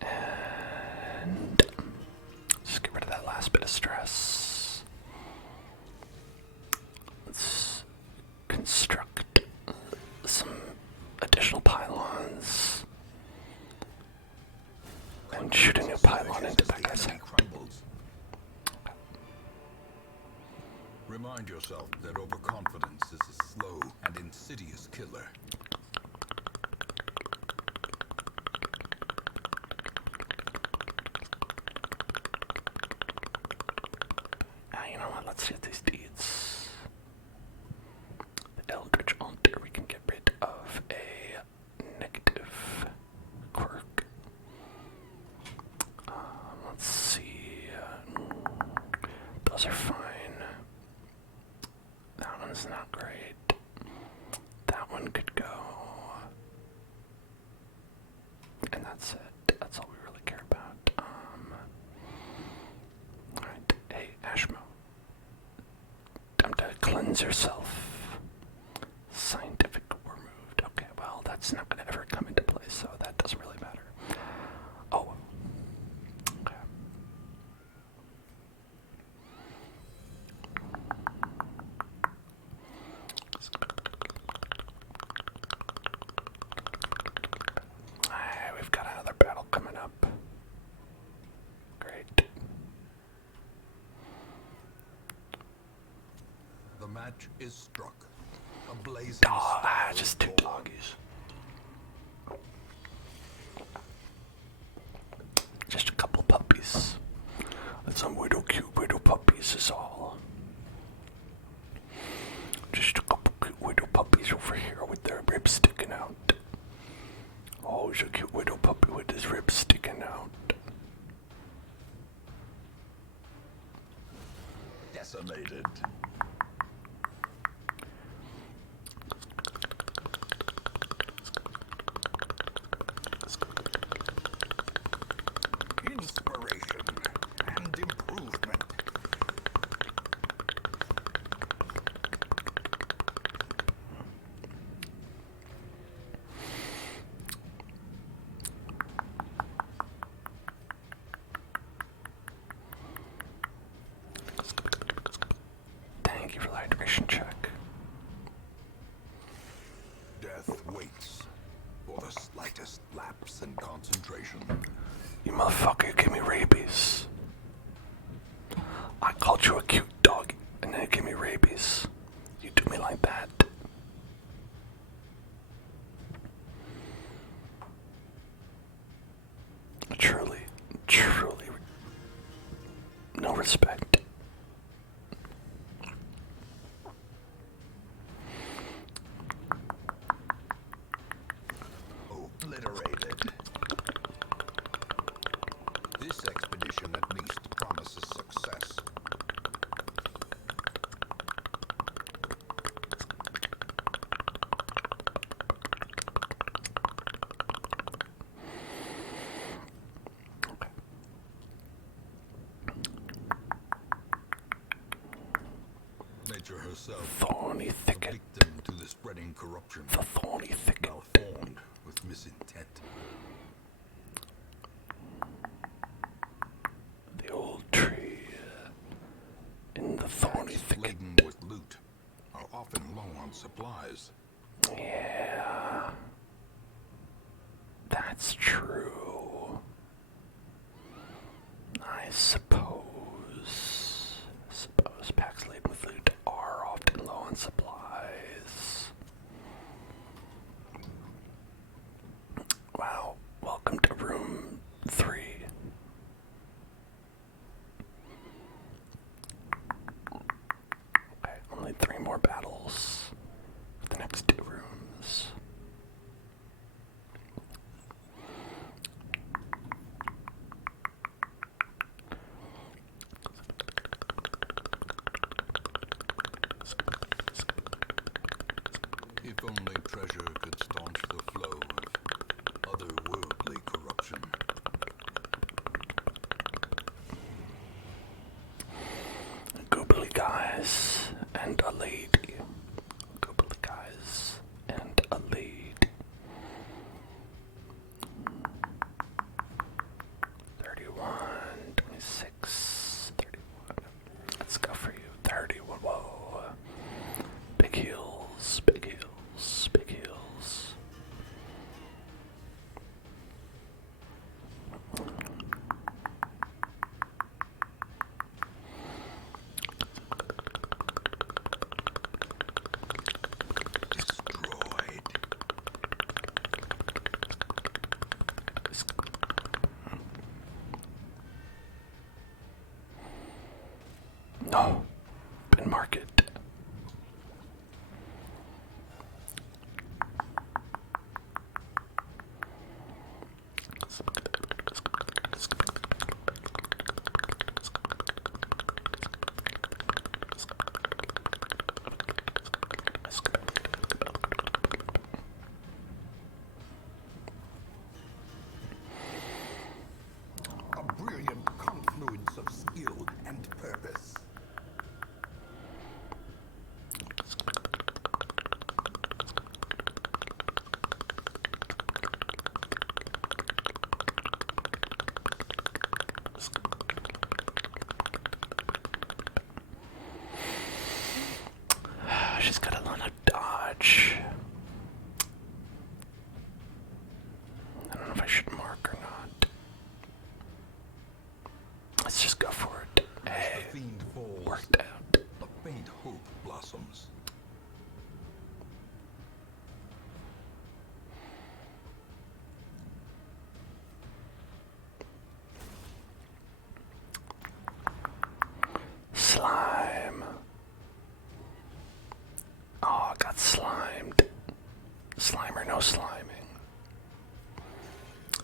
And just get rid of that last bit of stress. Let's construct some additional pylons and shoot a new pylon into that guy's head. Crumbles. Remind yourself that overconfidence is a slow and insidious killer. You know what? Let's hit these deeds. The Eldritch Altar, we can get rid of a negative quirk. Let's see. Those are fine. That one's not great. That one could go. And that's it. That's all we really care about. Alright. Hey, Ashmo. Time to cleanse yourself. Scientific removed. Okay, well, that's not going to ever come into play, so that doesn't really matter. Oh. Okay. We've got another battle coming up. Great. The match is struck. A blazing Just two doggies. Just a couple puppies. Some little cute little puppies is all he's a cute widow puppy with his ribs sticking out. Decimated. Inspiration and improvement. Thank you for the hydration check. Death waits for the slightest lapse in concentration. You motherfucker gave me rabies. I called you a cute dog, and then you gave me rabies. You do me like that. Truly, truly, no respect. Obliterated. This expedition at least promises success. Nature herself, Thorny a thicket. victim to the spreading corruption, The thorny thicket. malformed with misintent. The old tree in the thorny Packs thicket. laden with loot are often low on supplies. Yeah, that's true. I suppose packs laden with loot are often low on supplies. Wow, welcome to room 3. Okay, only 3 more battles for the next 2 rooms. If only treasure could staunch the flow of otherworldly corruption. Googly guys and a lady. Googly guys and a lady. 31, 26, 31. Let's go for you. 31. Whoa. Big heels, big heels, big heels.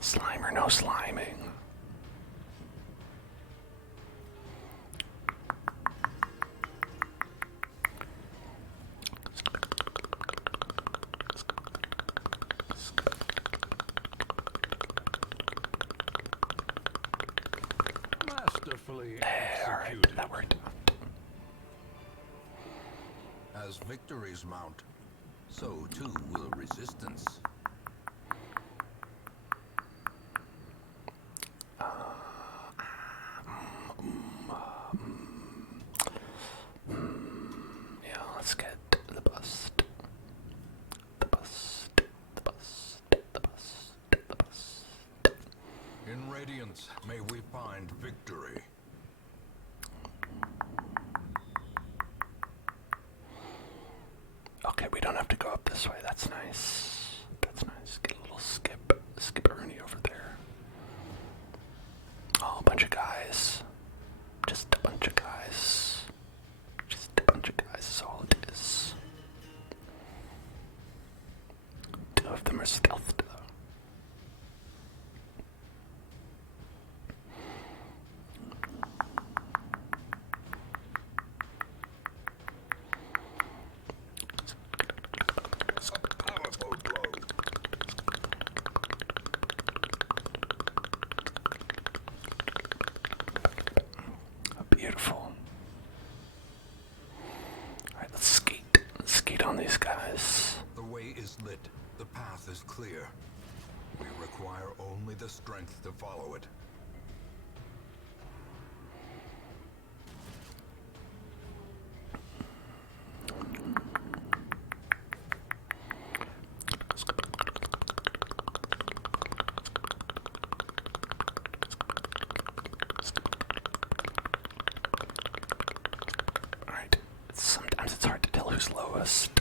Slime or no sliming? Masterfully Alright, executed. that worked out. As victories mount, so too will resistance. Yeah, let's get the bust. The bust. The bust. The bust. The bust. In radiance may we find victory. Okay, we don't have to go up this way. That's nice. That's nice. Get a little skip Ernie over there. Oh, a bunch of guys. Just a bunch of guys. Just a bunch of guys is all it is. 2 of them are stealthed though. A powerful blow. Beautiful. Alright, let's skate. Let's skate on these guys. The way is lit. The path is clear. We require only the strength to follow it. Alright, sometimes it's hard to tell who's lowest.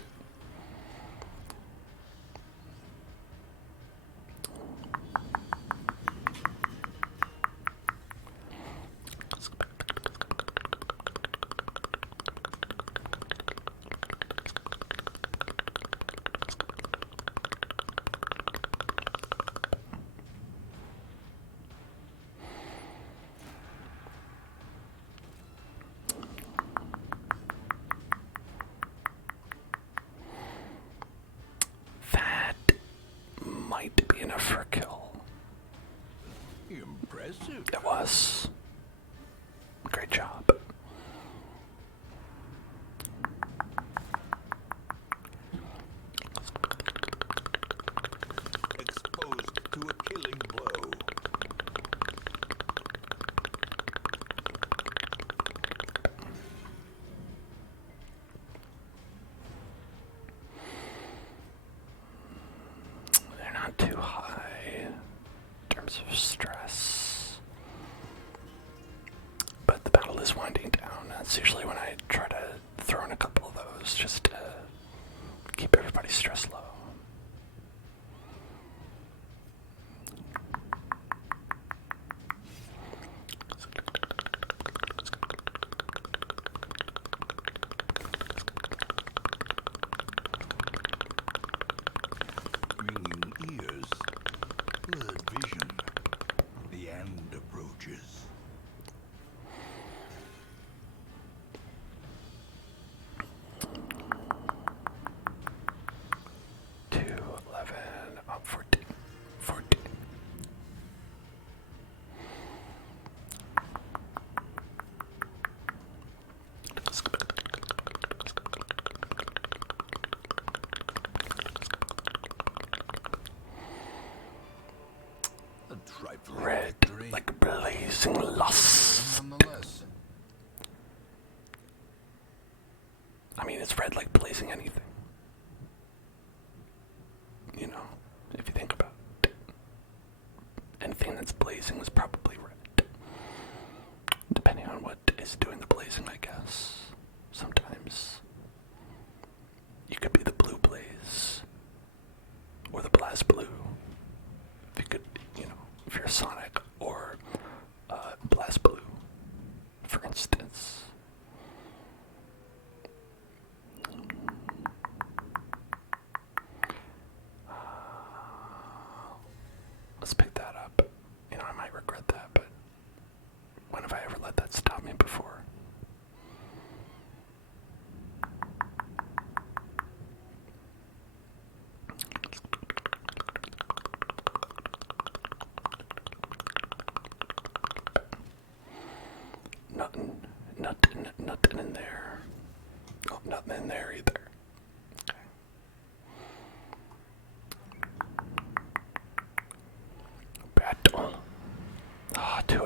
That might be enough for a kill. Impressive. It was. Great job. Exposed to a killing blow. They're not too high in terms of stress. But the battle is winding down. That's usually when I try to throw in a couple of those just to keep everybody's stress low. Ringing ears. Blurred vision. The end approaches. Two, 11, 14. 14. A trifling Red, victory. like blazing lust. Nonetheless, I mean, it's red like blazing anything. You know, if you think about it. Anything that's blazing is probably red. Depending on what is doing the blazing, I guess. Sometimes you could be the blue blaze or the blast blue. If you could, you know, if you're Sonic or blast blue, for instance. Let's pick that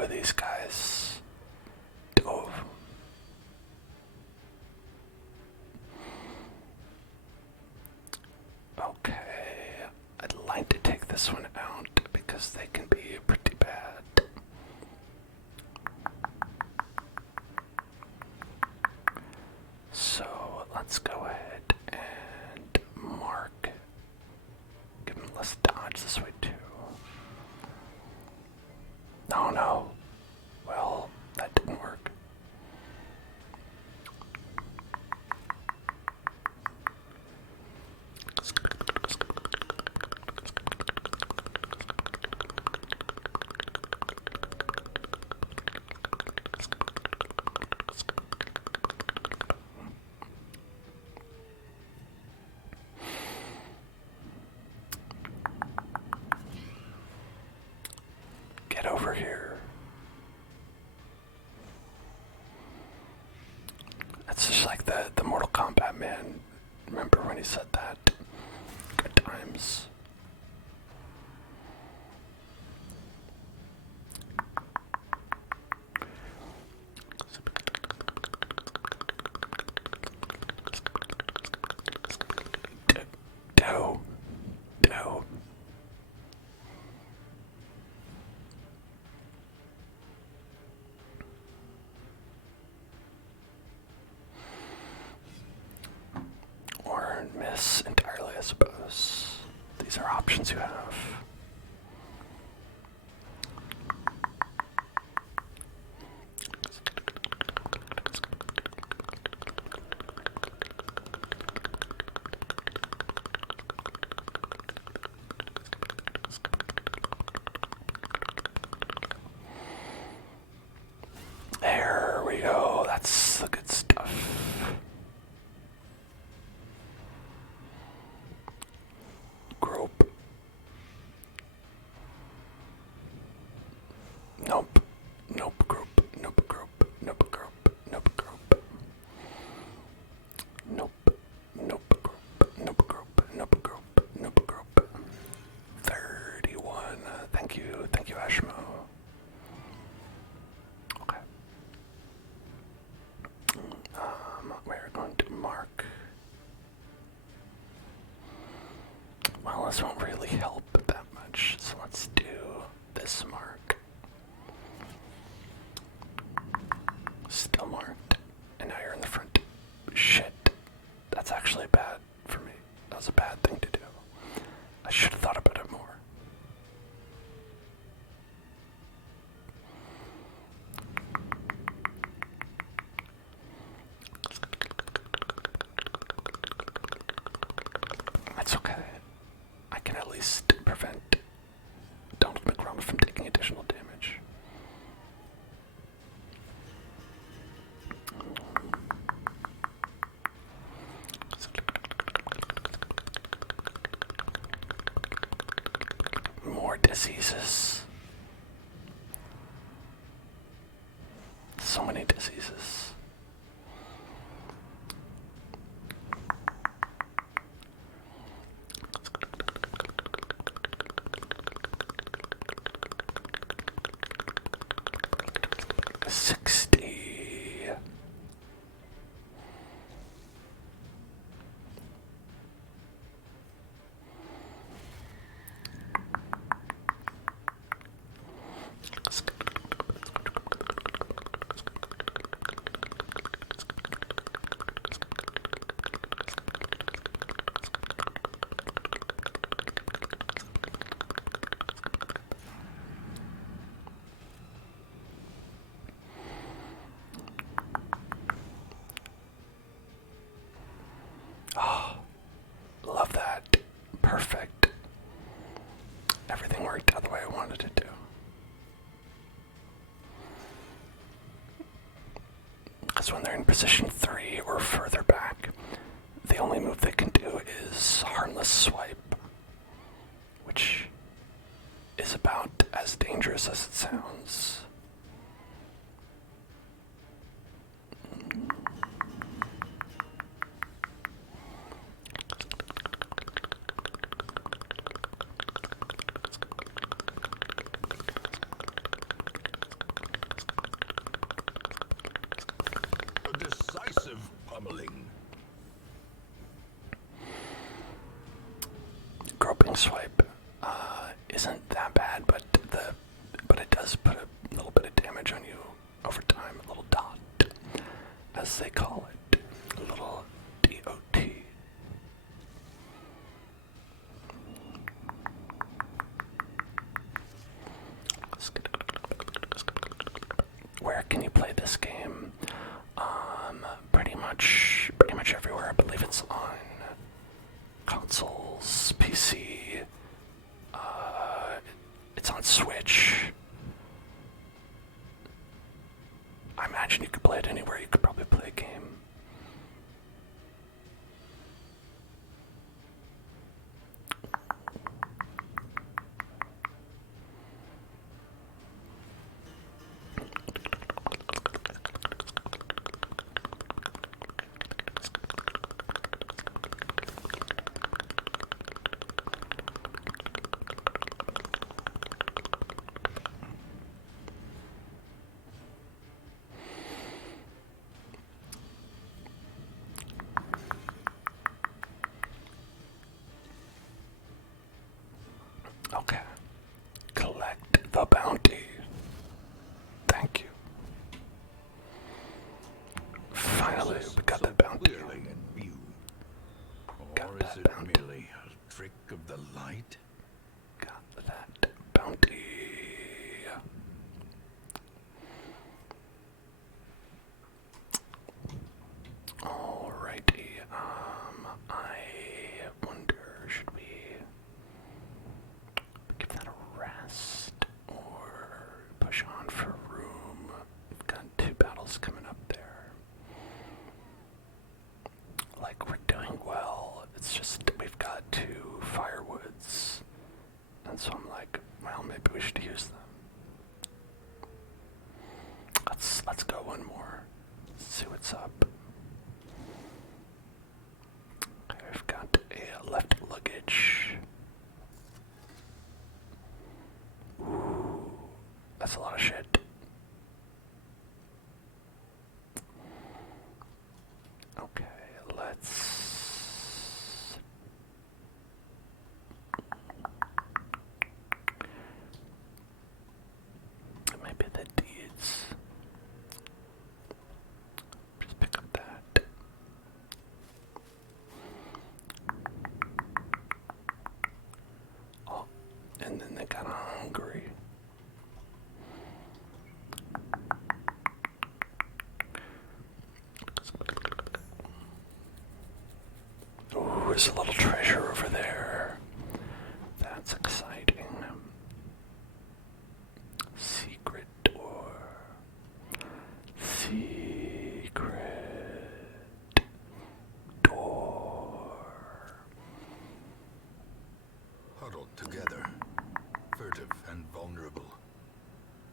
these guys dove. Okay, I'd like to take this one out because they can be pretty bad. So let's go ahead and mark. Give him less dodge this way too. No, no. Well, that didn't work. Get over here. That's just like the Mortal Kombat man. Remember when he said that? Good times. Do. Or miss entirely, I suppose. These are options you have. There we go. That's the good stuff. Grope. Nope. Nope, grope. Nope, grope. Nope, grope. Nope, grope. Nope. Nope, grope. Nope, grope. Nope, grope. Nope, grope. 31. Thank you, Ashmo. Okay. We're going to mark. Well, this won't really help that much, so let's do this mark. Still marked. And now you're in the front. Shit. That's actually bad for me. That was a bad thing to do. I should have thought about it more. That's okay. I can at least prevent Donald McRum from taking additional damage. More diseases. So many diseases. Love that. Perfect. Everything worked out the way I wanted it to. Because when they're in position 3 or further back, the only move they can do is harmless swipe, which is about as dangerous as it sounds. isn't that bad, but it does put a little bit of damage on you over time. A little dot, as they call it, a little DOT. Where can you play this game? Pretty much everywhere. I believe it's on consoles, PC. It's on Switch. I imagine you could play it anywhere. You could probably play a game. Okay. Collect the bounty. Thank you. Finally, we got that bounty. Clearly in view. Got Or is that it bounty. merely a trick of the light? Got that bounty. Alrighty. I wonder, should we give that a rest or push on for room? We've got 2 battles coming up there. Like, we're doing well. It's just we've got 2 firewoods. And so I'm like, well, maybe we should use them. Let's go one more. See what's up. Okay, we've got a left luggage. Ooh, that's a lot of shit. Okay, let's... It might be the deeds. Just pick up that. Oh, and then they got hungry. Ooh, there's a little treasure over there. That's exciting. Secret door. Secret door. Huddled together, furtive and vulnerable.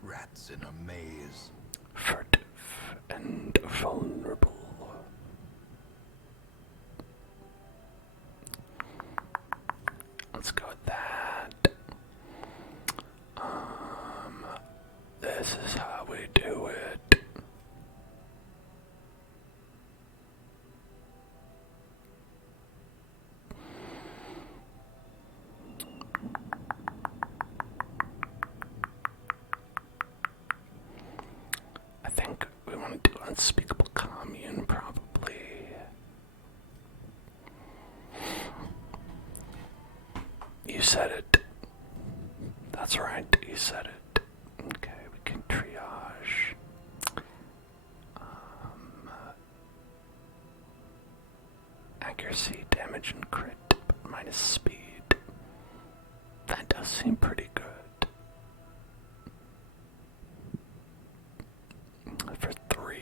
Rats in a maze. Furtive and vulnerable. Let's go with that. This is how we do it. I think we want to do unspeakable commune, probably. You said it. That's right, you said it. Okay, we can triage. Accuracy, damage, and crit, but minus speed. That does seem pretty good. For 3.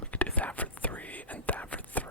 We could do that for 3 and that for 3.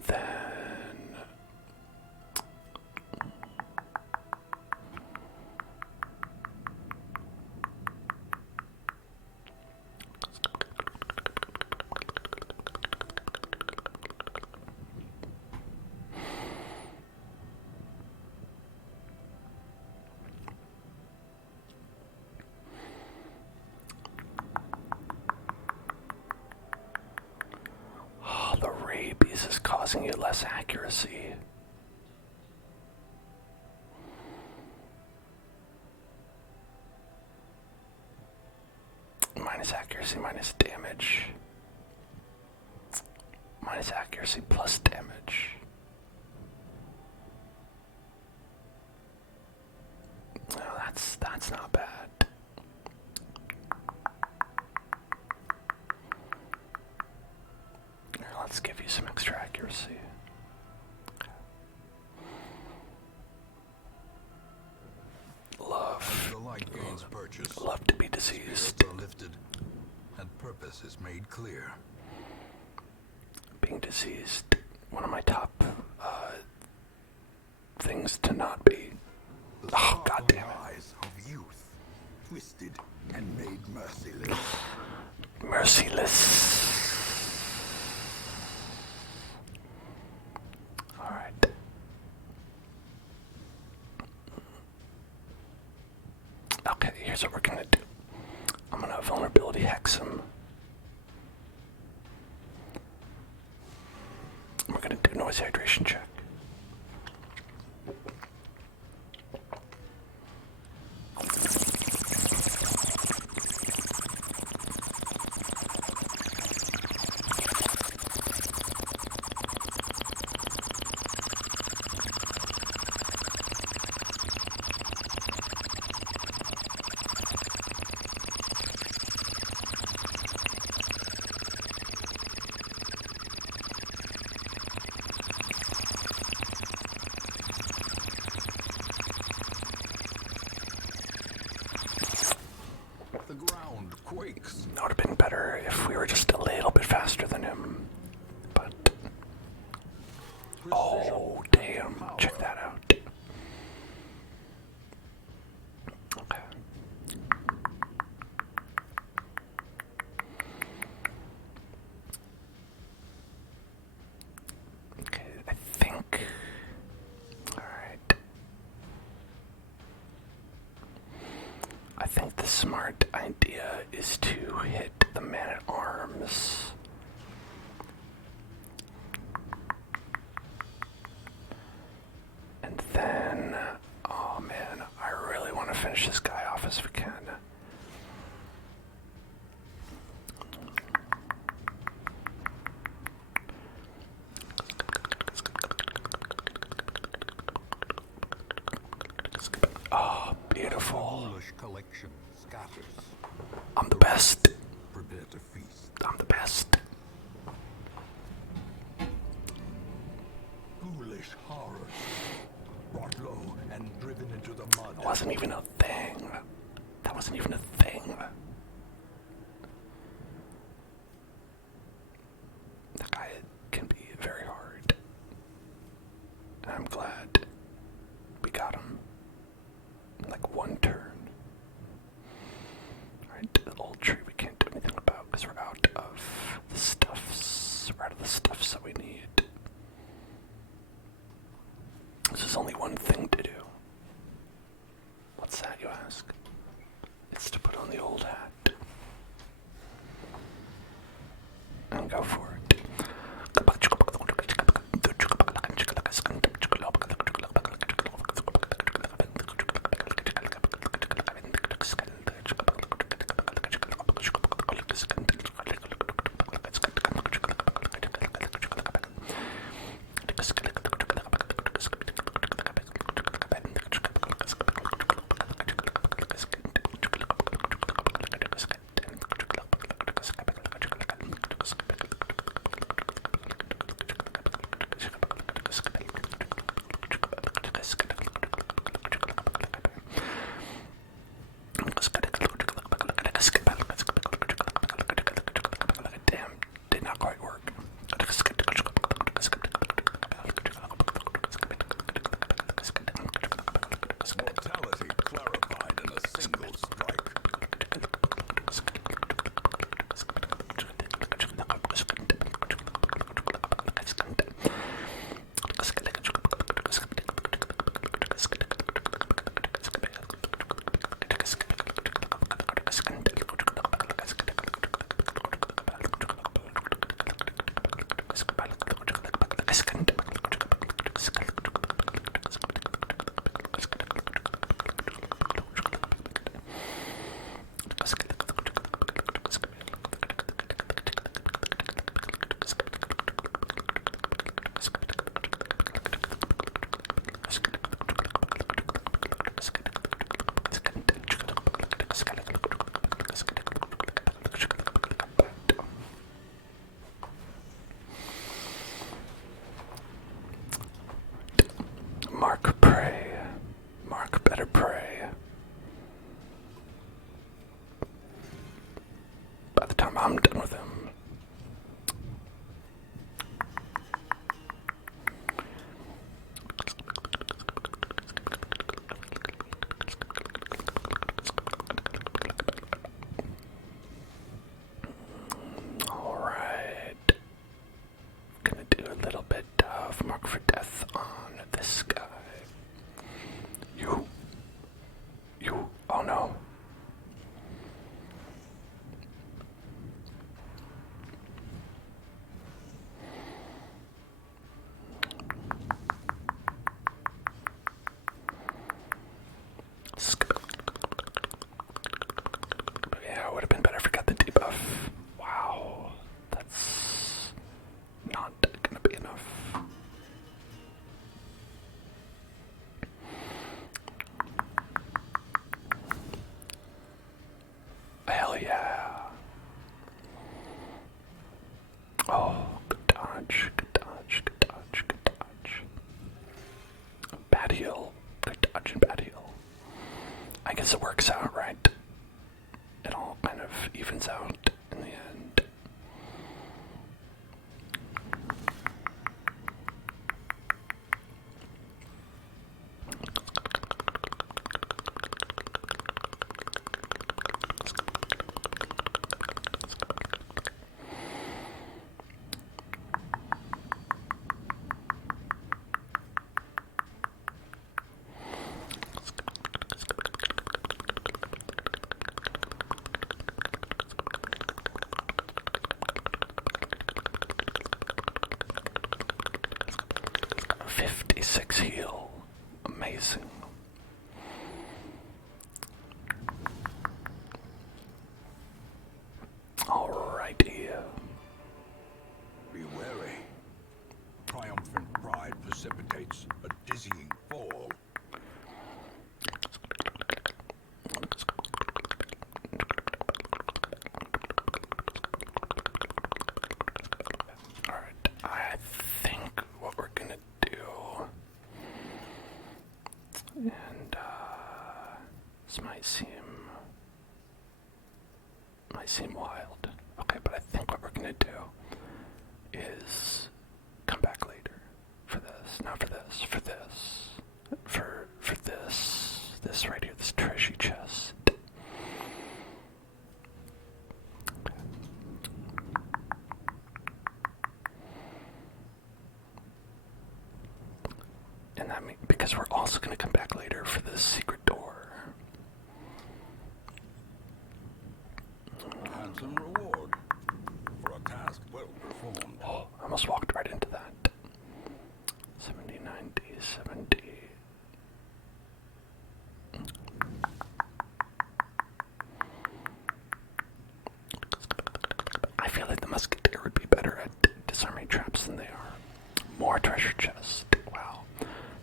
And then the rabies is causing you less accuracy. Minus accuracy, minus damage. Minus accuracy plus damage. No, that's not bad. Here, let's give you some extra accuracy. As the light gains purchase, Love to be diseased. spirits are lifted, and purpose is made clear. Being diseased, one of my top things to not be. The Oh, sparkling goddamn it. eyes of youth, twisted and made merciless. Merciless. Alright. Okay, here's what we're gonna do. I'm gonna vulnerability hex him. We're gonna do noise hydration check. The ground quakes. It would have been better if we were just a little bit faster than him. But oh damn, check that out. Okay. Okay, I think. Alright. I think the smart idea is to hit the man-at-arms. And then, oh man, I really want to finish this guy off as we can. Oh, beautiful. Foolish collection scatters. I'm the best. Prepare to feast. I'm the best. Foolish horrors. Brought low and driven into the mud. It wasn't even a thing. That wasn't even a thing. That guy can be very hard. And I'm glad we got him in like one turn. Alright, the old tree we can't do anything about because we're out of the stuffs. We're out of the stuffs that we need. There's only one thing to do. What's that, you ask? It's to put on the old hat. And go for it. mark for death on this guy. You. Oh no. Yeah, it would have been better if we got the debuff. Wow, that's not gonna be enough. Hell yeah. Oh, good dodge, good dodge, good dodge, good dodge. Bad heal, good dodge and bad heal. I guess it works out, right? It all kind of evens out in the end. '56 heal. Amazing. Alrighty. Be wary. Triumphant pride precipitates a dizzying fall. Alright, I think what we're gonna do, and this might seem wild. Okay, but I think what we're gonna do is come back later for this, not for this, for this, for this right here, this treasure chest. And that means, because we're also going to come back later for the secret door. Handsome reward for a task well performed. Oh, I almost walked right into that. 70, 90, 70. I feel like the musketeer would be better at disarming traps than they are. More treasure chest. Wow.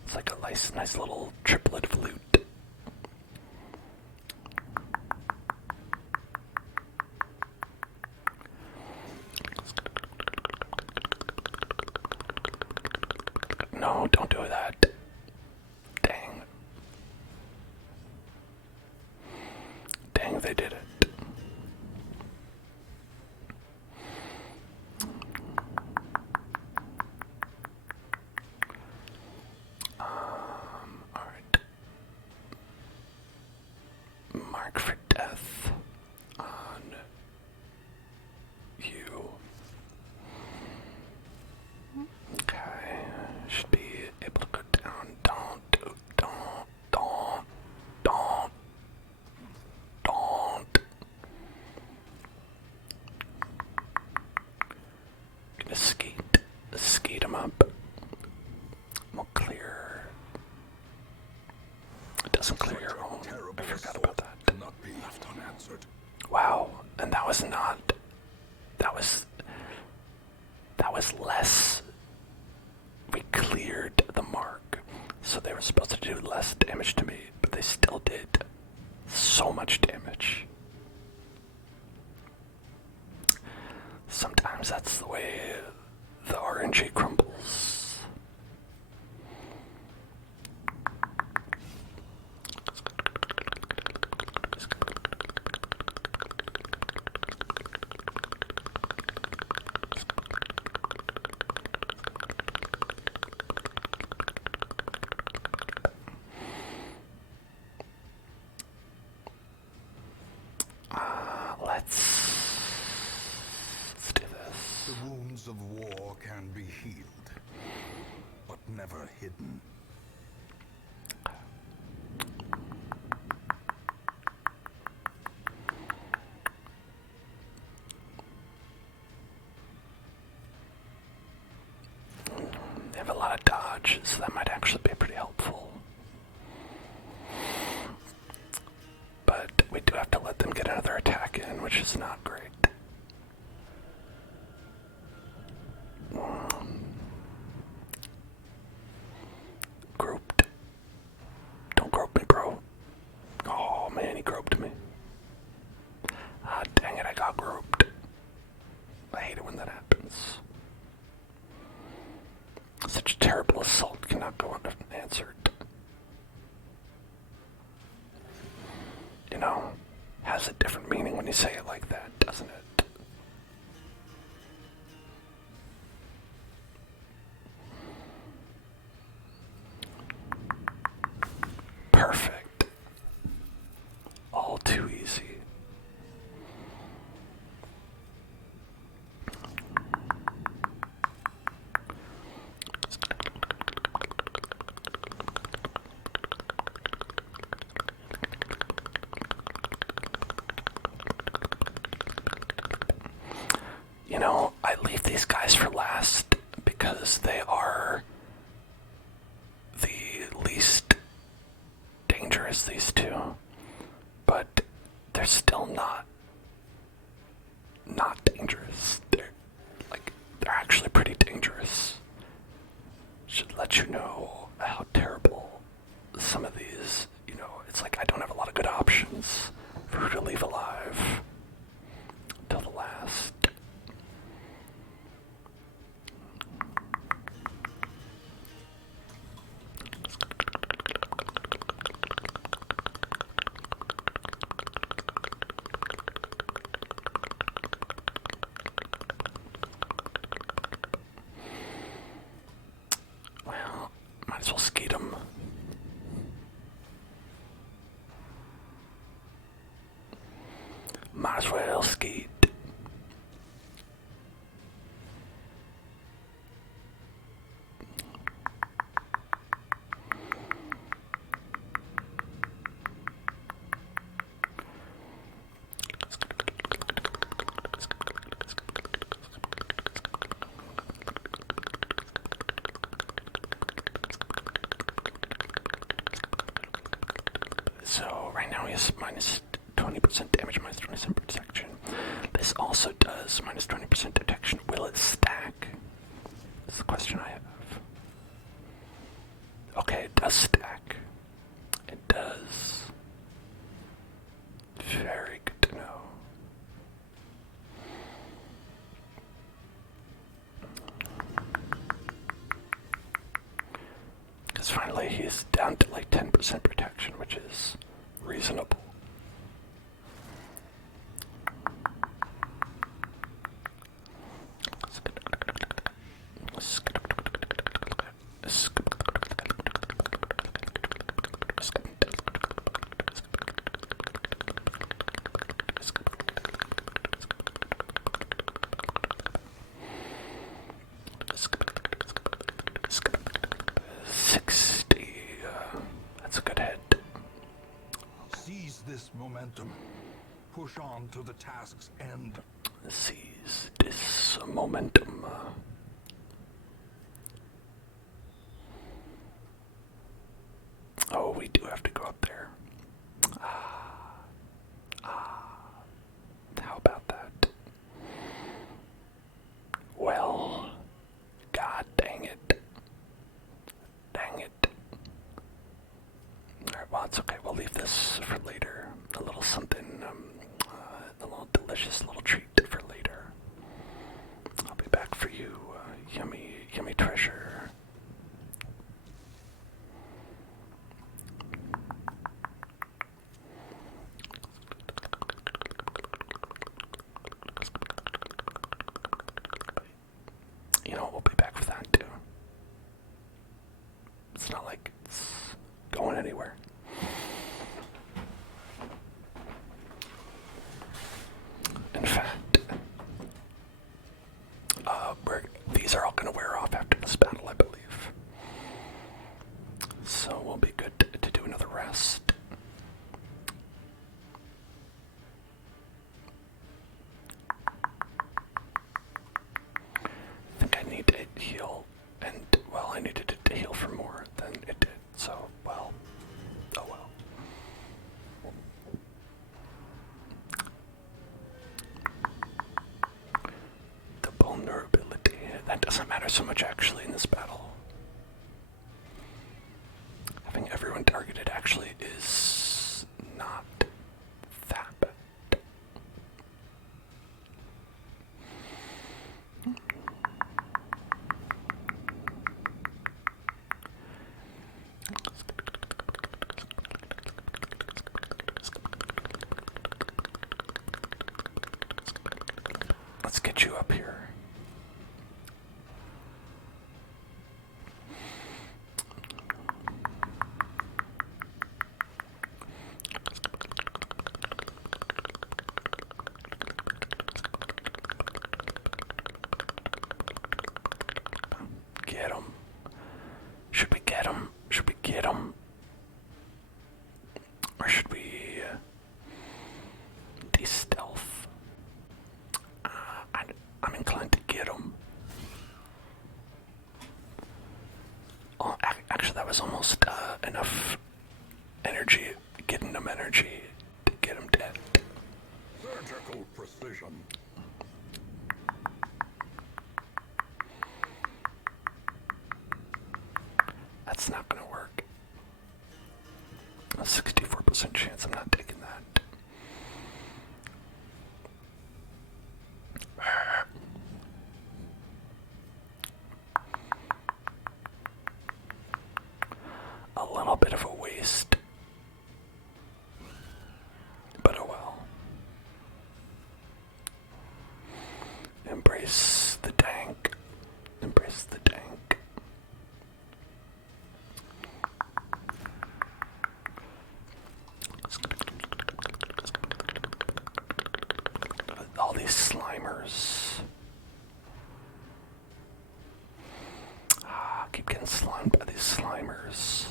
It's like a nice little triplet of loot. No, don't do that. Dang. Dang, they did it. Alright. Mark for death on you. Okay, should be able to go down. Don't. Gonna skate him up. We'll clear. It doesn't clear your own. I forgot about that. Cannot be left unanswered. Wow, and that was not. That was less. We cleared the mark, so they were supposed to do less damage to me, but they still did so much damage. Sometimes that's the way the RNG crumbles. Let's do this. The wounds of war can be healed, but never hidden. They have a lot of dodge, so that might actually be pretty helpful. But we do have to let them get another attack in, which is not great. Grouped. Don't grope me, bro. Oh man, he groped me. Ah, dang it, I got groped. I hate it when that happens. Such a terrible assault cannot go unanswered. You know, has a different meaning when you say it like that, doesn't it? Perfect. All too easy. You know, I leave these guys for last because they are the least dangerous, these two. But they're still not dangerous. They're actually pretty dangerous. Should let you know how terrible some of these, you know, it's like I don't have a lot of good options for who to leave alive till the last. Well, might as well skeet him. Might as well skeet. So right now he has minus 20% damage, minus 20% protection. This also does minus 20% detection. Will it stack? That's the question I have. Okay, it does stack. It does. Very good to know. Because finally he's down to like 10% protection, which is reasonable. That's a good hit. Seize this momentum. Push on to the task's end. Seize this momentum. Oh, we do have to go up there. How about that? Well, god dang it. Dang it. Alright, well, it's okay. We'll leave this for later. A little something, a little delicious little treat for later. I'll be back for you, yummy, yummy treasure. You know, we'll be back for that too. It's not like it's going anywhere. In fact, these are all going to wear off after this battle, I believe. actually in this battle. Having everyone targeted actually is not that bad. Let's get you up here. Get him. Should we get him? Should we get him? Or should we de-stealth? I'm inclined to get him. Oh, actually, that was almost enough energy, getting him energy to get him dead. Surgical precision. That's not gonna work. A 64% chance. I'm not taking that. A little bit of a waste. But oh well. Embrace the tank. Embrace the tank. All these slimers. Keep getting slimed by these slimers.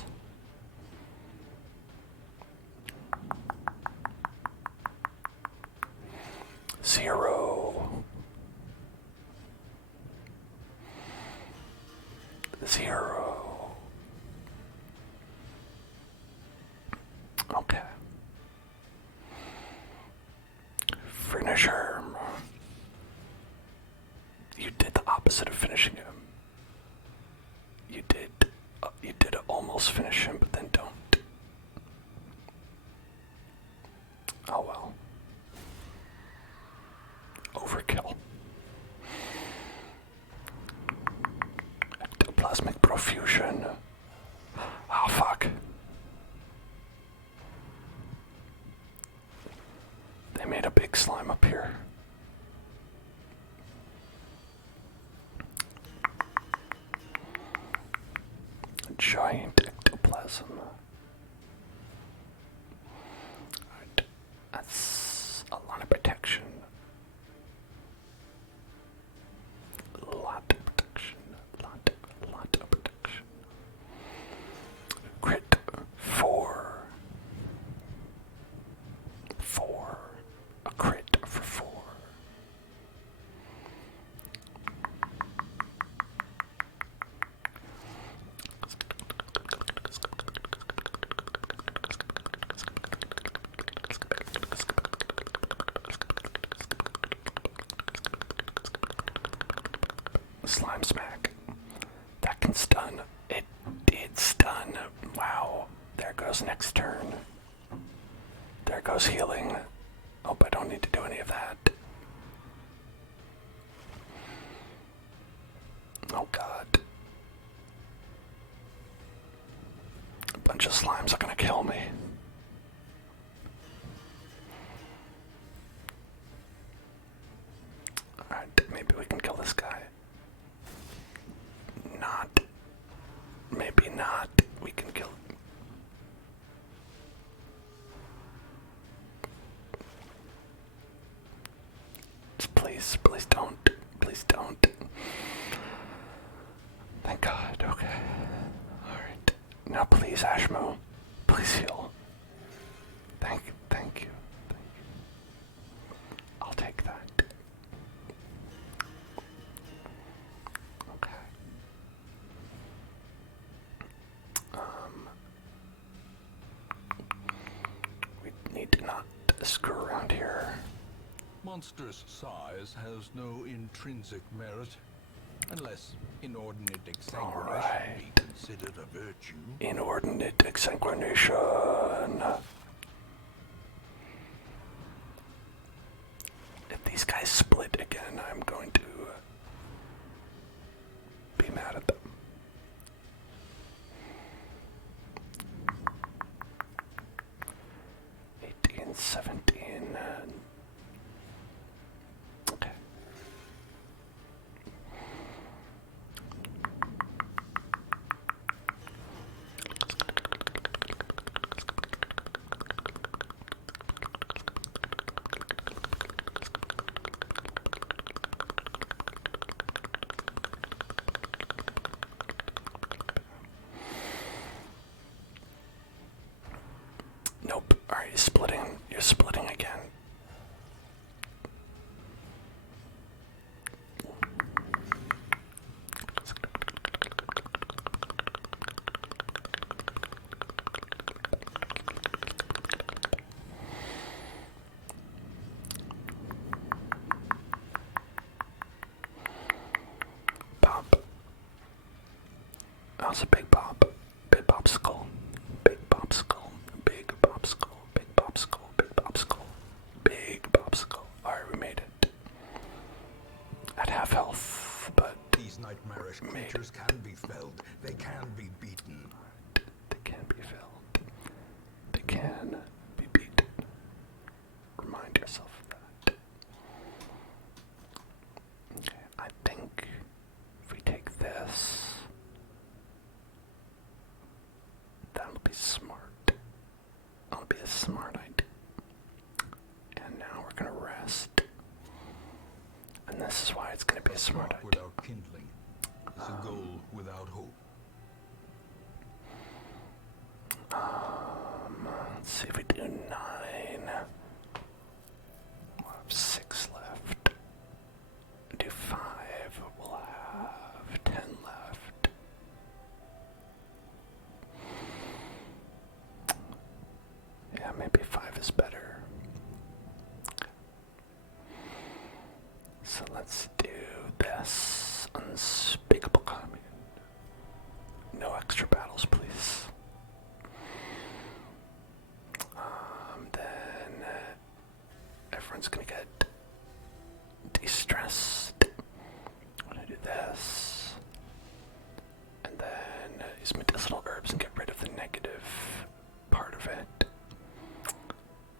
Zero. Zero. Okay. Finisher. You did the opposite of finishing him. You did almost finish him, but then don't. Oh well. Overkill. Ectoplasmic profusion. Oh fuck. They made a big slime up here. A giant ectoplasm. Alright. That's a lot of protection. Lot of protection. Lot of protection. Crit 4. 4. A crit for 4. Slime smack. That can stun. It did stun. Wow. There goes next turn. There goes healing. Hope I don't need to do any of that. Oh god. A bunch of slimes are gonna kill me. Alright, maybe we can kill this guy. Not. Maybe not. We can kill him. Please, please don't. Please don't. Thank God, okay. Alright. Now please, Ashmo. Please heal. Thank you. Thank you. I'll take that. Okay. We need to not screw around here. Monstrous size has no intrinsic merit. Unless inordinate exsanguination Alright. be considered a virtue. Inordinate exsanguination. If these guys split again, I'm going to be mad at them. 18, 17. Okay. Nope. Alright, you're splitting. You're splitting again. Pop. That was a big pop. Big popsicle. Big popsicle. Big popsicle. Big popsicle. Big popsicle. Big popsicle. Alright, we made it. At half health, but These nightmarish creatures can be felled. They can be beaten. they can be filled. They can be beaten. Remind yourself of that. Okay, I think if we take this, that'll be smart. That'll be a smart idea. And now we're gonna rest. And this is why it's gonna be a smart Spark idea. without kindling is a goal without hope. Let's see if we do 9. We'll have 6 left. Do 5. We'll have 10 left. Yeah, maybe 5 is better. So let's do this. Unspeakable commune. No extra battles, please. Then everyone's gonna get de-stressed. I'm gonna do this. And then use medicinal herbs and get rid of the negative part of it.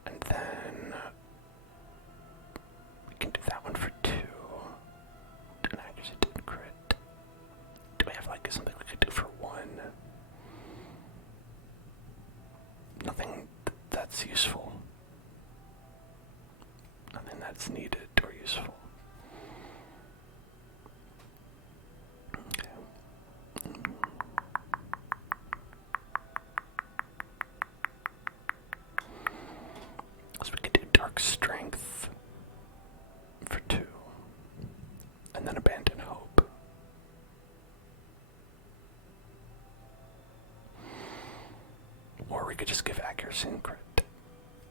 And then we can do that one for 2. And I usually didn't crit. Do we have like something we could do for 1? Nothing that's useful. Nothing that's needed or useful. Okay. So we could do dark strength for 2. And then abandon hope. Or we could just give accuracy and crit,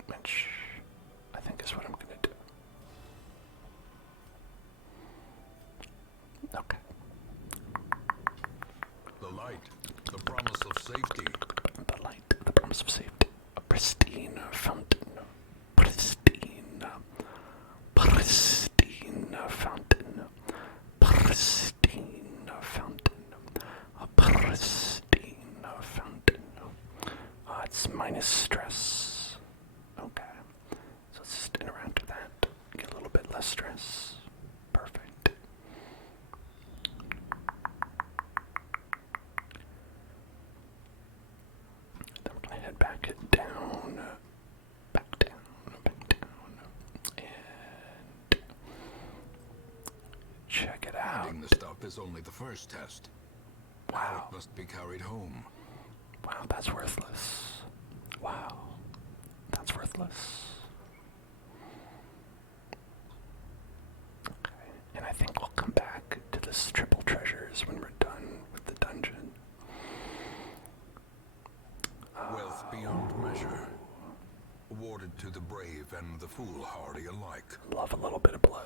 which I think is what I'm gonna do. Okay. The light, the promise of safety. The light, the promise of safety. A pristine fountain. Pristine. Pristine fountain. Pristine fountain. A pristine fountain. It's minus stress. Okay. So let's just interact with that. Get a little bit less stress. Perfect. Then we're gonna head back down. Back down. Back down. And check it out. Finding the stuff is only the first test. Wow. It must be carried home. Wow, that's worthless. Wow. That's worthless. Okay. And I think we'll come back to this triple treasures when we're done with the dungeon. Wealth beyond measure. Awarded to the brave and the foolhardy alike. Love a little bit of blood.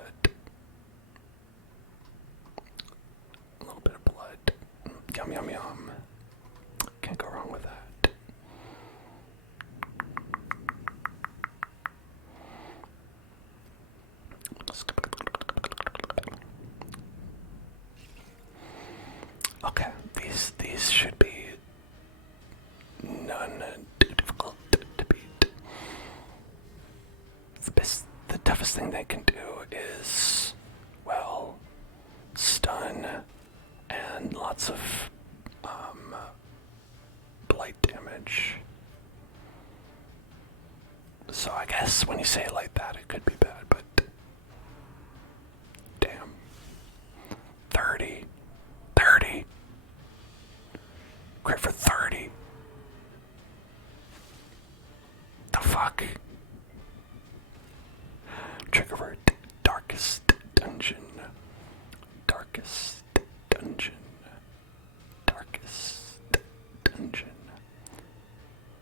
Yum, yum, yum. Can't go wrong with that. Okay, these should be none too difficult to beat. The toughest thing they can do is, well, stun and lots of blight damage. So I guess when you say it like that, it could be bad, but damn. 30. 30. Crit for 30. The fuck? Trigger word, darkest dungeon. Darkest dungeon. Darkest dungeon.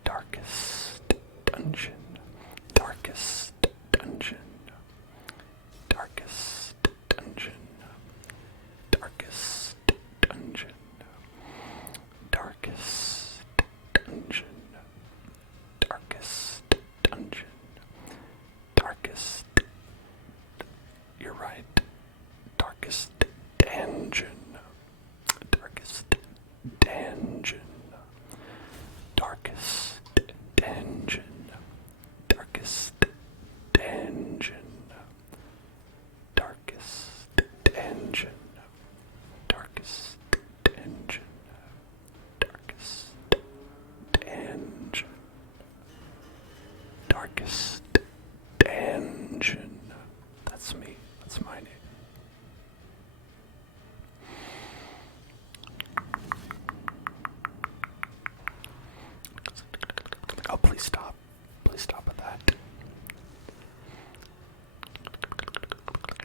Darkest dungeon. Darkest dungeon. Darkest dungeon. Darkest dungeon. Darkest dungeon. Darkest dungeon. Darkest. You're right. Darkest dungeon. Darkest dungeon. Darkest dungeon. Darkest dungeon. Darkest dungeon. Darkest dungeon. Darkest dungeon. Darkest dungeon. That's me. That's my name. Oh, please stop. Please stop with that.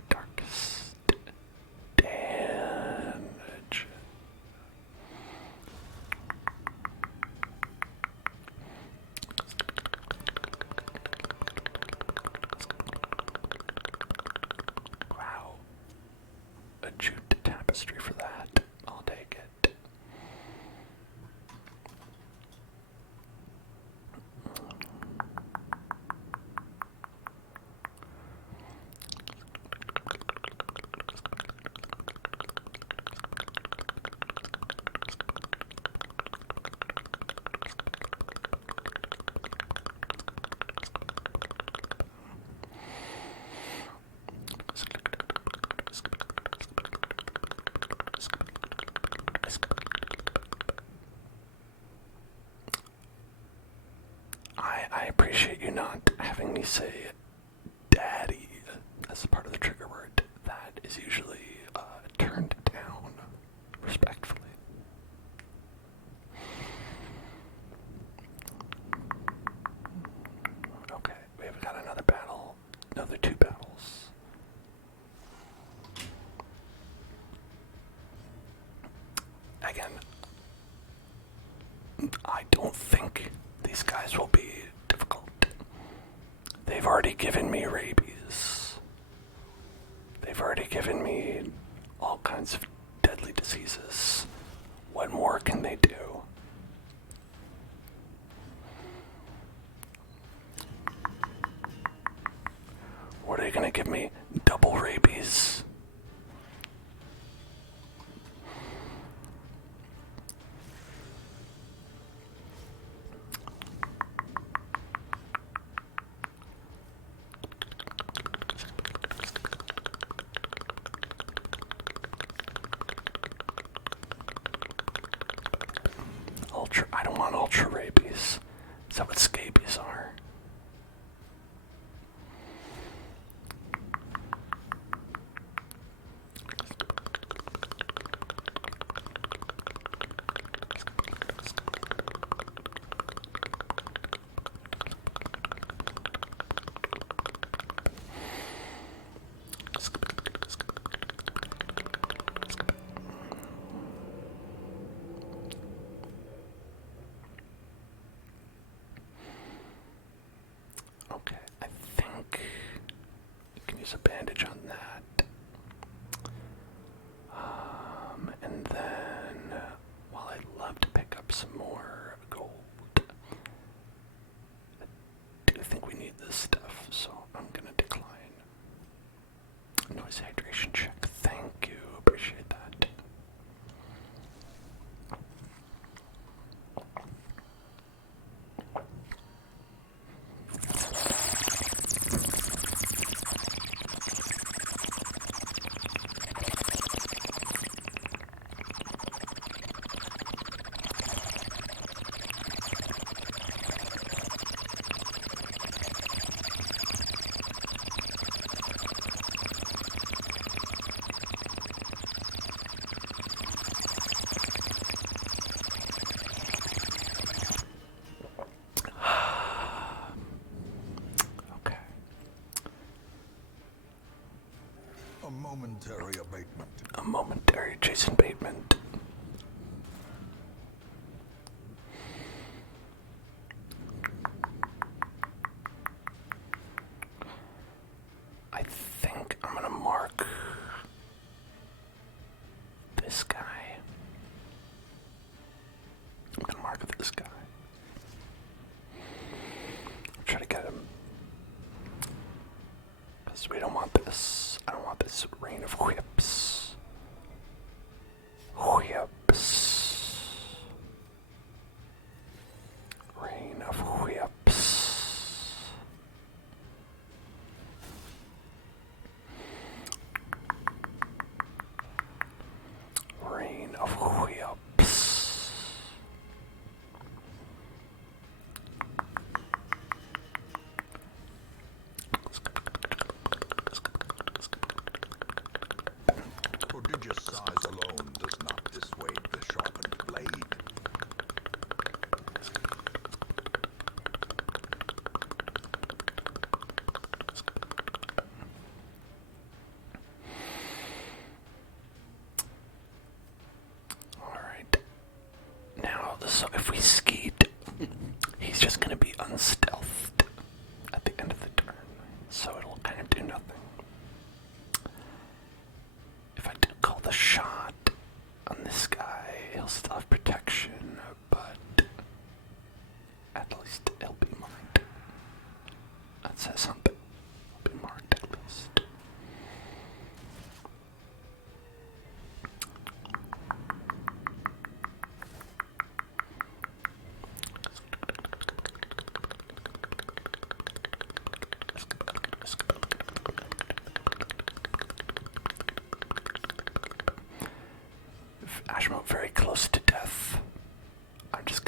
Darkest damage. Wow. A jute tapestry for that. I'll take it. I appreciate you not having me say daddy as a part of the trigger word. That is usually turned down respectfully. Okay, we've got another battle, another 2 battles. Again, I don't think these guys will be difficult. They've already given me rabies. They've already given me all kinds of deadly diseases. What more can they do? What are they gonna give me? Double rabies? I don't want ultra rabies. Is that what scabies are? momentary abatement. A momentary Jason Bateman. I think I'm gonna mark this guy. I'm gonna mark this guy. Try to get him. Because we don't want this. I don't want this rain of whips. Whips. Rain of whips. Rain of whips. Prodigious size alone does not dissuade the sharpened blade. Alright. Now, so if we skeet, he's just gonna be unstealthed at the end of the turn. So it'll kind of do nothing. If I do call the shot on this guy, he'll still have protection, but at least he'll be marked. That says something. He'll be marked at least. Ashmo very close to death. I'm just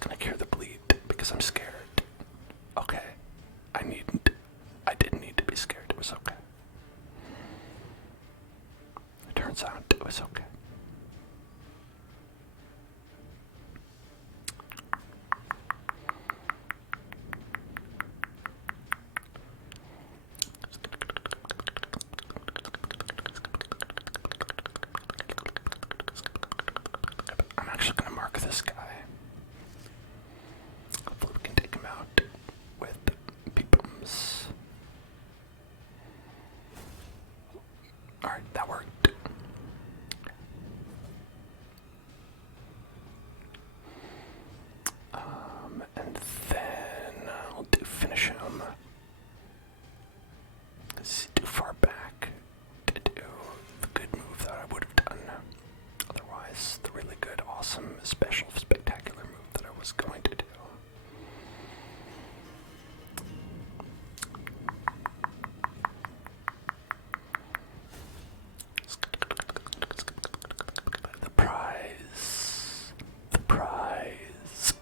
gonna cure the bleed because I'm scared. Okay. I didn't need to be scared. It was okay. It turns out it was okay. I'm actually gonna mark this guy. Hopefully we can take him out with beepums. Alright, that worked. And then I'll finish him. This is too far back to do the good move that I would have done. Otherwise, the really good, awesome, special, spectacular move that I was going to do. The prize. The prize.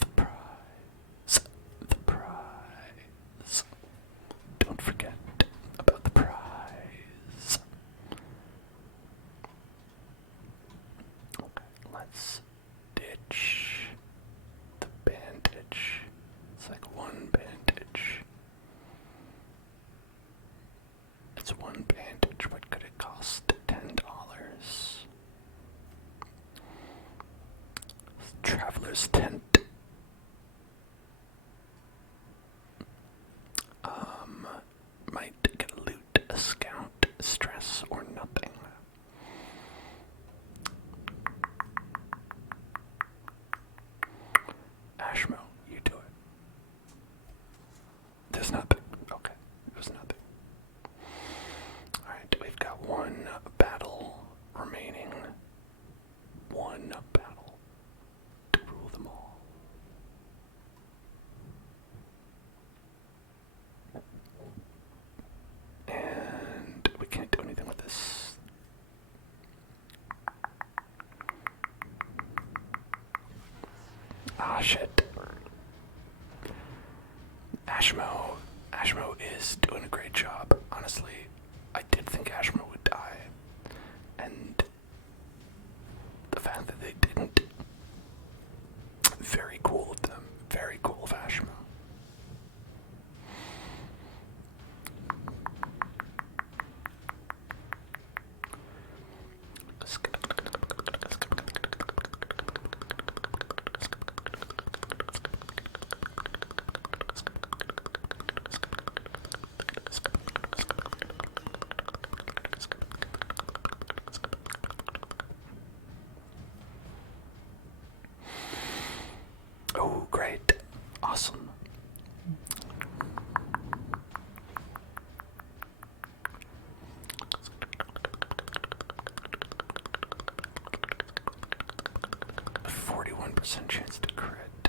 The prize. The prize. Don't forget about the prize. Okay, let's ditch the bandage. It's like one bandage. It's one bandage. What could it cost? $10. Traveler's tent. Might get a loot, a scout, stress, or nothing. Ashmo, you do it. There's nothing. Okay, there's nothing. Alright, we've got one battle remaining. One battle to rule them all. And we can't do anything with this. Ah, shit. Ashmo is doing a great job. Honestly, I did think Ashmo would die. And the fact that they didn't, very cool of them. Very cool of Ashmo. 100% chance to crit.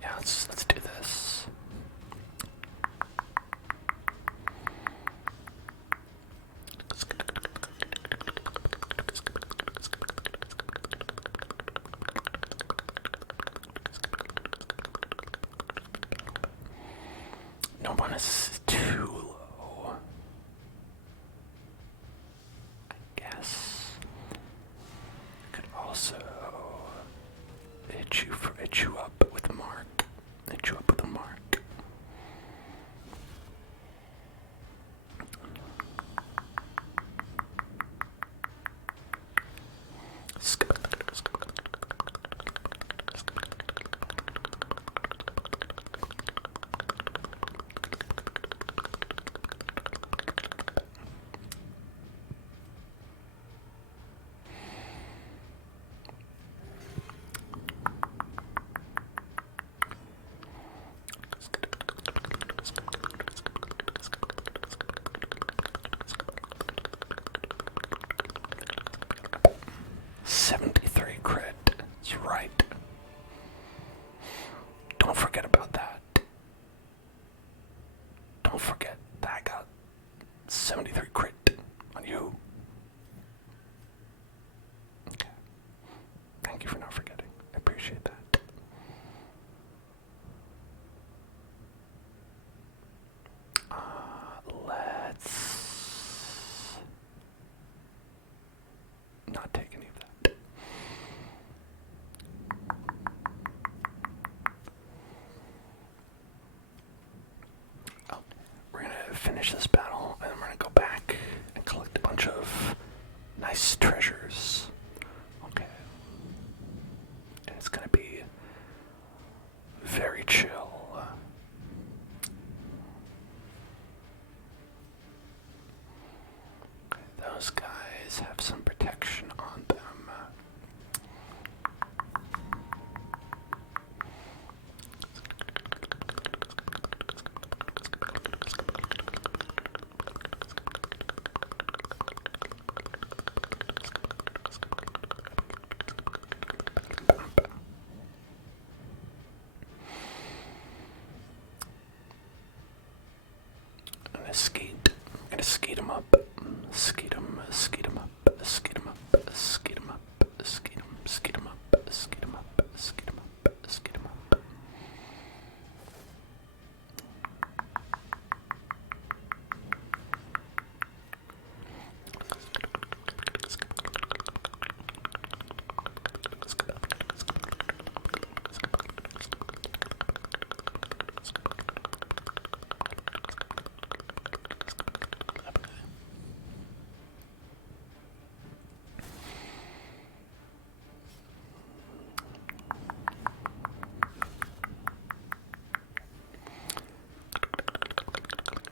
Yeah, let's do this. No one is too low. I guess I could also hit you up with a mark. Hit you up with a mark. Don't forget about that. Don't forget that I got 73 crit on you. Okay. Thank you for not forgetting. I appreciate that. Let's not take any of that. Oh, we're gonna finish this battle, and then we're gonna go back and collect a bunch of nice treasures. Okay. And it's gonna be very chill. Those guys have some protection on them. I'm gonna skate him up. Skate him up. Skate him up. Skate him up. Skate him up. Skate him up. Skate him up. Skate him up. Skate him up.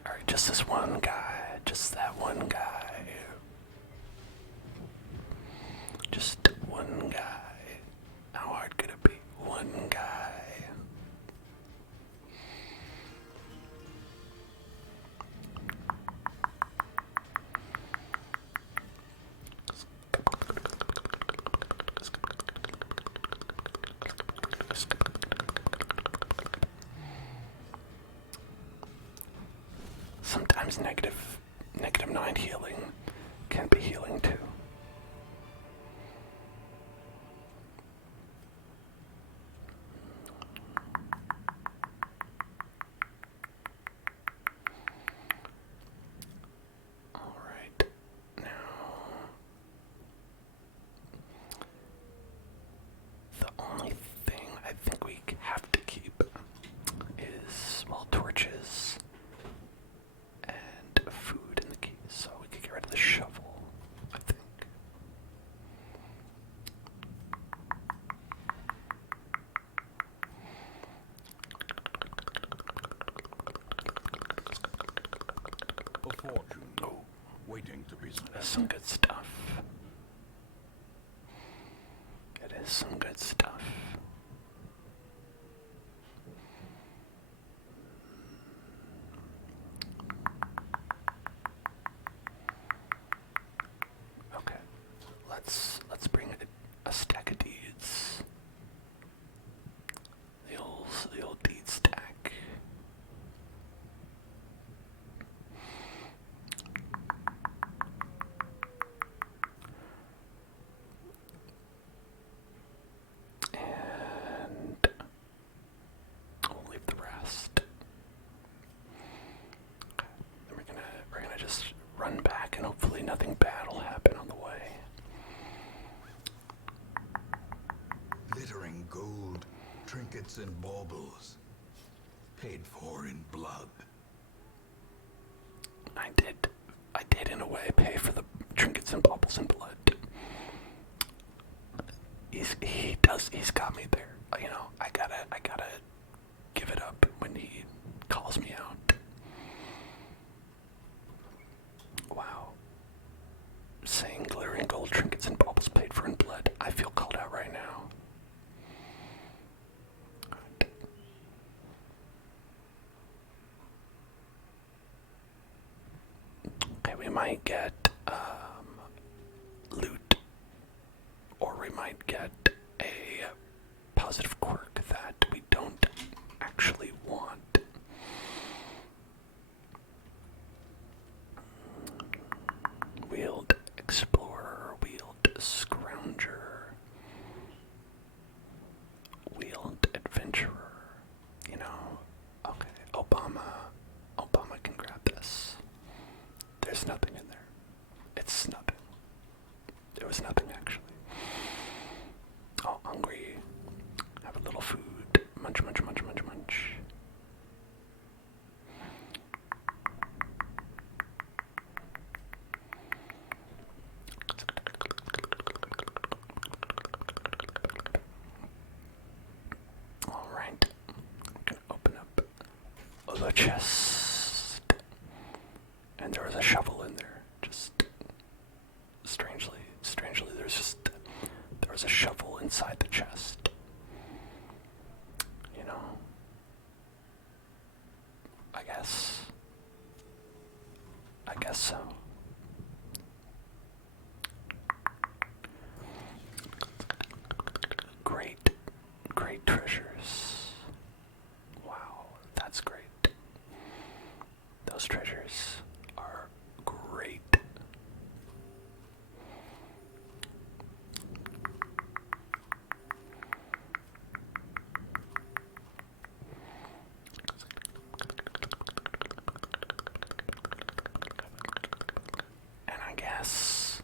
Alright, just this one guy. Just that one guy. Just one guy. How hard could it be? One guy. Sometimes negative 9 healing can be healing too. Alright, now the only thing I think we have to keep is, well, torches and food in the keys, so we could get rid of the shovel, I think. A fortune, waiting to be spent. That's some good stuff. It is some good stuff. Okay, run back and hopefully nothing bad will happen on the way. Glittering gold, trinkets and baubles, paid for in blood. I did in a way pay for the trinkets and baubles and blood. He's got me there. You know, I gotta give it up when he calls me out. Wow. Saying glittering gold trinkets and baubles paid for in blood. I feel called out right now. Okay, we might get loot, or we might get a positive quirk that we don't actually want. Wield explorer, wield scrounger, wield adventurer. You know, okay, Obama can grab this. There's nothing in there. It's nothing. There was nothing actually. Oh, hungry. Have a little food. Munch, munch, munch, munch, munch. Alright. I'm gonna open up the chest. And there was a shovel in there. Just strangely, there was a shovel inside the chest. You know, I guess so. Great treasures. Wow, that's great. Those treasures are great. And I guess,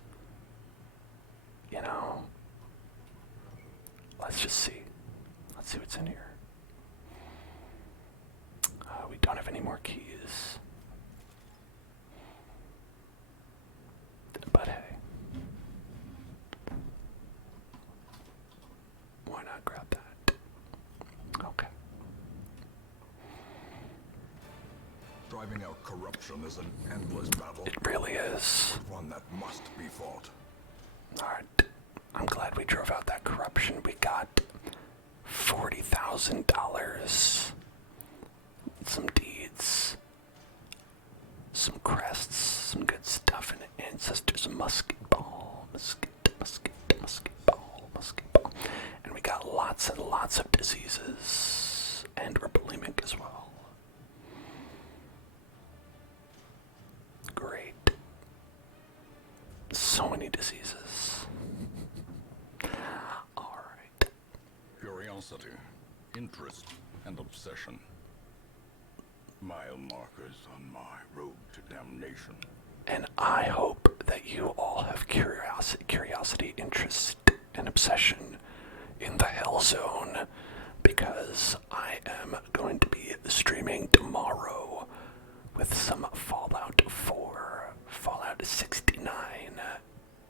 you know, let's just see. Let's see what's in here. We don't have any more keys. But hey, why not grab that? Okay. Driving out corruption is an endless battle. It really is. One that must be fought. Alright. I'm glad we drove out that corruption. We got $40,000. Some deeds. Some crests. Some good stuff in Ancestors musket ball. Musket ball. And we got lots and lots of diseases. And we're bulimic as well. Great. So many diseases. Alright. Curiosity, interest, and obsession. Mile markers on my road to damnation. And I hope that you all have curiosity, interest, and obsession in the Hell Zone, because I am going to be streaming tomorrow with some Fallout 4, Fallout 69,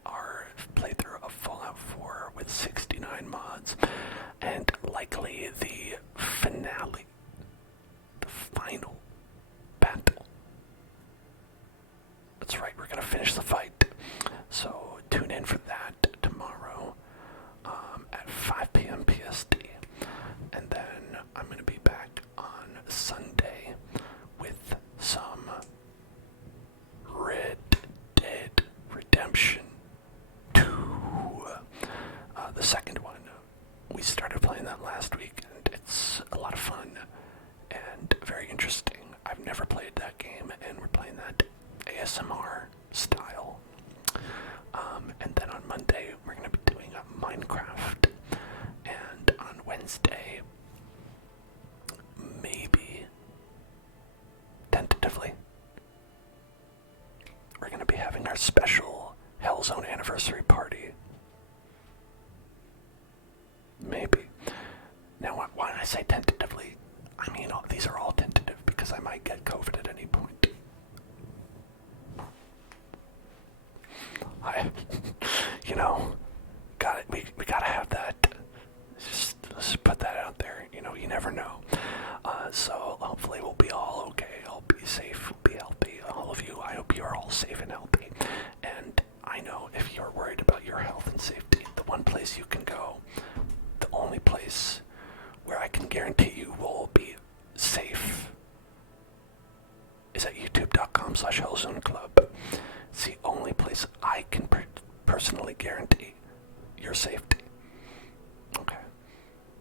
our playthrough of Fallout 4 with 69 mods, and likely the finale, the final battle. That's right, we're gonna finish the fight. So tune in for that tomorrow at 5 p.m. PST. And then I'm gonna be back on Sunday with some Red Dead Redemption 2. The second one. We started playing that last week, and it's a lot of fun and very interesting. I've never played that game, and we're playing that ASMR style. And then on Monday, we're going to be doing Minecraft. And on Wednesday, maybe, tentatively, we're going to our special Hellzone anniversary party. Maybe. Now, why did I say tentatively? I mean, these are all tentative because I might get COVID at any point. You know, we gotta have that. Just put that out there. You know, you never know. So hopefully we'll be all okay. I'll be safe, we'll be healthy. All of you, I hope you're all safe and healthy. And I know if you're worried about your health and safety, the one place you can go, the only place where I can guarantee you will be safe, is at youtube.com/hellzoneclub. It's the only place I can personally guarantee your safety. Okay.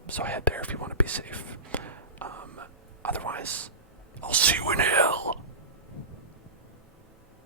So head there if you want to be safe. Otherwise, I'll see you in hell.